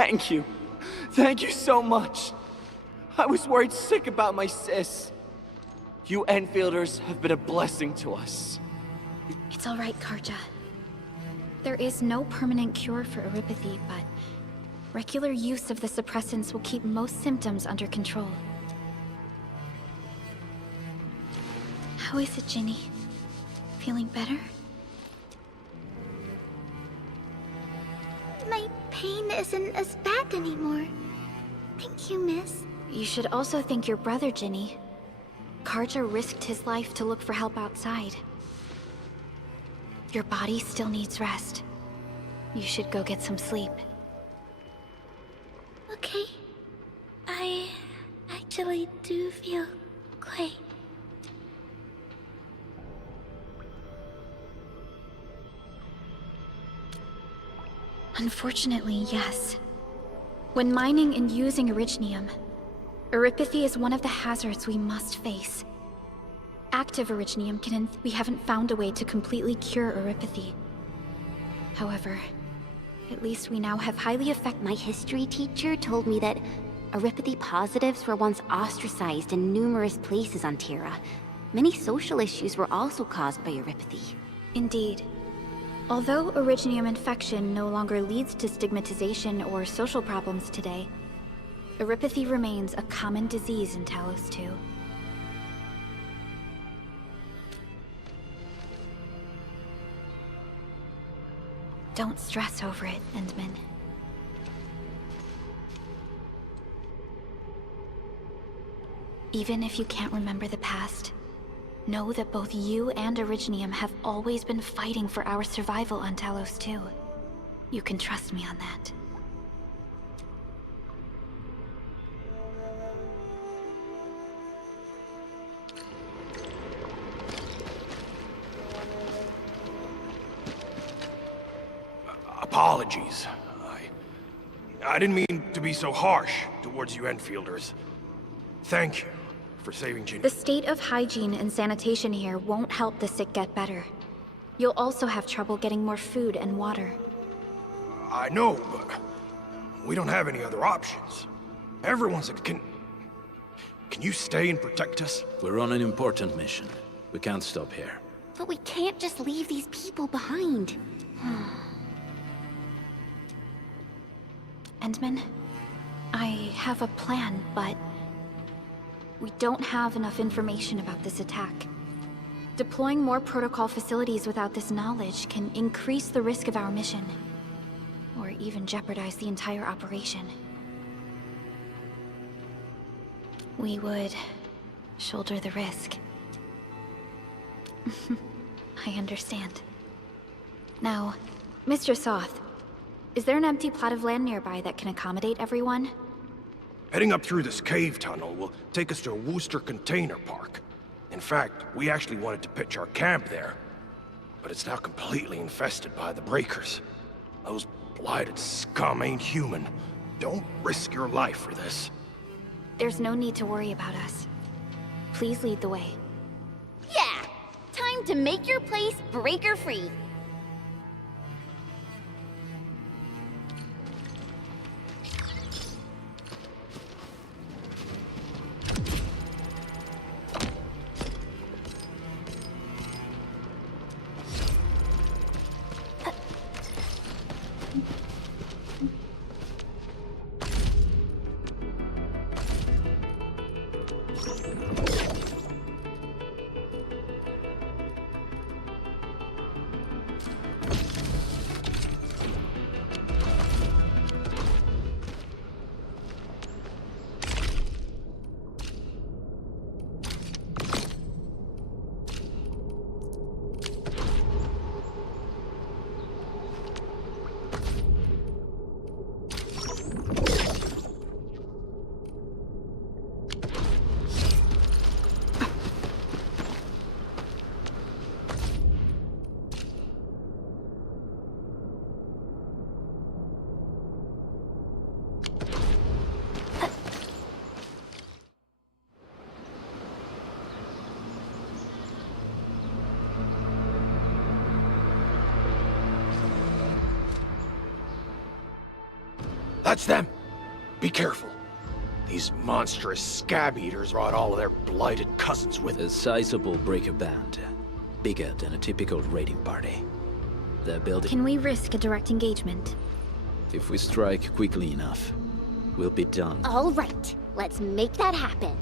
Thank you. Thank you so much. I was worried sick about my sis. You Enfielders have been a blessing to us. It's all right, Karja. There is no permanent cure for erypathy, but regular use of the suppressants will keep most symptoms under control. How is it, Ginny? Feeling better? My pain isn't as bad anymore. Thank you, miss. You should also thank your brother, Ginny. Karja risked his life to look for help outside. Your body still needs rest. You should go get some sleep. Okay. I actually do feel quite... Unfortunately, yes. When mining and using Originium, erypathy is one of the hazards we must face. Active Originium we haven't found a way to completely cure erypathy. However, at least we now have highly effective... My history teacher told me that erypathy positives were once ostracized in numerous places on Terra. Many social issues were also caused by erypathy. Indeed. Although Originium infection no longer leads to stigmatization or social problems today, erypathy remains a common disease in Talos-II. Don't stress over it, Endman. Even if you can't remember the past, know that both you and Originium have always been fighting for our survival on Talos-II. You can trust me on that. Apologies. I didn't mean to be so harsh towards you Enfielders. Thank you for saving Ginny. The state of hygiene and sanitation here won't help the sick get better. You'll also have trouble getting more food and water. I know, but we don't have any other options. Everyone's a... Can you stay and protect us? We're on an important mission. We can't stop here. But we can't just leave these people behind. Endman, I have a plan, but we don't have enough information about this attack. Deploying more protocol facilities without this knowledge can increase the risk of our mission, or even jeopardize the entire operation. We would shoulder the risk. I understand. Now, Mr. Soth, is there an empty plot of land nearby that can accommodate everyone? Heading up through this cave tunnel will take us to a Wooster container park. In fact, we actually wanted to pitch our camp there, but it's now completely infested by the Breakers. Those blighted scum ain't human. Don't risk your life for this. There's no need to worry about us. Please lead the way. Yeah! Time to make your place breaker-free. That's them! Be careful. These monstrous scab eaters brought all of their blighted cousins with them. A sizable breaker band. Bigger than a typical raiding party. They're building... Can we risk a direct engagement? If we strike quickly enough, we'll be done. All right, let's make that happen.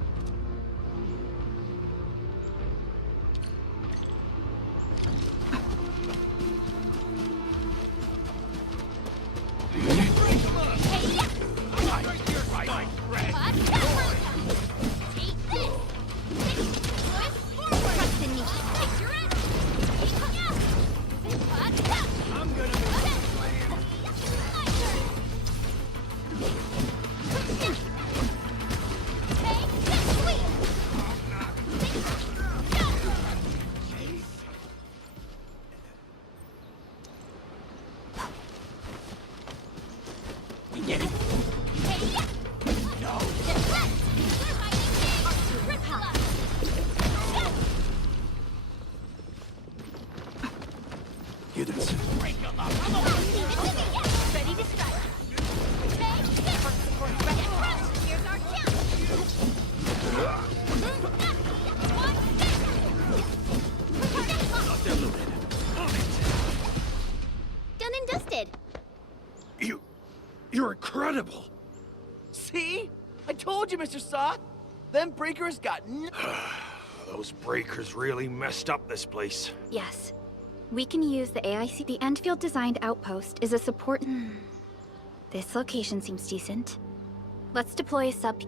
You're incredible! See? I told you, Mr. Soth! Them breakers got Those breakers really messed up this place. Yes. We can use the AIC. The Endfield designed outpost is a support... This location seems decent. Let's deploy a sub...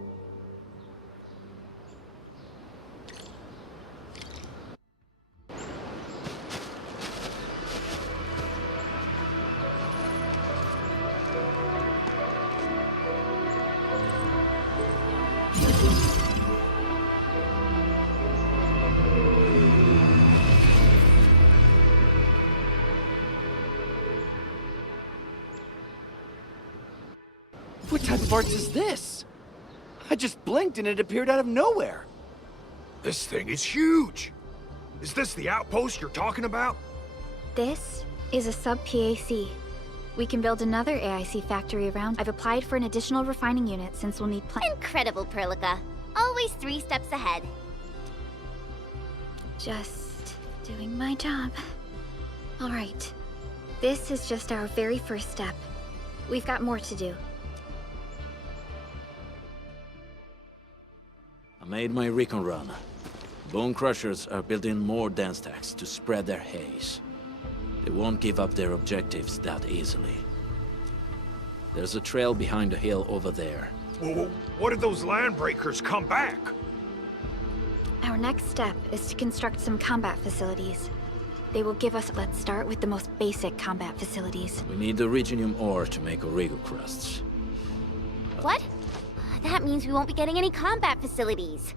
What type of arts is this? I just blinked and it appeared out of nowhere. This thing is huge! Is this the outpost you're talking about? This is a sub-PAC. We can build another AIC factory around. I've applied for an additional refining unit since we'll need Incredible, Perlica. Always 3 steps ahead. Just doing my job. All right. This is just our very first step. We've got more to do. I made my recon run. Bone Crushers are building more dance stacks to spread their haze. They won't give up their objectives that easily. There's a trail behind the hill over there. Well, what did those landbreakers come back? Our next step is to construct some combat facilities. They will give us... Let's start with the most basic combat facilities. We need the Reginium ore to make Origo crusts. What? That means we won't be getting any combat facilities.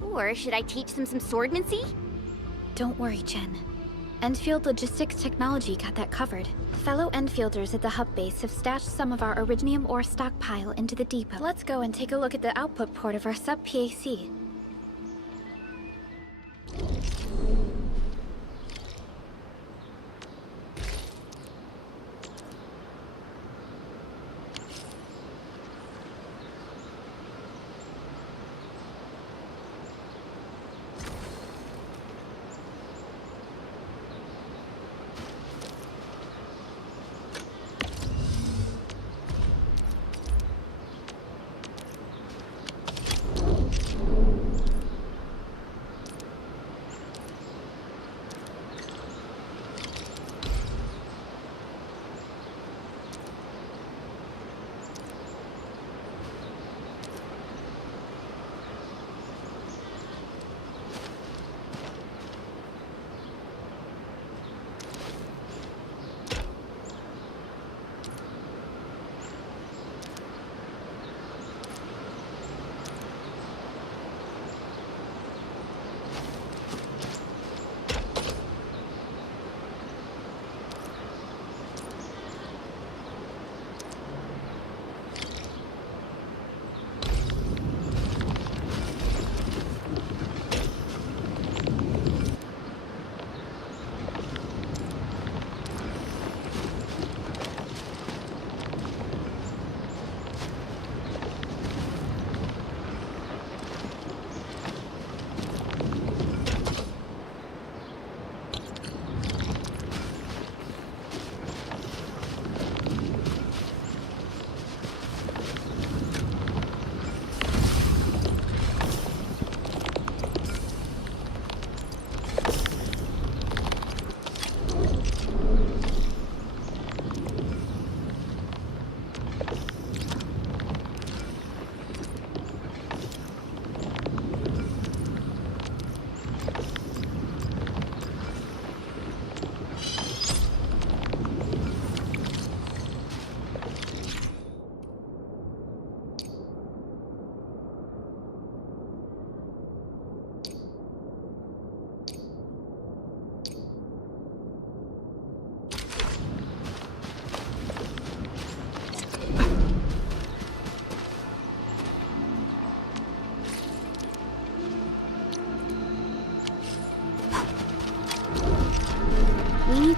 Or should I teach them some swordmancy? Don't worry, Jen. Endfield Logistics Technology got that covered. Fellow Endfielders at the hub base have stashed some of our Originium ore stockpile into the depot. Let's go and take a look at the output port of our sub-PAC.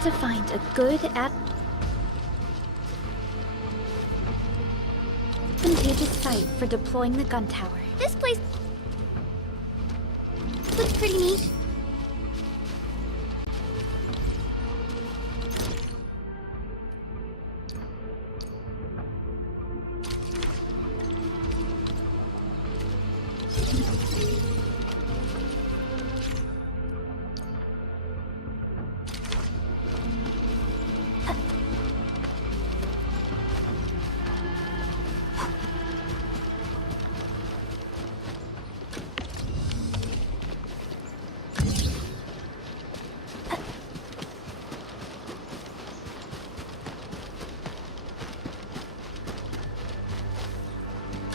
need to find a good advantageous site for deploying the gun tower. This place looks pretty neat.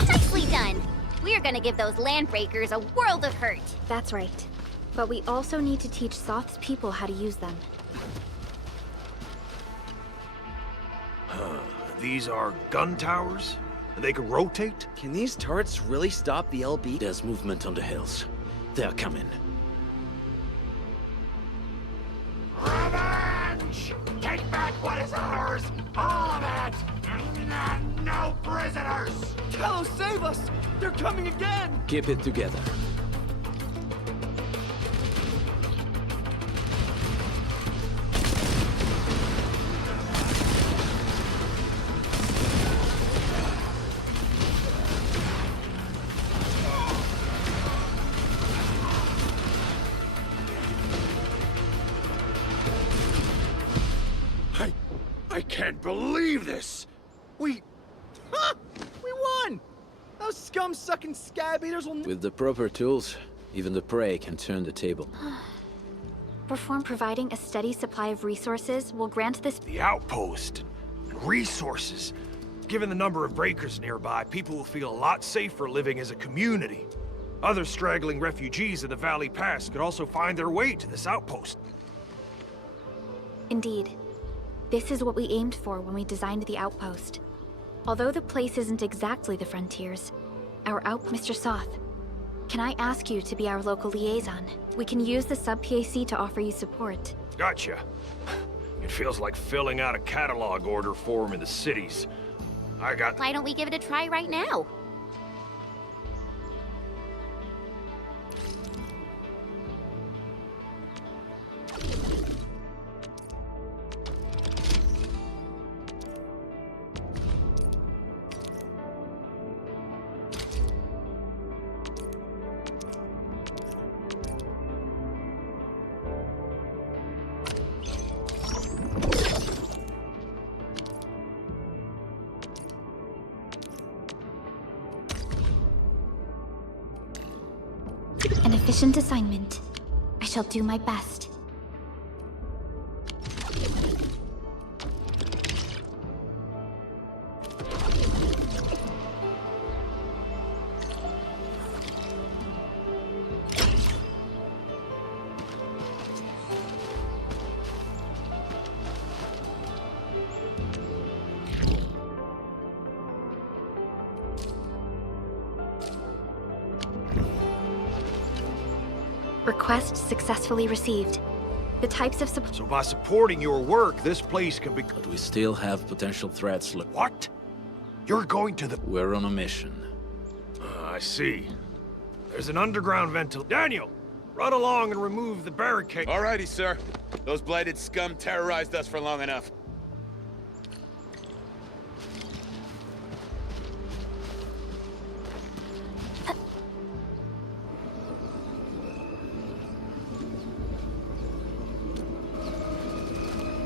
Nicely done. We're gonna give those landbreakers a world of hurt. That's right. But we also need to teach Soth's people how to use them. These are gun towers? They can rotate? Can these turrets really stop the LB? There's movement on the hills. They're coming. Revenge! Take back what is ours! All of it! No prisoners! Talos, save us! They're coming again! Keep it together. I can't believe this! We won! Those scum-sucking scab eaters will... With the proper tools, even the prey can turn the table. Providing a steady supply of resources will grant this... The outpost and resources. Given the number of breakers nearby, people will feel a lot safer living as a community. Other straggling refugees in the Valley Pass could also find their way to this outpost. Indeed. This is what we aimed for when we designed the outpost. Although the place isn't exactly the frontiers, Mr. Soth, can I ask you to be our local liaison? We can use the sub-PAC to offer you support. Gotcha. It feels like filling out a catalog order form in the cities. Why don't we give it a try right now? An efficient assignment. I shall do my best. Request successfully received. The types of support... So by supporting your work, this place can be... But we still have potential threats. What? You're going to the... We're on a mission. I see. There's an underground ventil. Daniel, run along and remove the barricade. Alrighty, sir. Those blighted scum terrorized us for long enough.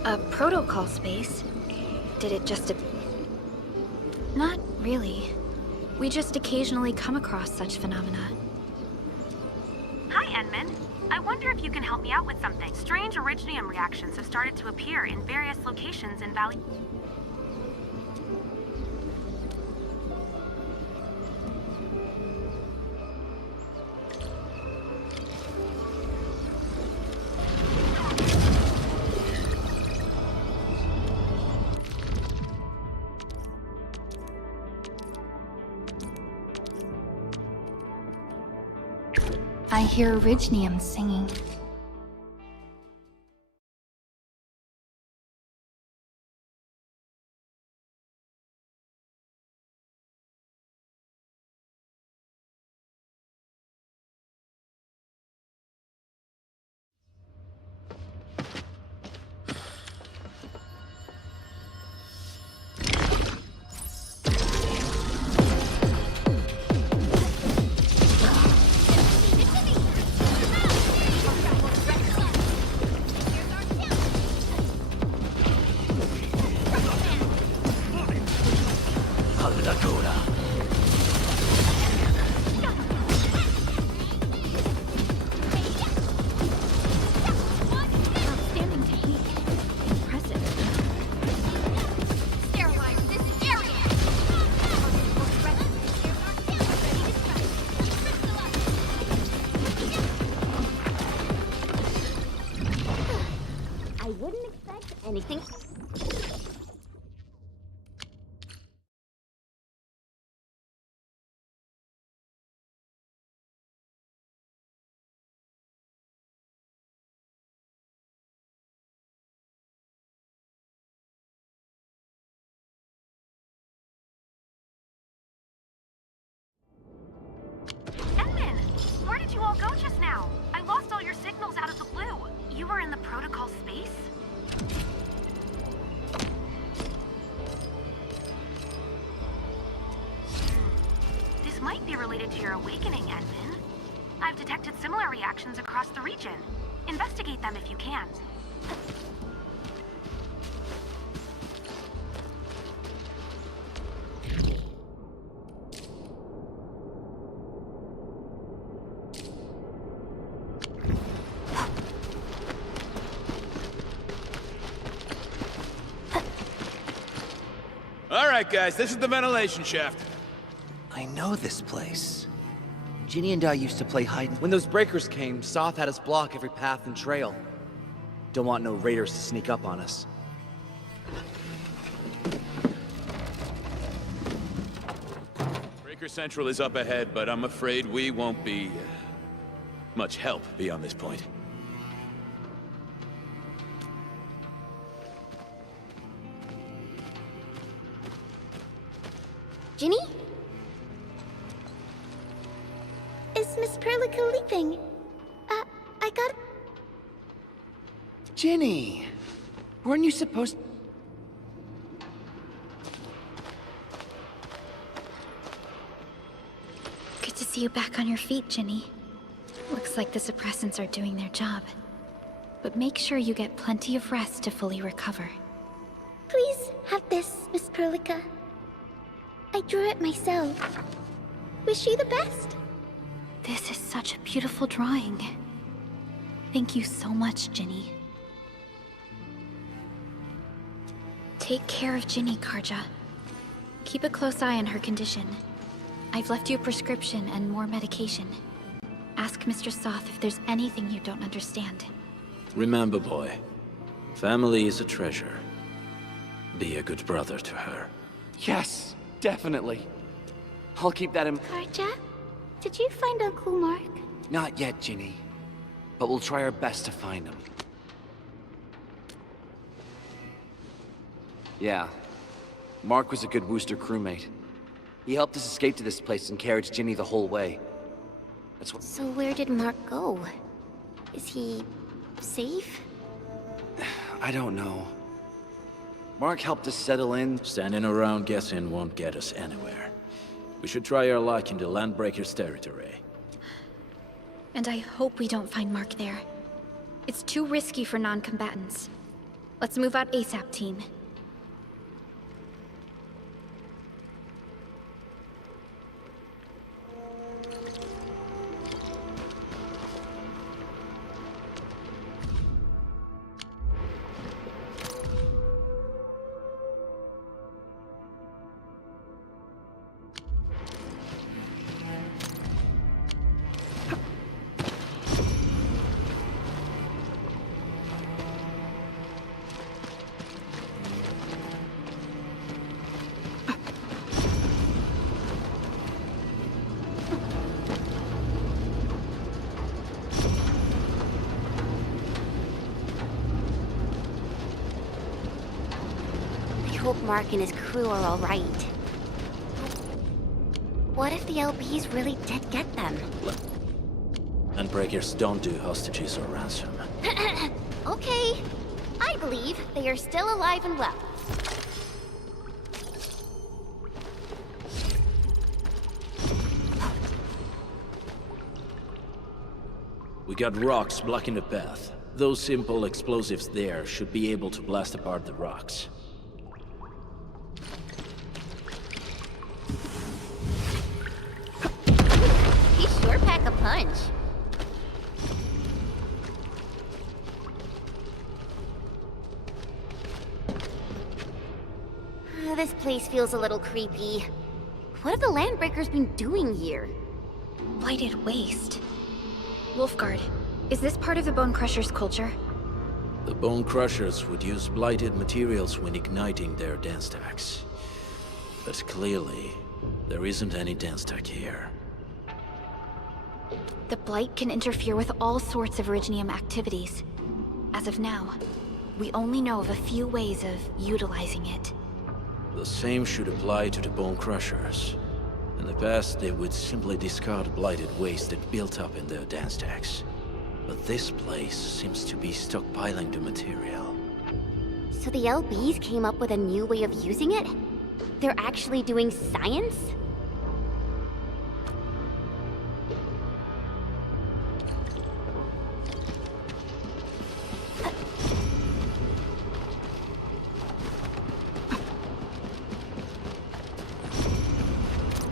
A protocol space? Did it just... Not really. We just occasionally come across such phenomena. Hi, Edmund. I wonder if you can help me out with something. Strange originium reactions have started to appear in various locations in Valley... I hear originium singing. Dakota. Outstanding technique. Impressive. Sterilize this area! I wouldn't expect anything. Edmund! Where did you all go just now? I lost all your signals out of the blue. You were in the protocol space? This might be related to your awakening, Edmund. I've detected similar reactions across the region. Investigate them if you can. All right, guys, this is the ventilation shaft. I know this place. Ginny and I used to play hide. When those breakers came, Soth had us block every path and trail. Don't want no raiders to sneak up on us. Breaker Central is up ahead, but I'm afraid we won't be much help beyond this point. Ginny? Is Miss Perlica leaving? I got... Ginny! Weren't you supposed... Good to see you back on your feet, Ginny. Looks like the suppressants are doing their job. But make sure you get plenty of rest to fully recover. Please have this, Miss Perlica. I drew it myself. Wish you the best. This is such a beautiful drawing. Thank you so much, Ginny. Take care of Ginny, Karja. Keep a close eye on her condition. I've left you a prescription and more medication. Ask Mr. Soth if there's anything you don't understand. Remember, boy, family is a treasure. Be a good brother to her. Yes, definitely. I'll keep that in... Karja, did you find Uncle Mark? Not yet, Ginny. But we'll try our best to find him. Yeah. Mark was a good Wooster crewmate. He helped us escape to this place and carried Ginny the whole way. That's what... So where did Mark go? Is he... safe? I don't know. Mark helped us settle in. Standing around guessing won't get us anywhere. We should try our luck in the Landbreakers' territory. And I hope we don't find Mark there. It's too risky for non-combatants. Let's move out ASAP, team. I hope Mark and his crew are all right. What if the LBs really did get them? Landbreakers don't do hostages or ransom. Okay. I believe they are still alive and well. We got rocks blocking the path. Those simple explosives there should be able to blast apart the rocks. lunch. This place feels a little creepy. What have the Landbreakers been doing here? Blighted waste. Wolfguard, is this part of the Bone Crushers' culture? The Bone Crushers would use blighted materials when igniting their dance stacks. But clearly, there isn't any dance stack here. The Blight can interfere with all sorts of Originium activities. As of now, we only know of a few ways of utilizing it. The same should apply to the Bone Crushers. In the past, they would simply discard blighted waste that built up in their dance stacks. But this place seems to be stockpiling the material. So the LBs came up with a new way of using it? They're actually doing science?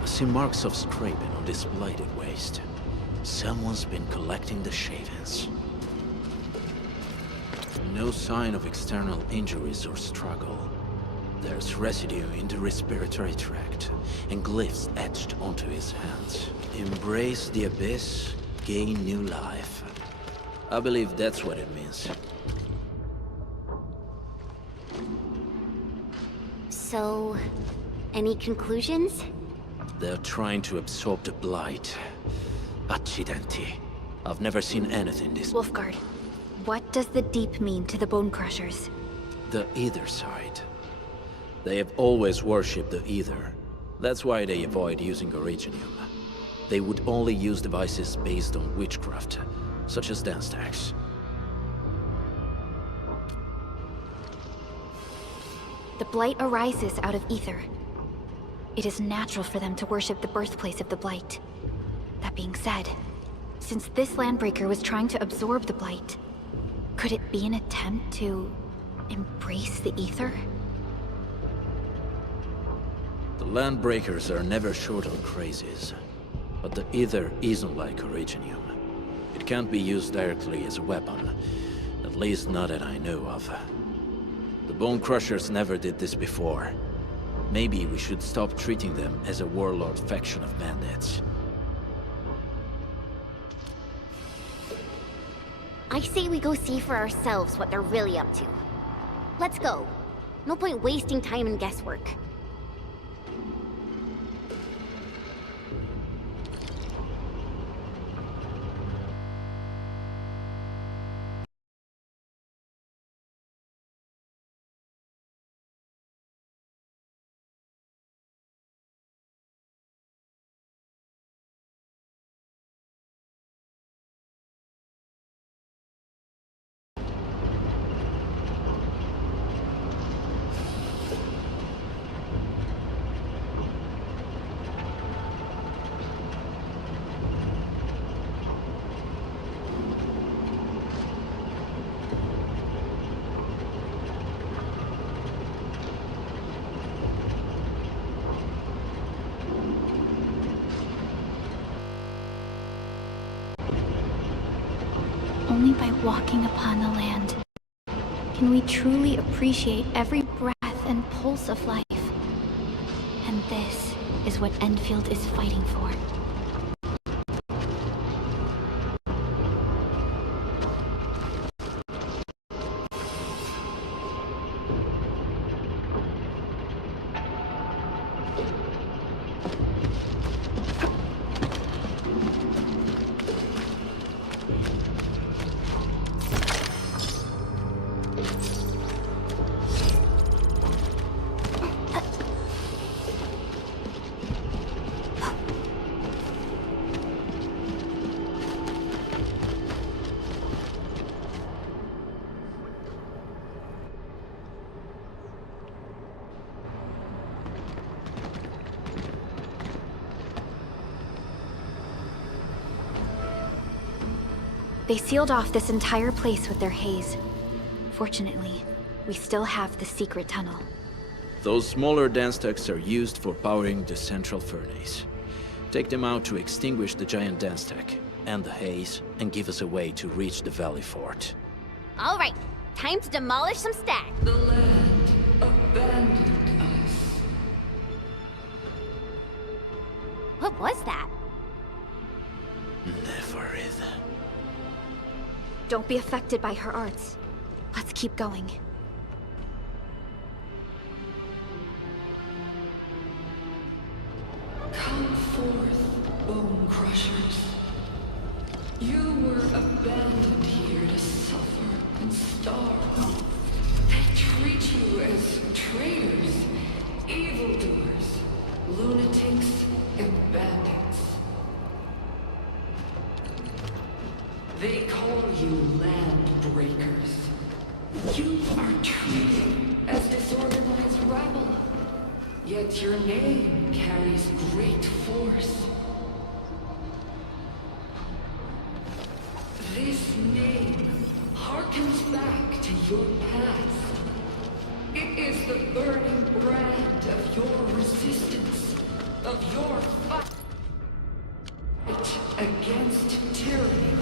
I see marks of scraping on this blighted waste. Someone's been collecting the shavings. No sign of external injuries or struggle. There's residue in the respiratory tract, and glyphs etched onto his hands. Embrace the abyss, gain new life. I believe that's what it means. So, any conclusions? They're trying to absorb the blight. Accidenti. I've never seen anything this... Wolfguard, what does the Deep mean to the Bone Crushers? The Ether side. They have always worshipped the Ether. That's why they avoid using Originium. They would only use devices based on witchcraft, such as dance stacks. The Blight arises out of Ether. It is natural for them to worship the birthplace of the Blight. That being said, since this Landbreaker was trying to absorb the Blight, could it be an attempt to embrace the Ether? The Landbreakers are never short on crazes, but the Ether isn't like Originium. It can't be used directly as a weapon, at least not that I know of. The Bone Crushers never did this before. Maybe we should stop treating them as a warlord faction of bandits. I say we go see for ourselves what they're really up to. Let's go. No point wasting time in guesswork. Only by walking upon the land can we truly appreciate every breath and pulse of life. And this is what Endfield is fighting for. They sealed off this entire place with their haze. Fortunately, we still have the secret tunnel. Those smaller dance stacks are used for powering the central furnace. Take them out to extinguish the giant dance stack, end the haze, and give us a way to reach the Valley Fort. All right, time to demolish some stacks. The land abandoned us. What was that? Never is. Don't be affected by her arts. Let's keep going. Come forth, bone crushers. You were abandoned here to suffer and starve. They treat you as traitors, evildoers, lunatics, and bandits. They call you land breakers. You are treated as disorganized rabble. Yet your name carries great force. This name harkens back to your past. It is the burning brand of your resistance, of your fight against tyranny.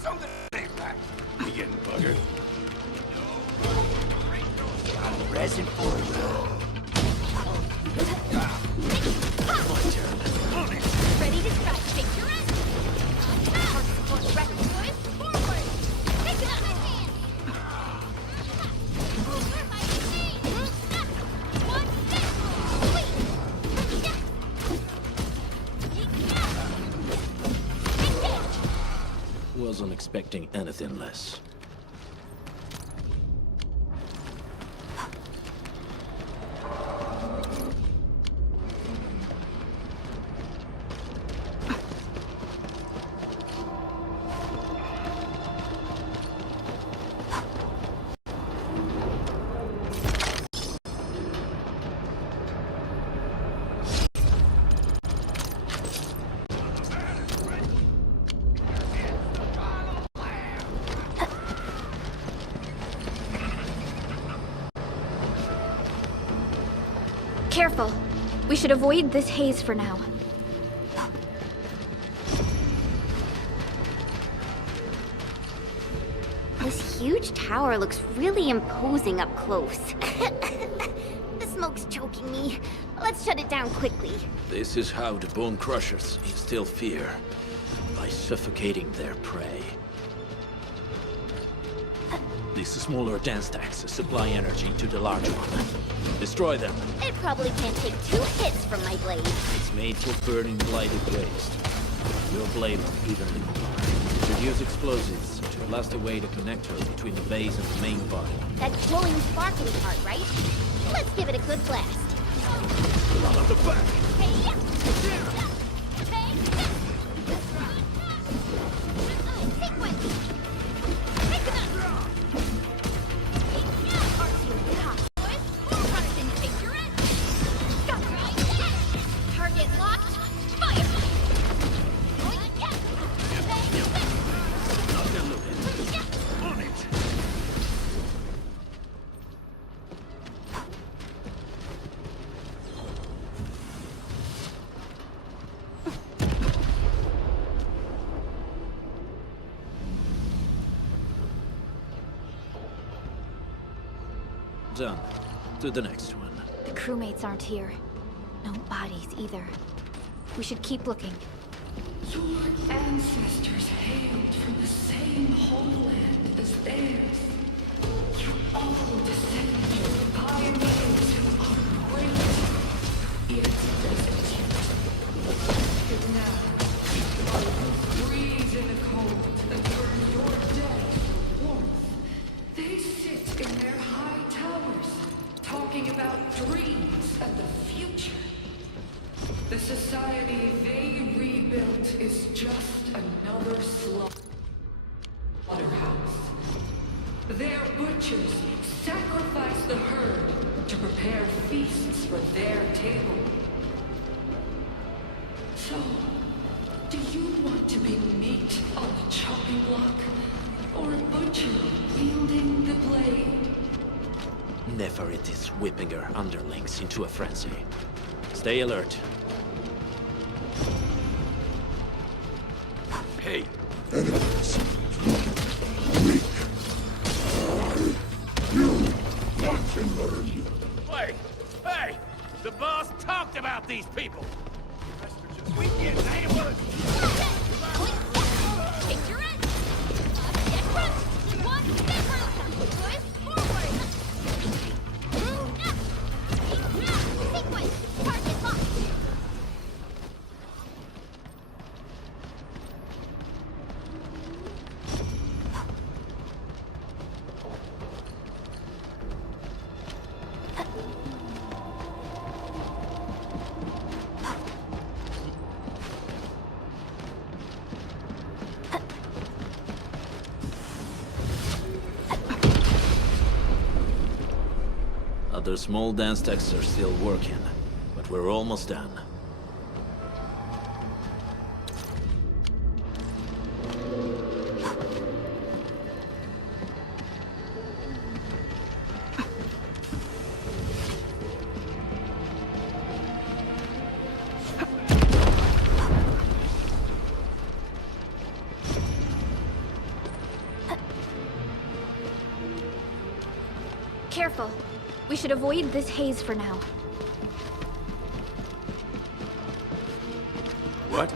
Something ain't right. You getting buggered? I'm resin for you. My turn. Ready to strike. Take your end. Forward. Take it up. Wasn't expecting anything less. Careful. We should avoid this haze for now. This huge tower looks really imposing up close. The smoke's choking me. Let's shut it down quickly. This is how the Bone Crushers instill fear, by suffocating their prey. These smaller dance stacks supply energy to the large one. Destroy them. It probably can't take 2 hits from my blade. It's made for burning blighted waste. Your blade will evenly more. Reduce explosives to blast away the connector between the base and the main body. That glowing sparkly part, right? Let's give it a good blast. Run up the back. Target locked. Fire! On it. Done. To the next one. The crewmates aren't here. No bodies either. We should keep looking. Your ancestors hailed from the same homeland as theirs. You all descend from pioneers who are great, yet destitute. And now, while you freeze in the cold and burn your dead for warmth, they sit in their high towers, talking about dreams and the future. The society they rebuilt is just another slaughterhouse. Their butchers sacrifice the herd to prepare feasts for their table. So, do you want to be meat on the chopping block, or a butcher wielding the blade? Never it is whipping her underlings into a frenzy. Stay alert. Hey. Enemies. Weak. You want to learn. Wait! Hey! The boss talked about these people! We can't name us! Take your end! Get front! One, get front! Good, forward! Sequence! Target locked! Other small dance techs are still working, but we're almost done. Careful. We should avoid this haze for now. What?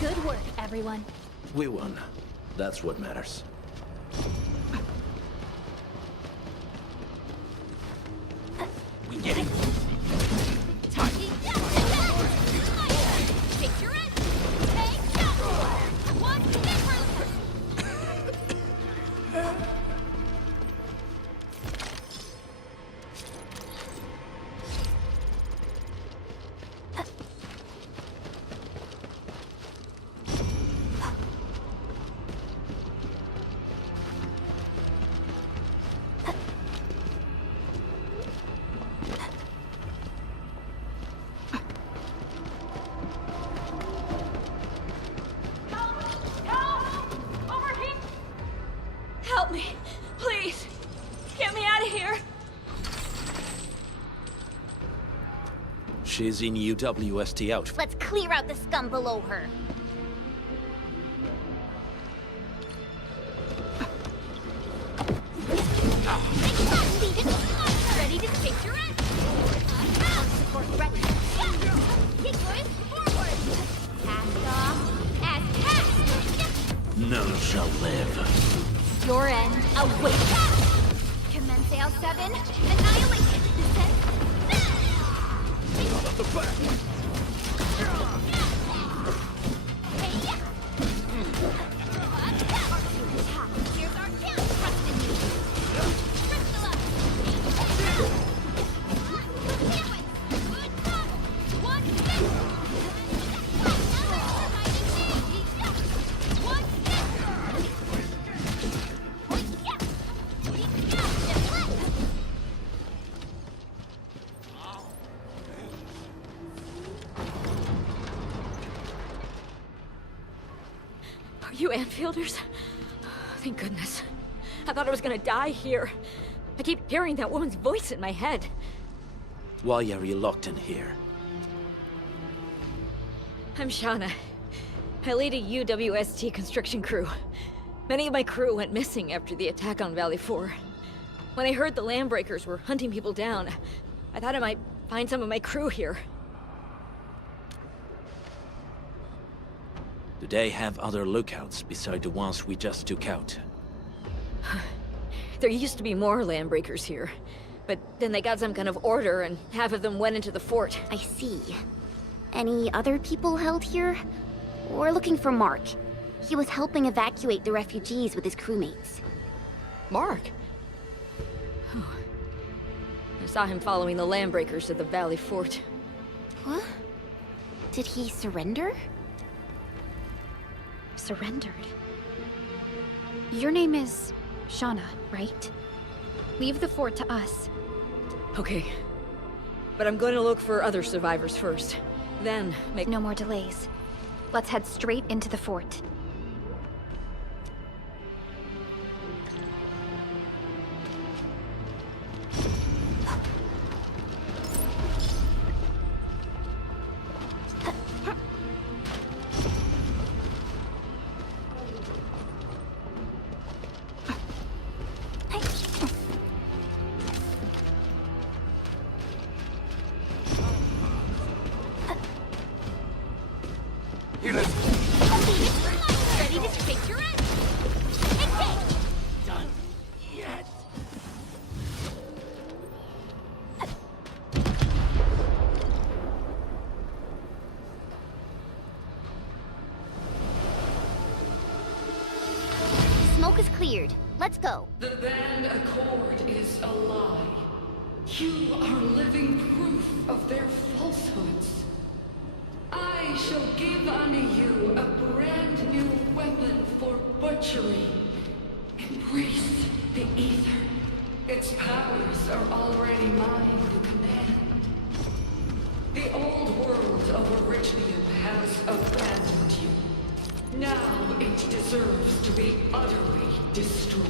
Good work, everyone. We won. That's what matters. We get it! Take your end! Take shot! One, get front! Help me, please. Get me out of here. She's in UWST outfit. Let's clear out the scum below her. Ready to take your end. Support ready. Get good. Forward. Cast off. As cast. None shall live. Your end. Await. Commence AL7. Annihilation. Descent. Out of the back! Here's our chance. Trust in you. Crystal up. Sandwich. Good shot. One hit. One Are you Anfielders? Thank goodness. I thought I was gonna die here. I keep hearing that woman's voice in my head. Why are you locked in here? I'm Shauna. I lead a UWST construction crew. Many of my crew went missing after the attack on Valley 4. When I heard the Landbreakers were hunting people down, I thought I might find some of my crew here. Do they have other lookouts beside the ones we just took out? There used to be more Landbreakers here, but then they got some kind of order and half of them went into the fort. I see. Any other people held here? We're looking for Mark. He was helping evacuate the refugees with his crewmates. Mark? Oh. I saw him following the Landbreakers to the Valley Fort. What? Did he surrender? surrendered. Your name is Shauna, right? Leave the fort to us. Okay. But I'm going to look for other survivors first. Then make... No more delays. Let's head straight into the fort. Smoke is cleared. Let's go. The band accord is a lie. You are living proof of their falsehoods. I shall give unto you a brand new weapon for butchery. Embrace the ether. Its powers are already mine to command. The old world of Originium has abandoned you. Now it deserves to be utterly destroyed.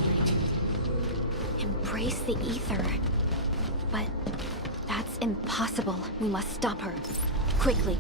Embrace the ether. But that's impossible. We must stop her. Quickly.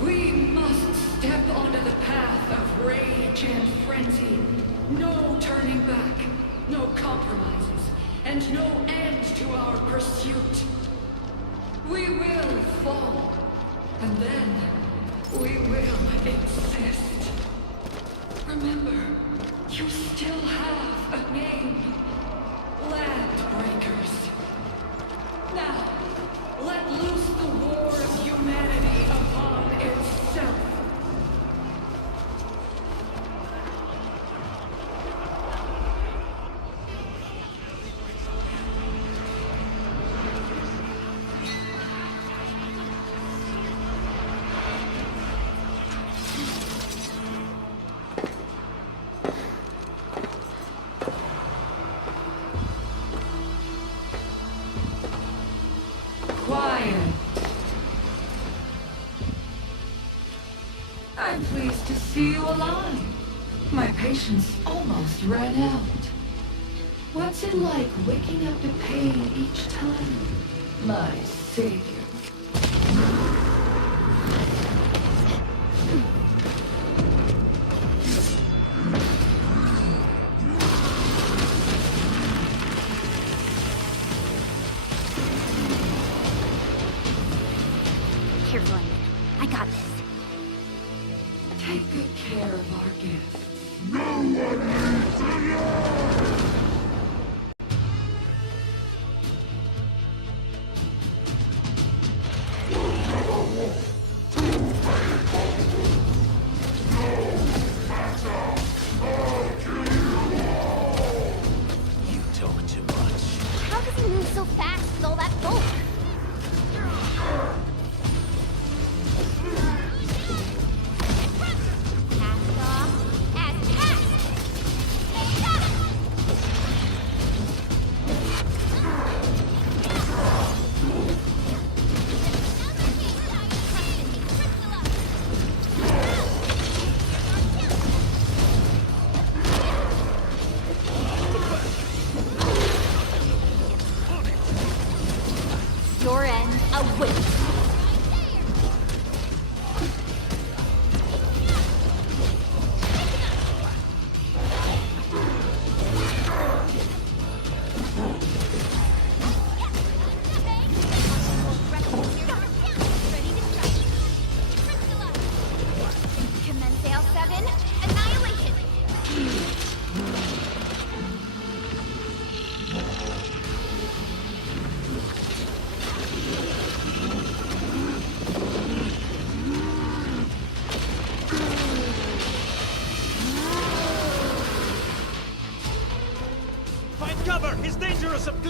We must step onto the path of rage and frenzy. No turning back, no compromises, and no end to our pursuit. We will fall, and then we will exist. Remember, you still have a name. Landbreakers. Now, let loose the war of humanity upon itself. Quiet. I'm pleased to see you alive. My patience almost ran out. What's it like waking up to pain each time, my savior? Careful, Onion. I got this. Take good care of our guests. No one leaves alive! You talk too much. How does he move so fast with all that bulk? Cast off as cast! Stop it! Your end awaits.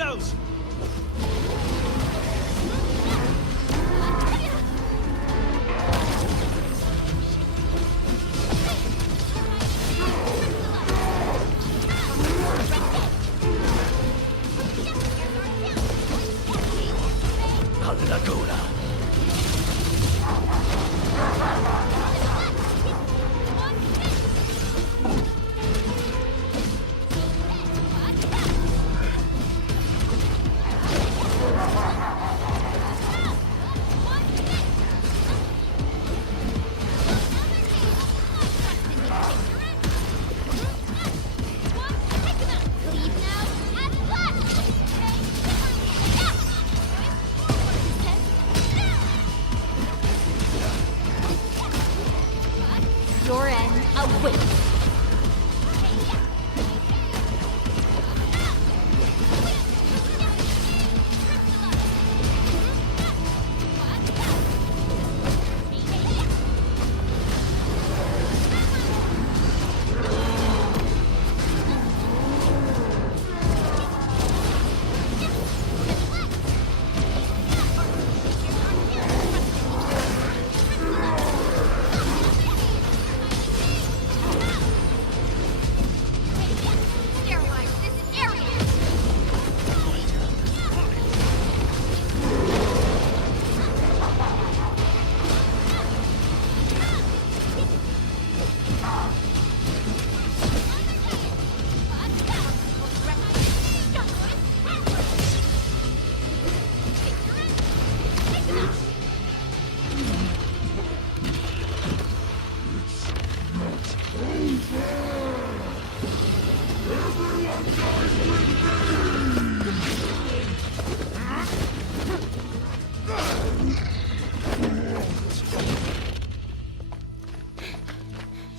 yourselves! Your end awaits.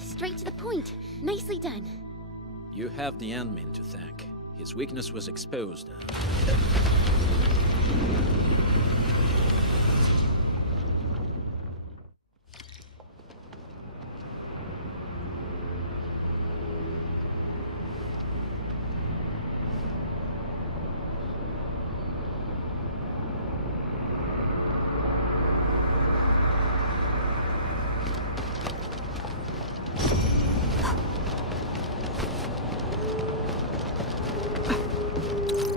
Straight to the point. Nicely done. You have the admin to thank. His weakness was exposed.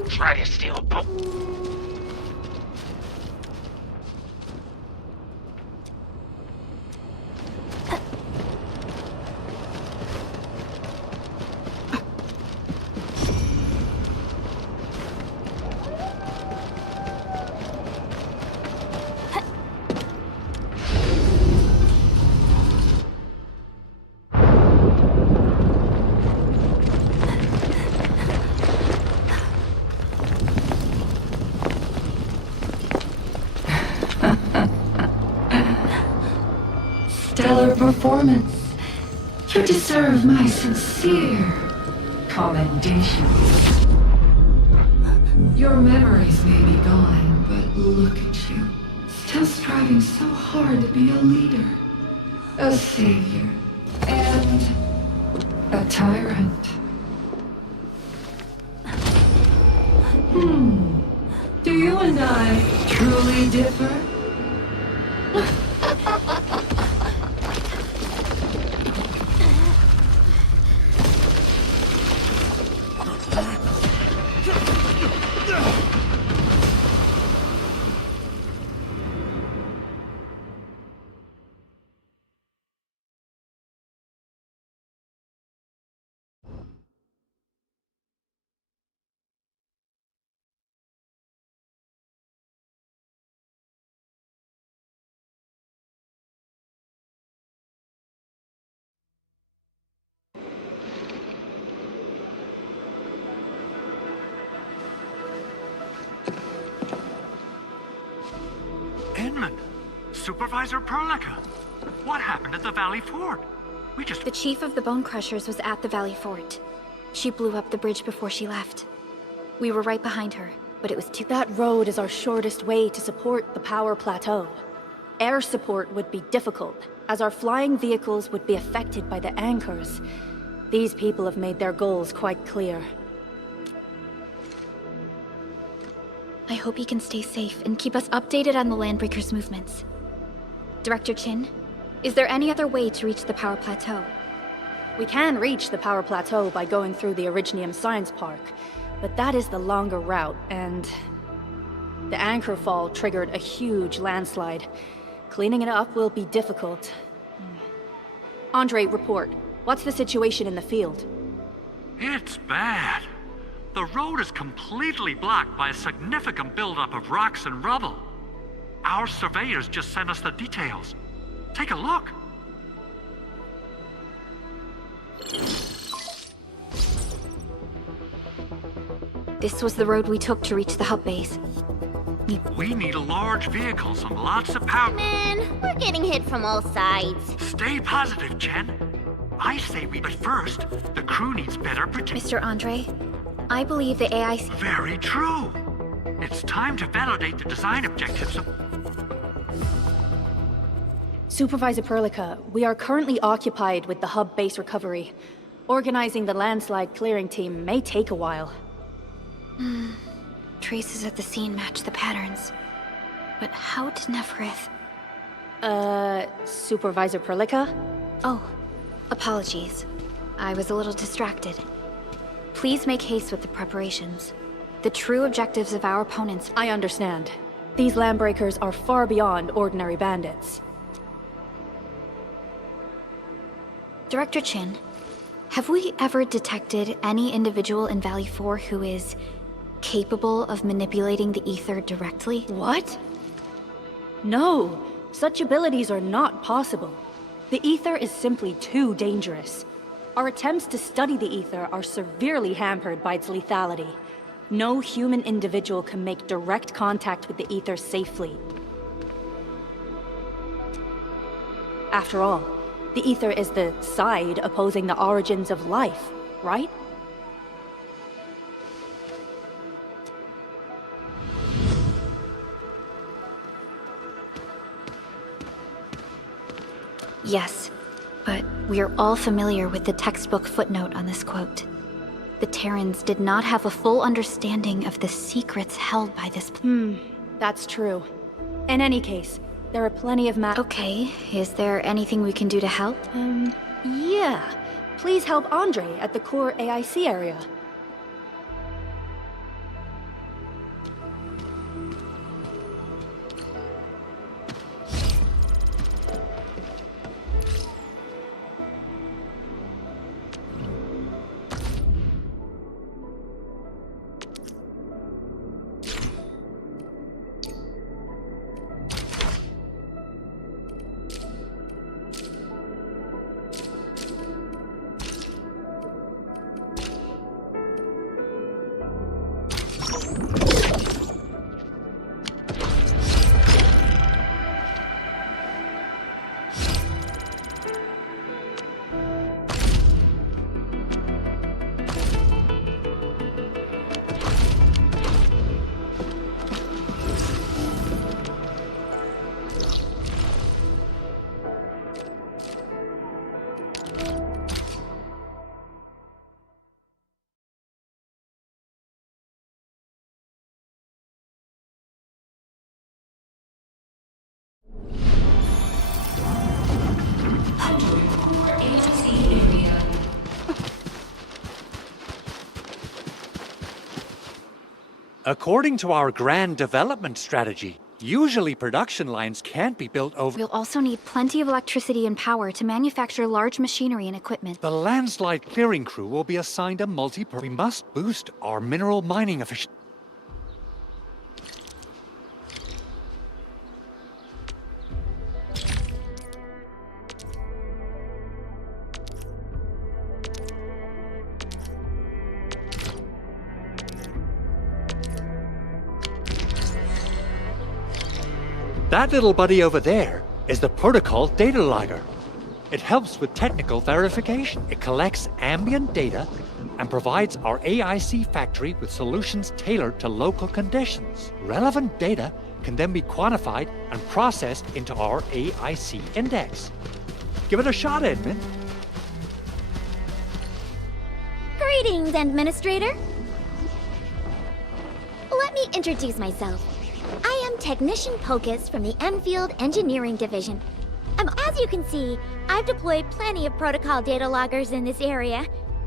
Try to steal a boat. Stellar performance. You deserve my sincere commendation. Your memories may be gone, but look at you. Still striving so hard to be a leader, a savior, and a tyrant. Do you and I truly differ? Supervisor Perlica, what happened at the Valley Fort? The chief of the Bone Crushers was at the Valley Fort. She blew up the bridge before she left. We were right behind her, but it was too... That road is our shortest way to support the power plateau. Air support would be difficult, as our flying vehicles would be affected by the anchors. These people have made their goals quite clear. I hope he can stay safe and keep us updated on the Landbreakers' movements. Director Chin, is there any other way to reach the power plateau? We can reach the power plateau by going through the Originium Science Park, but that is the longer route, and the anchor fall triggered a huge landslide. Cleaning it up will be difficult. Andre, report. What's the situation in the field? It's bad. The road is completely blocked by a significant buildup of rocks and rubble. Our surveyors just sent us the details. Take a look. This was the road we took to reach the hub base. We need large vehicles and lots of power. Man, we're getting hit from all sides. Stay positive, Chen. I say but first, the crew needs better protection. Mr. Andre, I believe the AIC... Very true. It's time to validate the design objectives of... Supervisor Perlica, we are currently occupied with the hub base recovery. Organizing the landslide clearing team may take a while. Traces at the scene match the patterns. But how did Neferith... Supervisor Perlica? Oh, apologies. I was a little distracted. Please make haste with the preparations. The true objectives of our opponents... I understand. These Landbreakers are far beyond ordinary bandits. Director Chin, have we ever detected any individual in Valley 4 who is capable of manipulating the ether directly? What? No, such abilities are not possible. The ether is simply too dangerous. Our attempts to study the ether are severely hampered by its lethality. No human individual can make direct contact with the ether safely. After all, the ether is the side opposing the origins of life, right? Yes, but we are all familiar with the textbook footnote on this quote. The Terrans did not have a full understanding of the secrets held by this... That's true. In any case, there are plenty of Okay, is there anything we can do to help? Yeah. Please help Andre at the core AIC area. According to our grand development strategy, usually production lines can't be built over... We'll also need plenty of electricity and power to manufacture large machinery and equipment. The landslide clearing crew will be assigned a multi-purpose... We must boost our mineral mining efficiency. That little buddy over there is the protocol data logger. It helps with technical verification. It collects ambient data and provides our AIC factory with solutions tailored to local conditions. Relevant data can then be quantified and processed into our AIC index. Give it a shot, Edmund. Greetings, Administrator. Let me introduce myself. I am Technician Pocus from the Enfield Engineering Division. As you can see, I've deployed plenty of protocol data loggers in this area.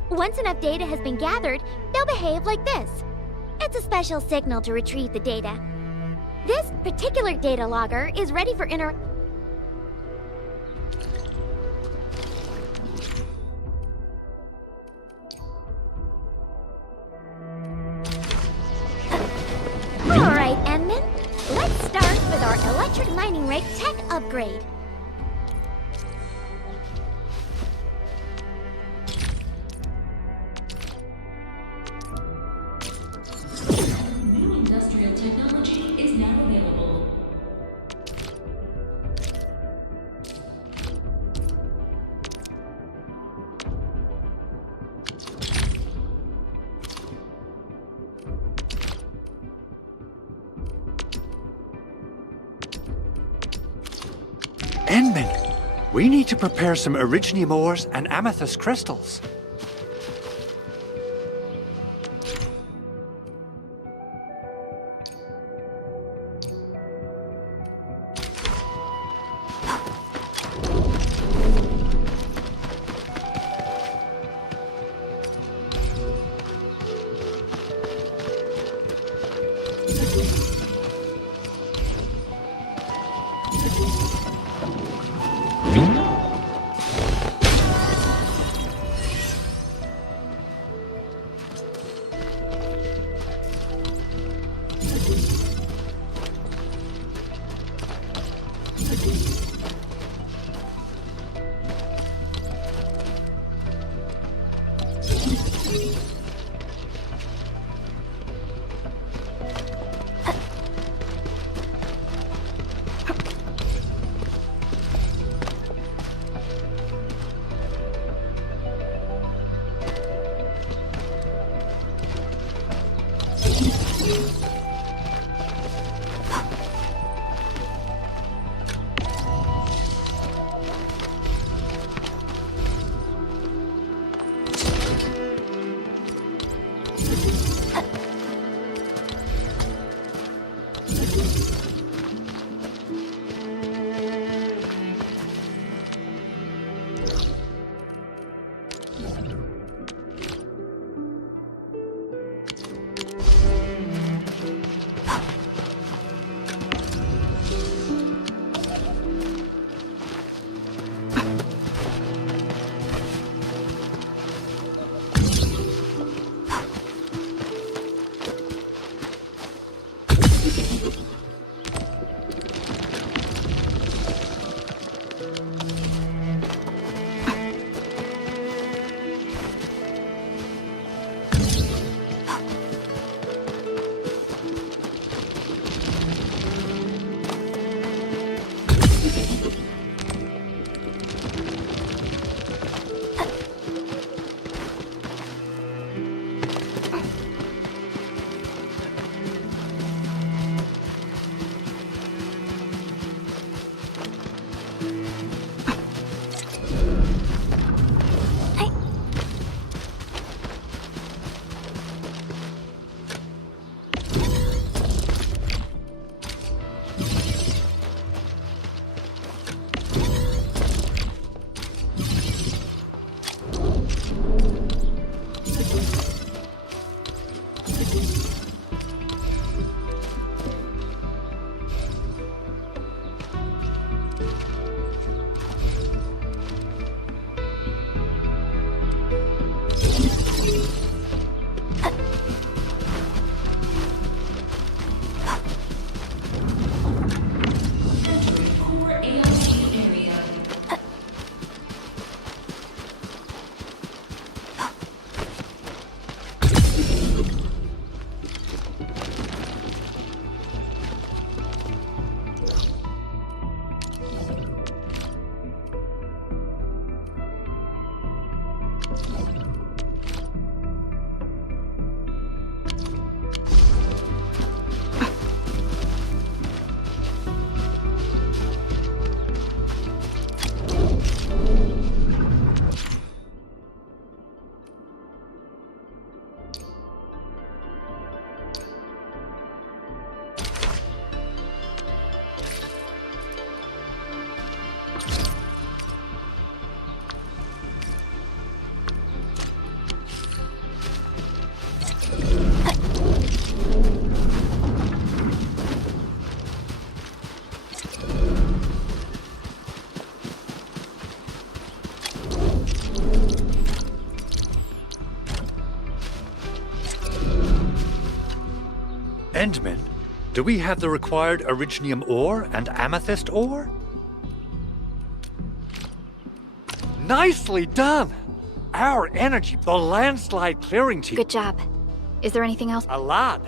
Once enough data has been gathered, they'll behave like this. It's a special signal to retrieve the data. This particular data logger is ready for Alright, Enman. Let's start with our electric mining rig tech upgrade. New industrial technology is now available. Enman, we need to prepare some Originium ores and amethyst crystals. Do we have the required originium ore and amethyst ore? Nicely done! Our energy, the landslide clearing team. Good job. Is there anything else? A lot.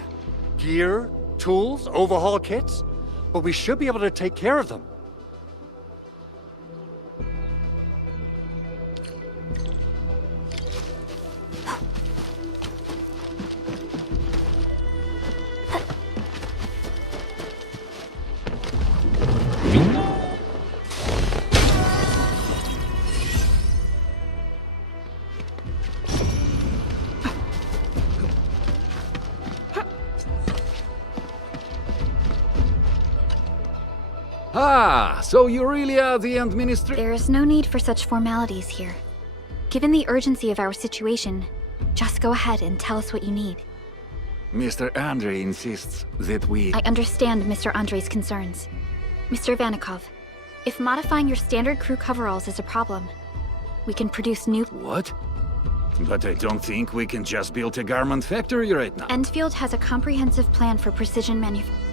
Gear, tools, overhaul kits. But we should be able to take care of them. Ah, so you really are the administrator? There is no need for such formalities here. Given the urgency of our situation, just go ahead and tell us what you need. Mr. Andre insists that we... I understand Mr. Andre's concerns. Mr. Vanikov, if modifying your standard crew coveralls is a problem, we can produce new... What? But I don't think we can just build a garment factory right now. Endfield has a comprehensive plan for precision manufacturing.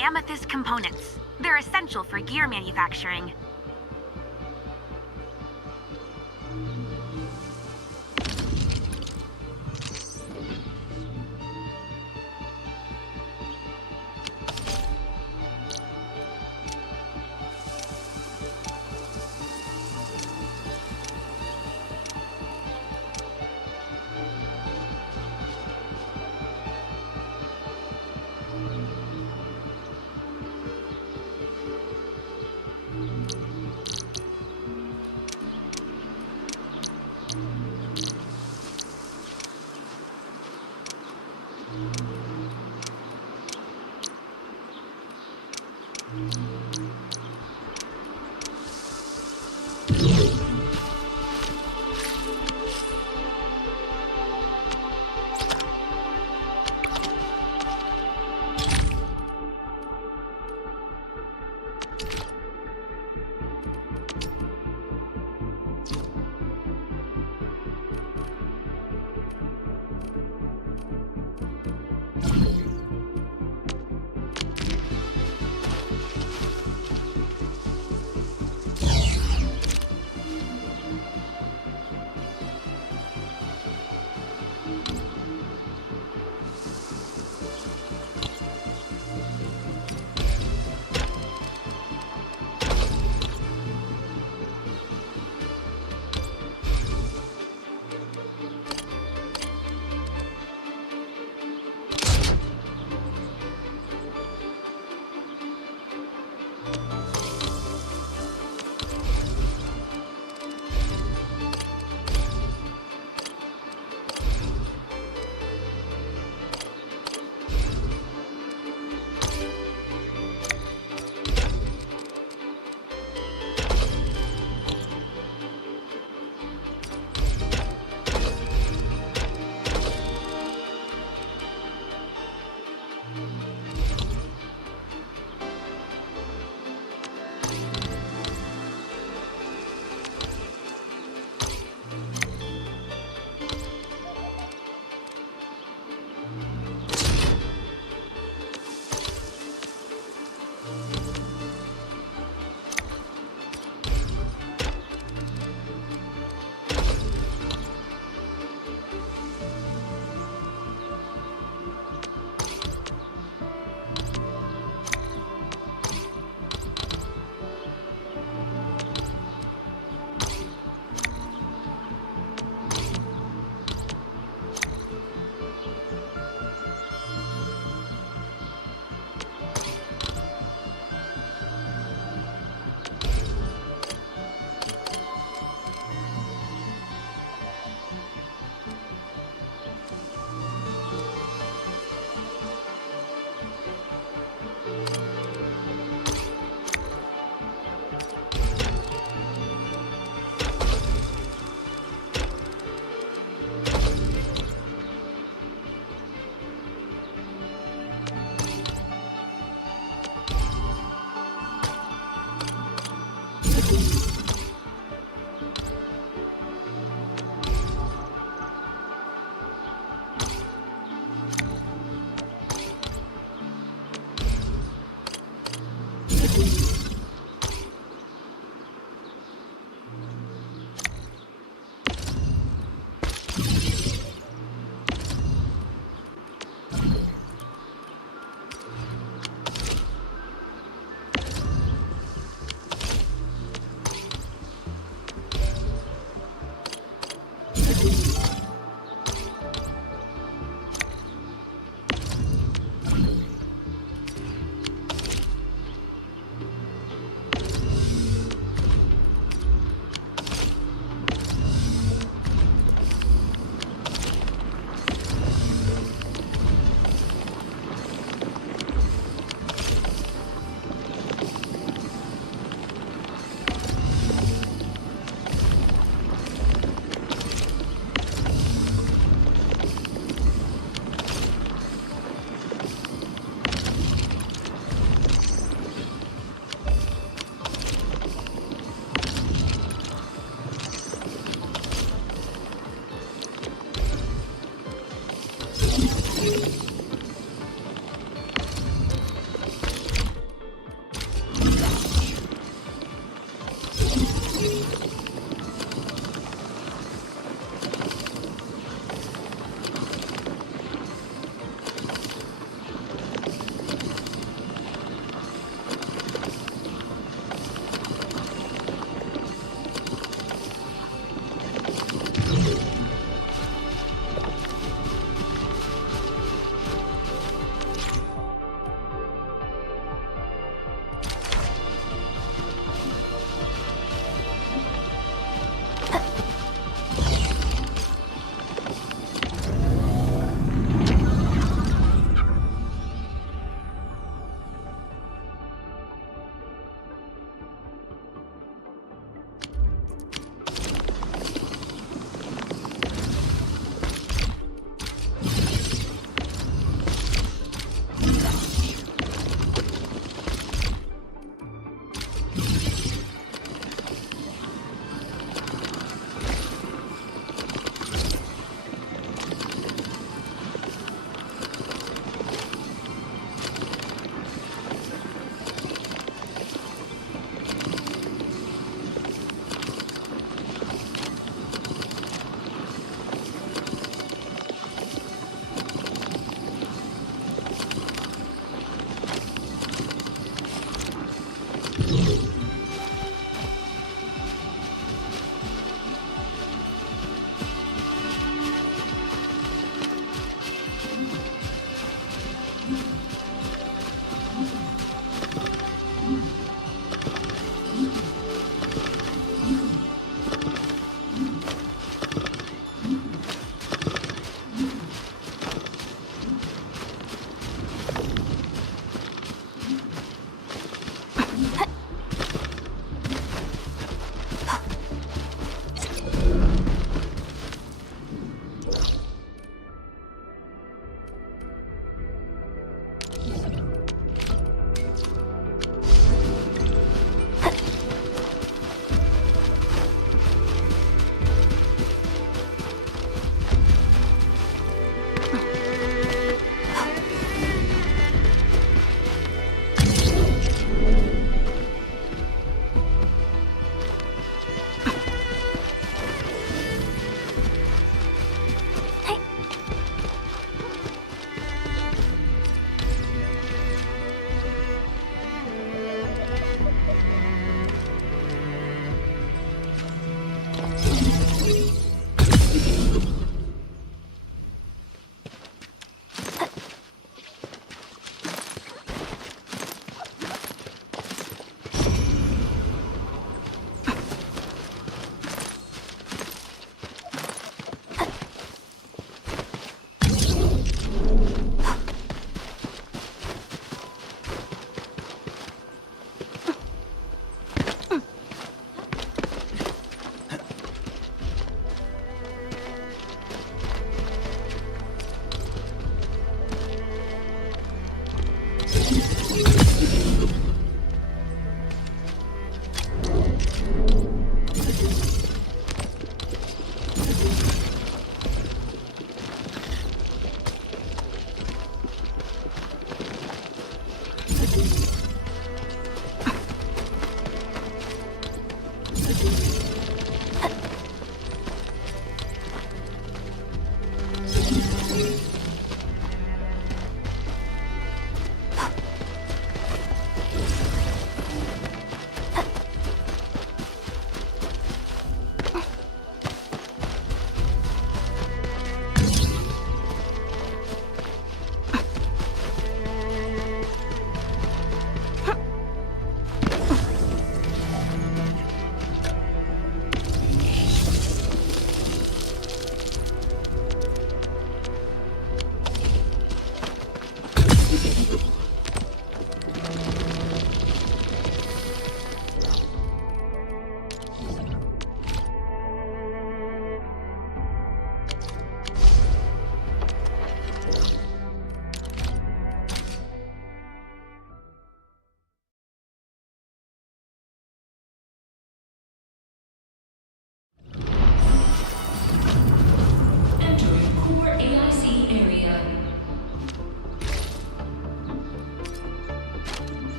amethyst components. They're essential for gear manufacturing.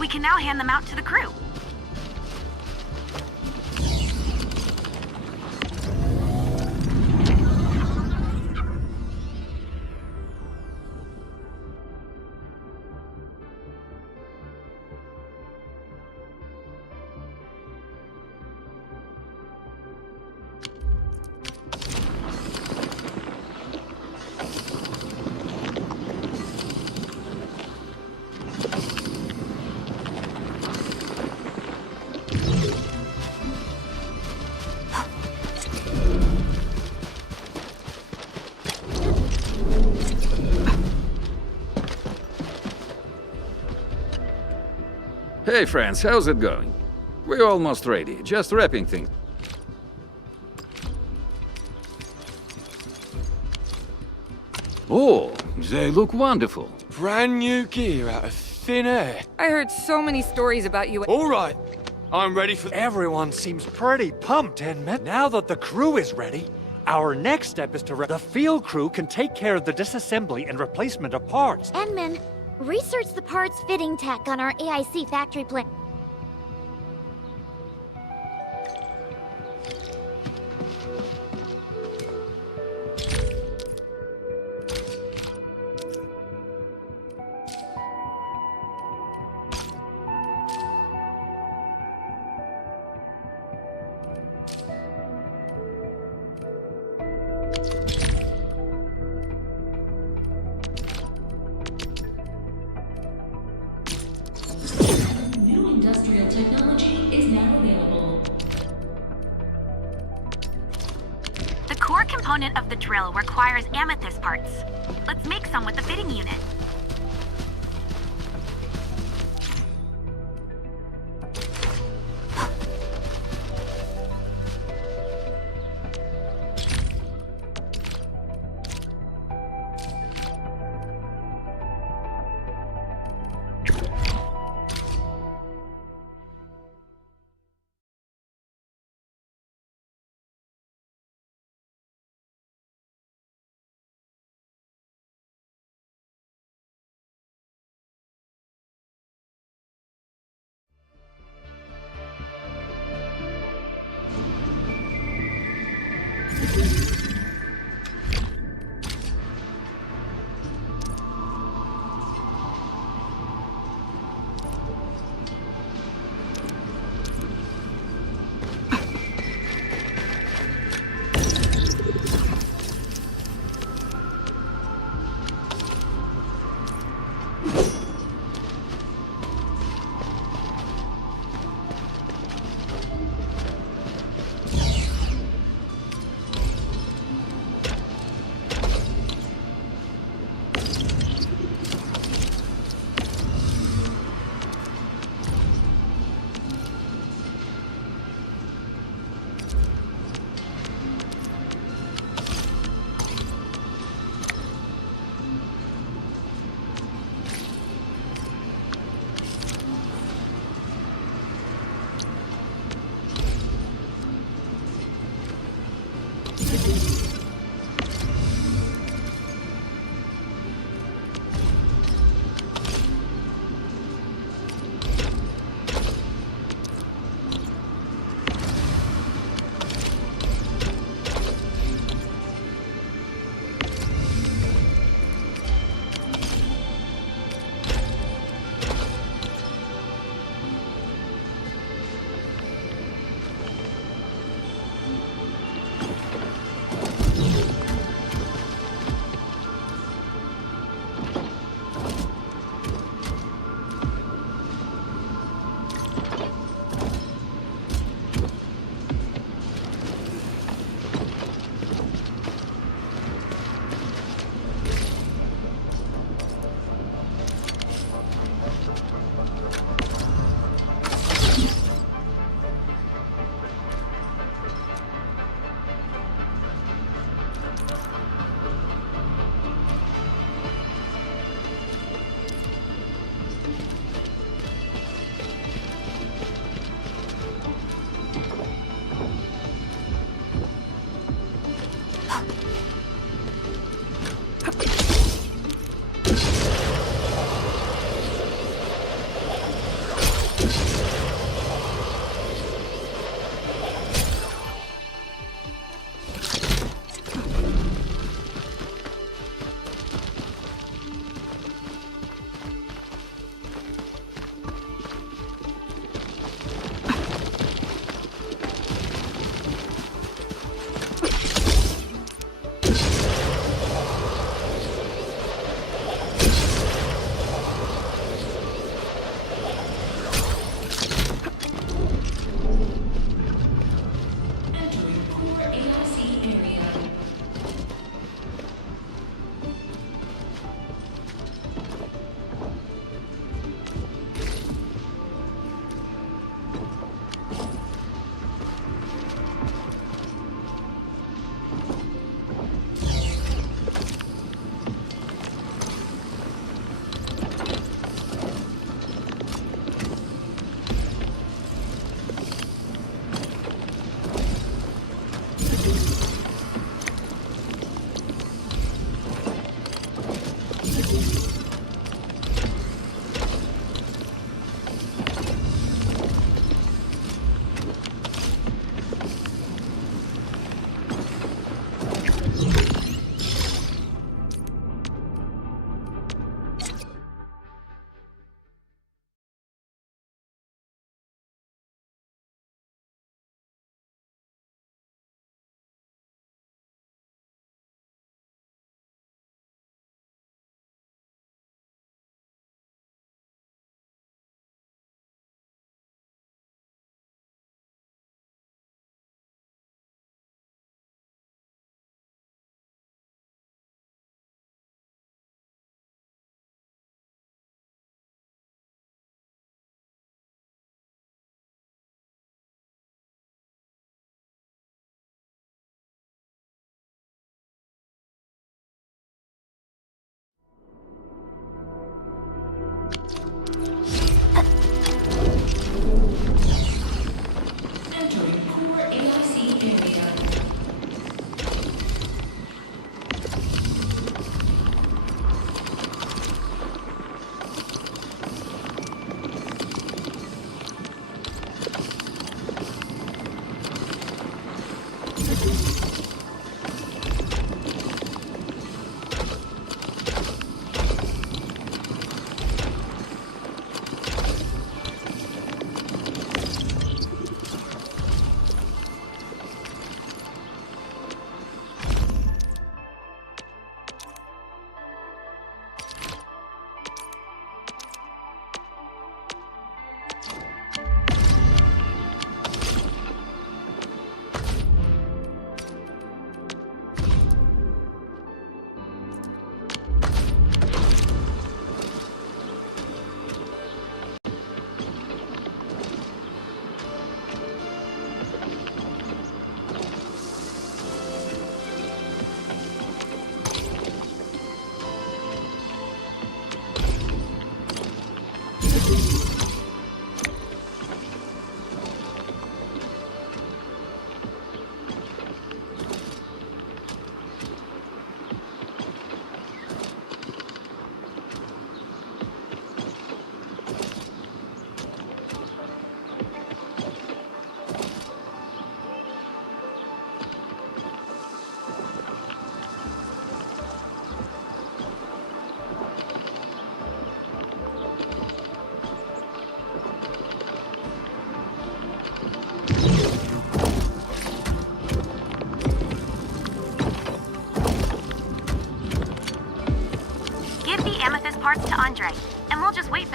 We can now hand them out to the crew. Hey friends, how's it going? We're almost ready, just wrapping things. Oh, they look wonderful. Brand new gear out of thin air. I heard so many stories about you. All right, I'm ready for... Everyone seems pretty pumped, Enman. Now that the crew is ready, our next step is to... The field crew can take care of the disassembly and replacement of parts. Enman, research the parts fitting tech on our AIC factory plan. Industrial technology is now available. The core component of the drill requires amethyst parts. Let's make some with the fitting unit.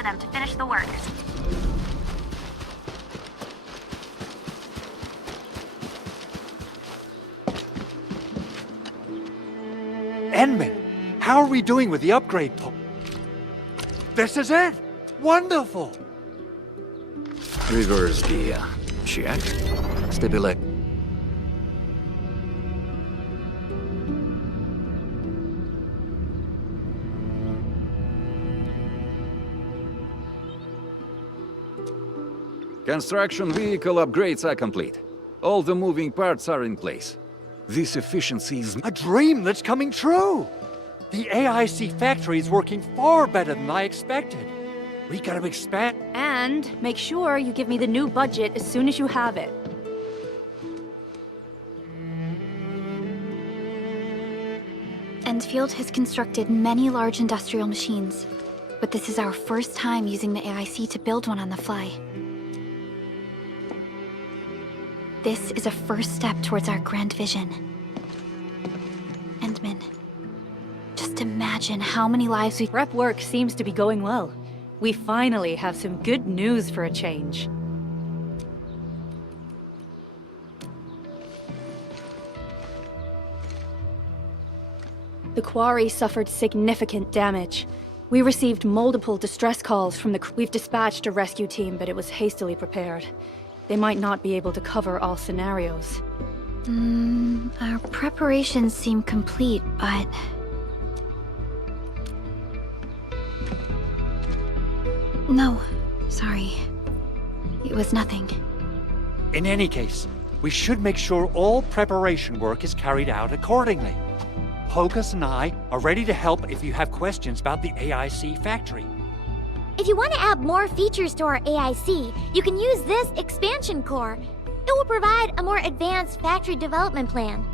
them to finish the work. Enman, how are we doing with the upgrade This is it! Wonderful! Reverse gear. Check. Stipulate. Construction vehicle upgrades are complete. All the moving parts are in place. This efficiency is a dream that's coming true! The AIC factory is working far better than I expected. We gotta expand. And make sure you give me the new budget as soon as you have it. Endfield has constructed many large industrial machines, but this is our first time using the AIC to build one on the fly. This is a first step towards our grand vision. Endman, just imagine how many lives we— Prep work seems to be going well. We finally have some good news for a change. The quarry suffered significant damage. We received multiple distress calls from the crew. We've dispatched a rescue team, but it was hastily prepared. They might not be able to cover all scenarios. Our preparations seem complete, but... No, sorry. It was nothing. In any case, we should make sure all preparation work is carried out accordingly. Hokus and I are ready to help if you have questions about the AIC factory. If you want to add more features to our AIC, you can use this expansion core. It will provide a more advanced factory development plan.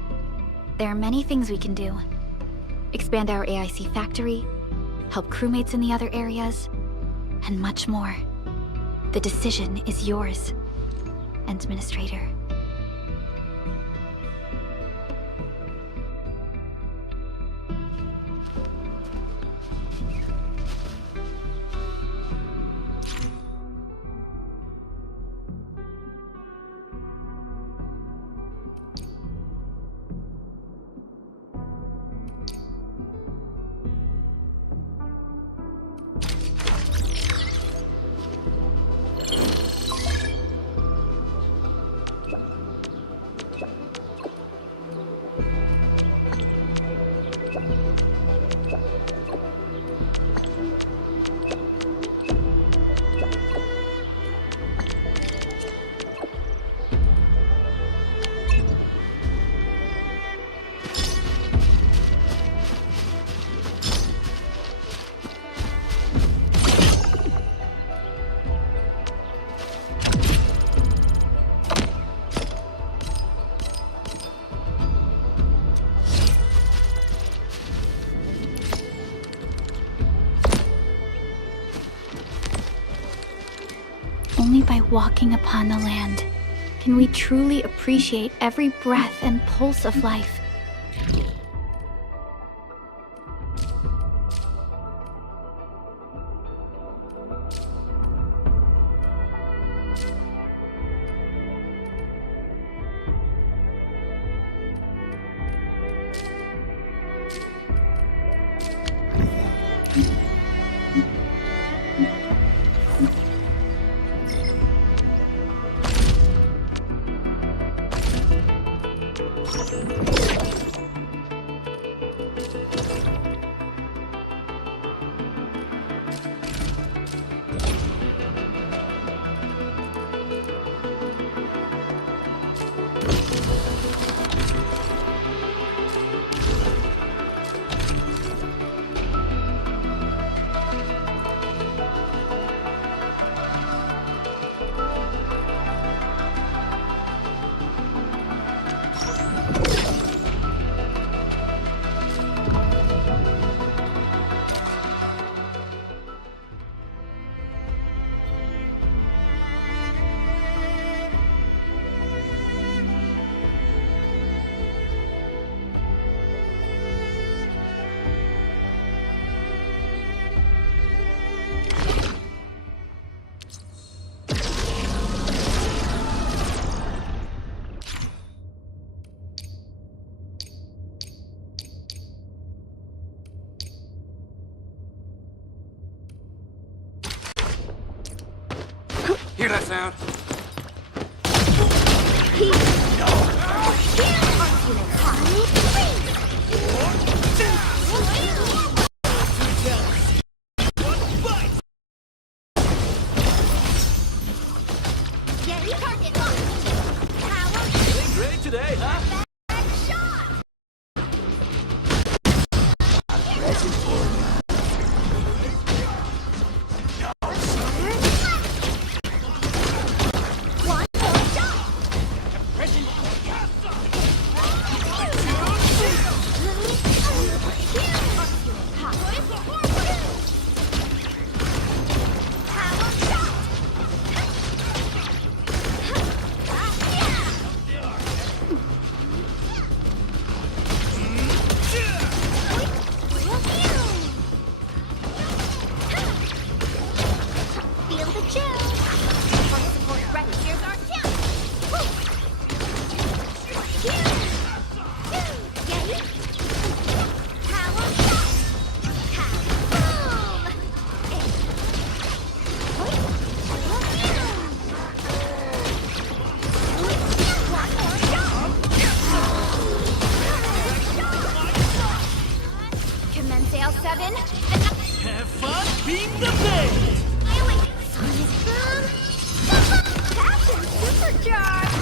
There are many things we can do. Expand our AIC factory, help crewmates in the other areas, and much more. The decision is yours, Administrator. Only by walking upon the land can we truly appreciate every breath and pulse of life. Hear that sound? Great today, huh? Have fun being the best! Captain Supercharged!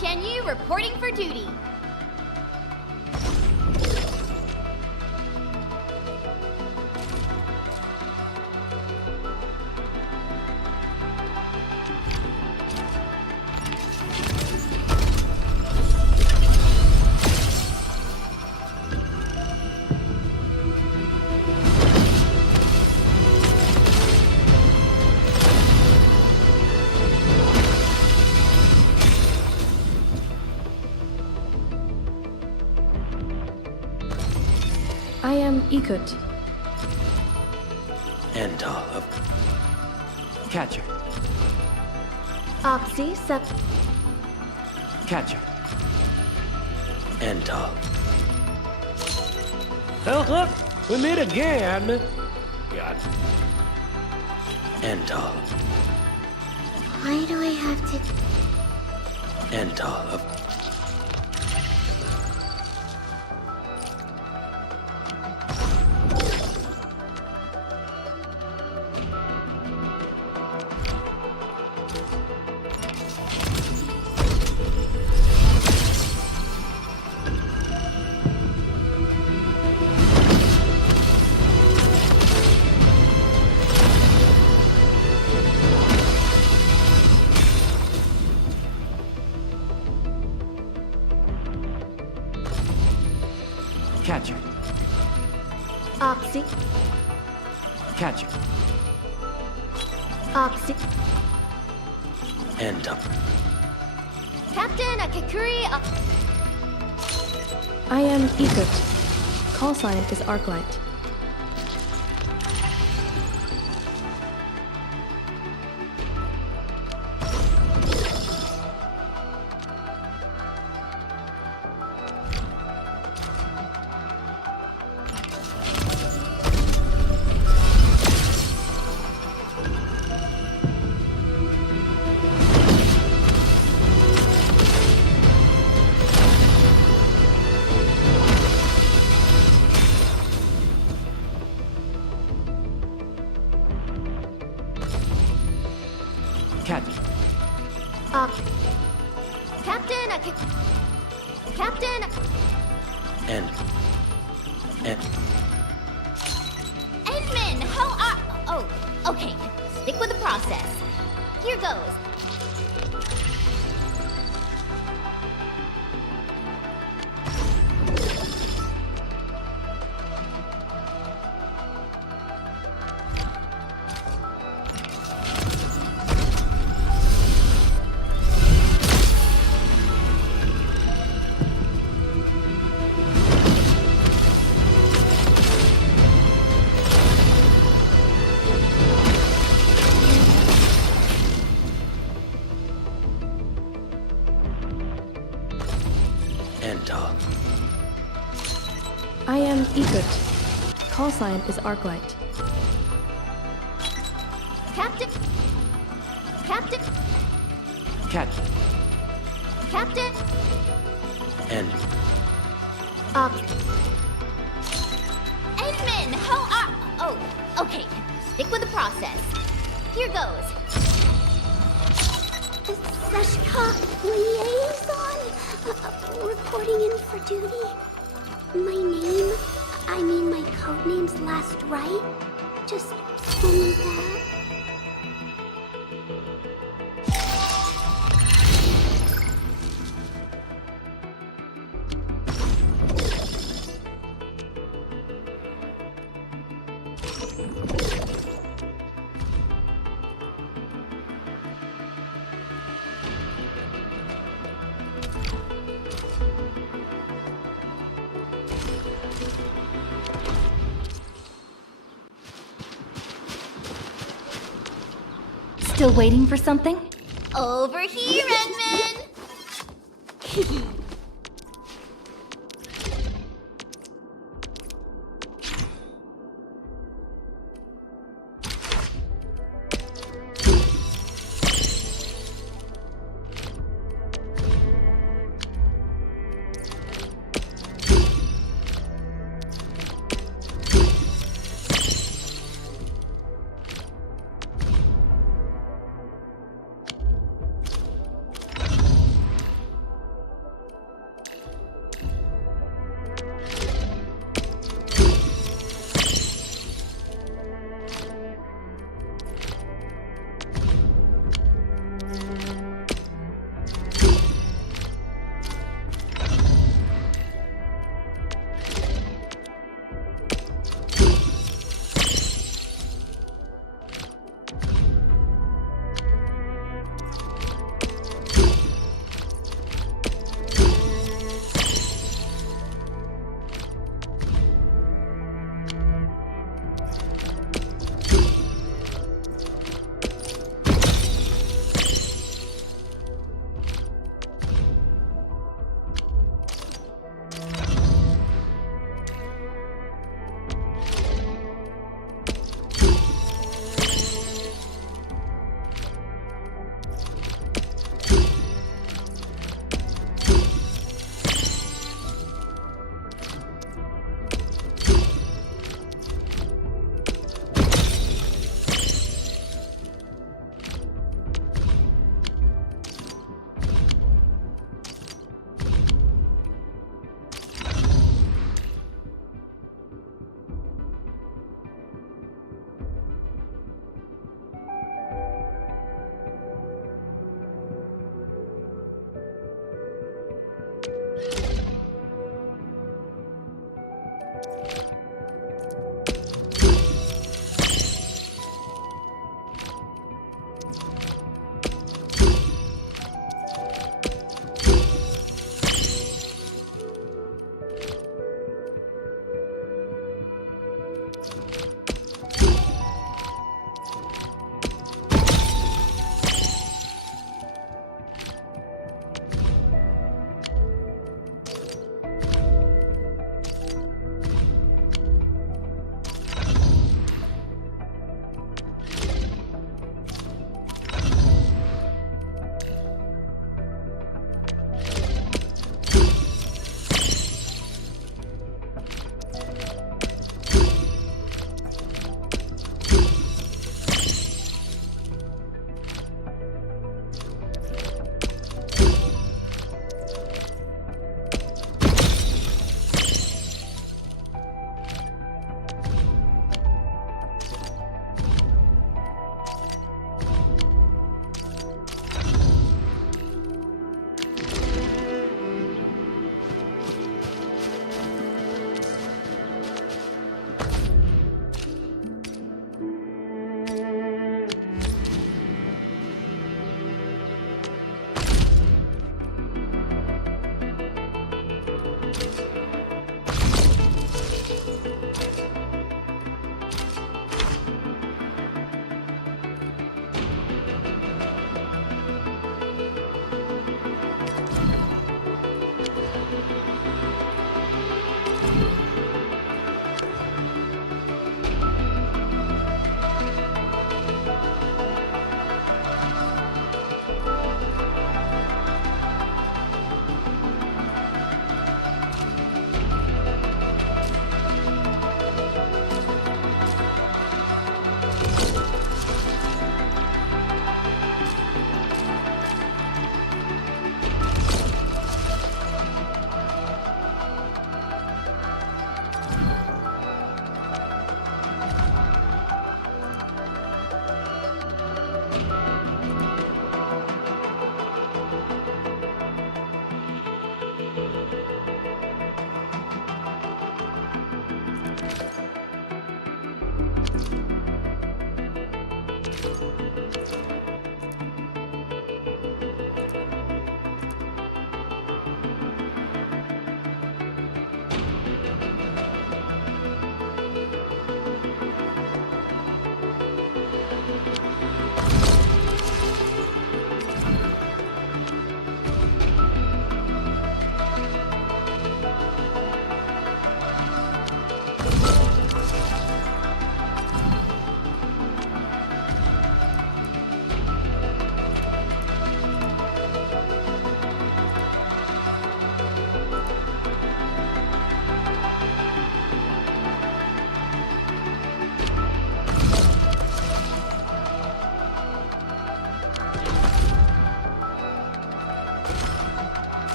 Chen Yu reporting for duty. am Ikut. And of... Catcher. Oxy Sep. Catcher. And of... Oh, look! We meet again! God. And of... Why do I have to... And of... Catcher. Oxy. Catcher. Oxy. And of... Captain Akakuri... I am Ikut. Call sign is Arknight. Catcher. Captain Captain... And... Edmund, how are... Oh, okay. Stick with the process. Here goes. I am Ikut. Call sign is Arklight. Captain... Captain... Catcher. Captain... And... Edmund, how are... Oh, okay. Stick with the process. Here goes. Seshka Liaison? Reporting in for duty. My name, I mean my codename's last right? Just only that. Still waiting for something? Over here, Edmund!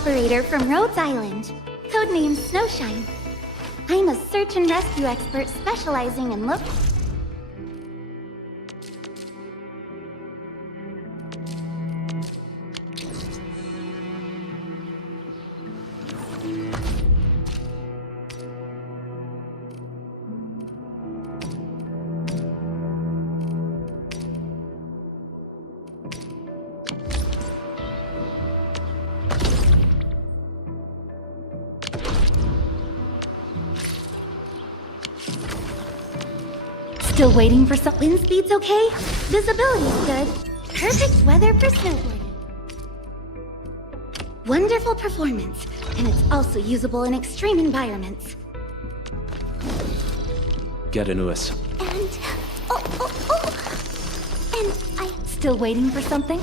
Operator from Rhodes Island, codename Snowshine. I'm a search and rescue expert specializing in Still waiting for some wind speeds, okay? Visibility's good. Perfect weather for snowboarding. Wonderful performance, and it's also usable in extreme environments. Get in US. And... And I... Still waiting for something?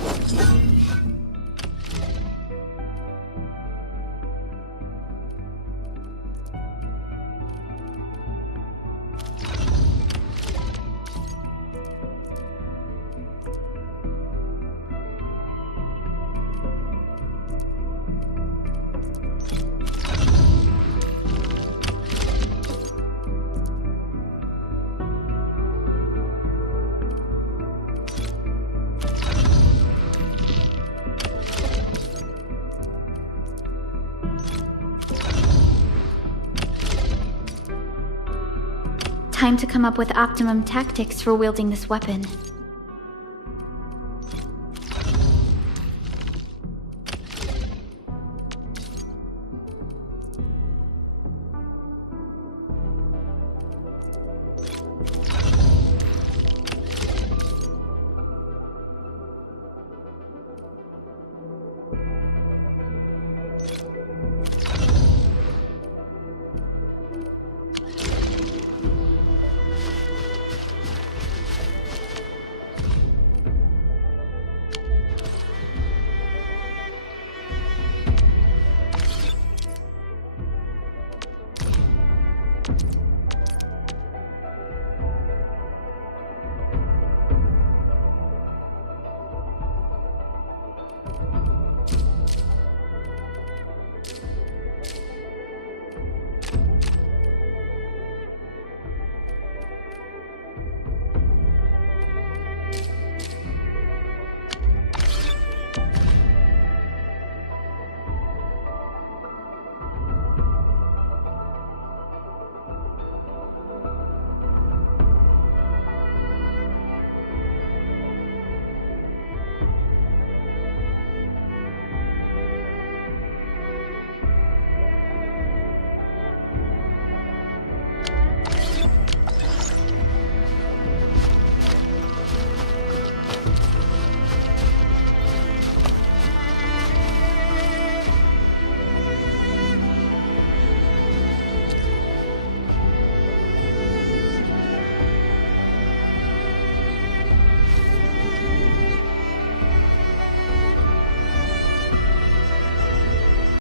Time to come up with optimum tactics for wielding this weapon.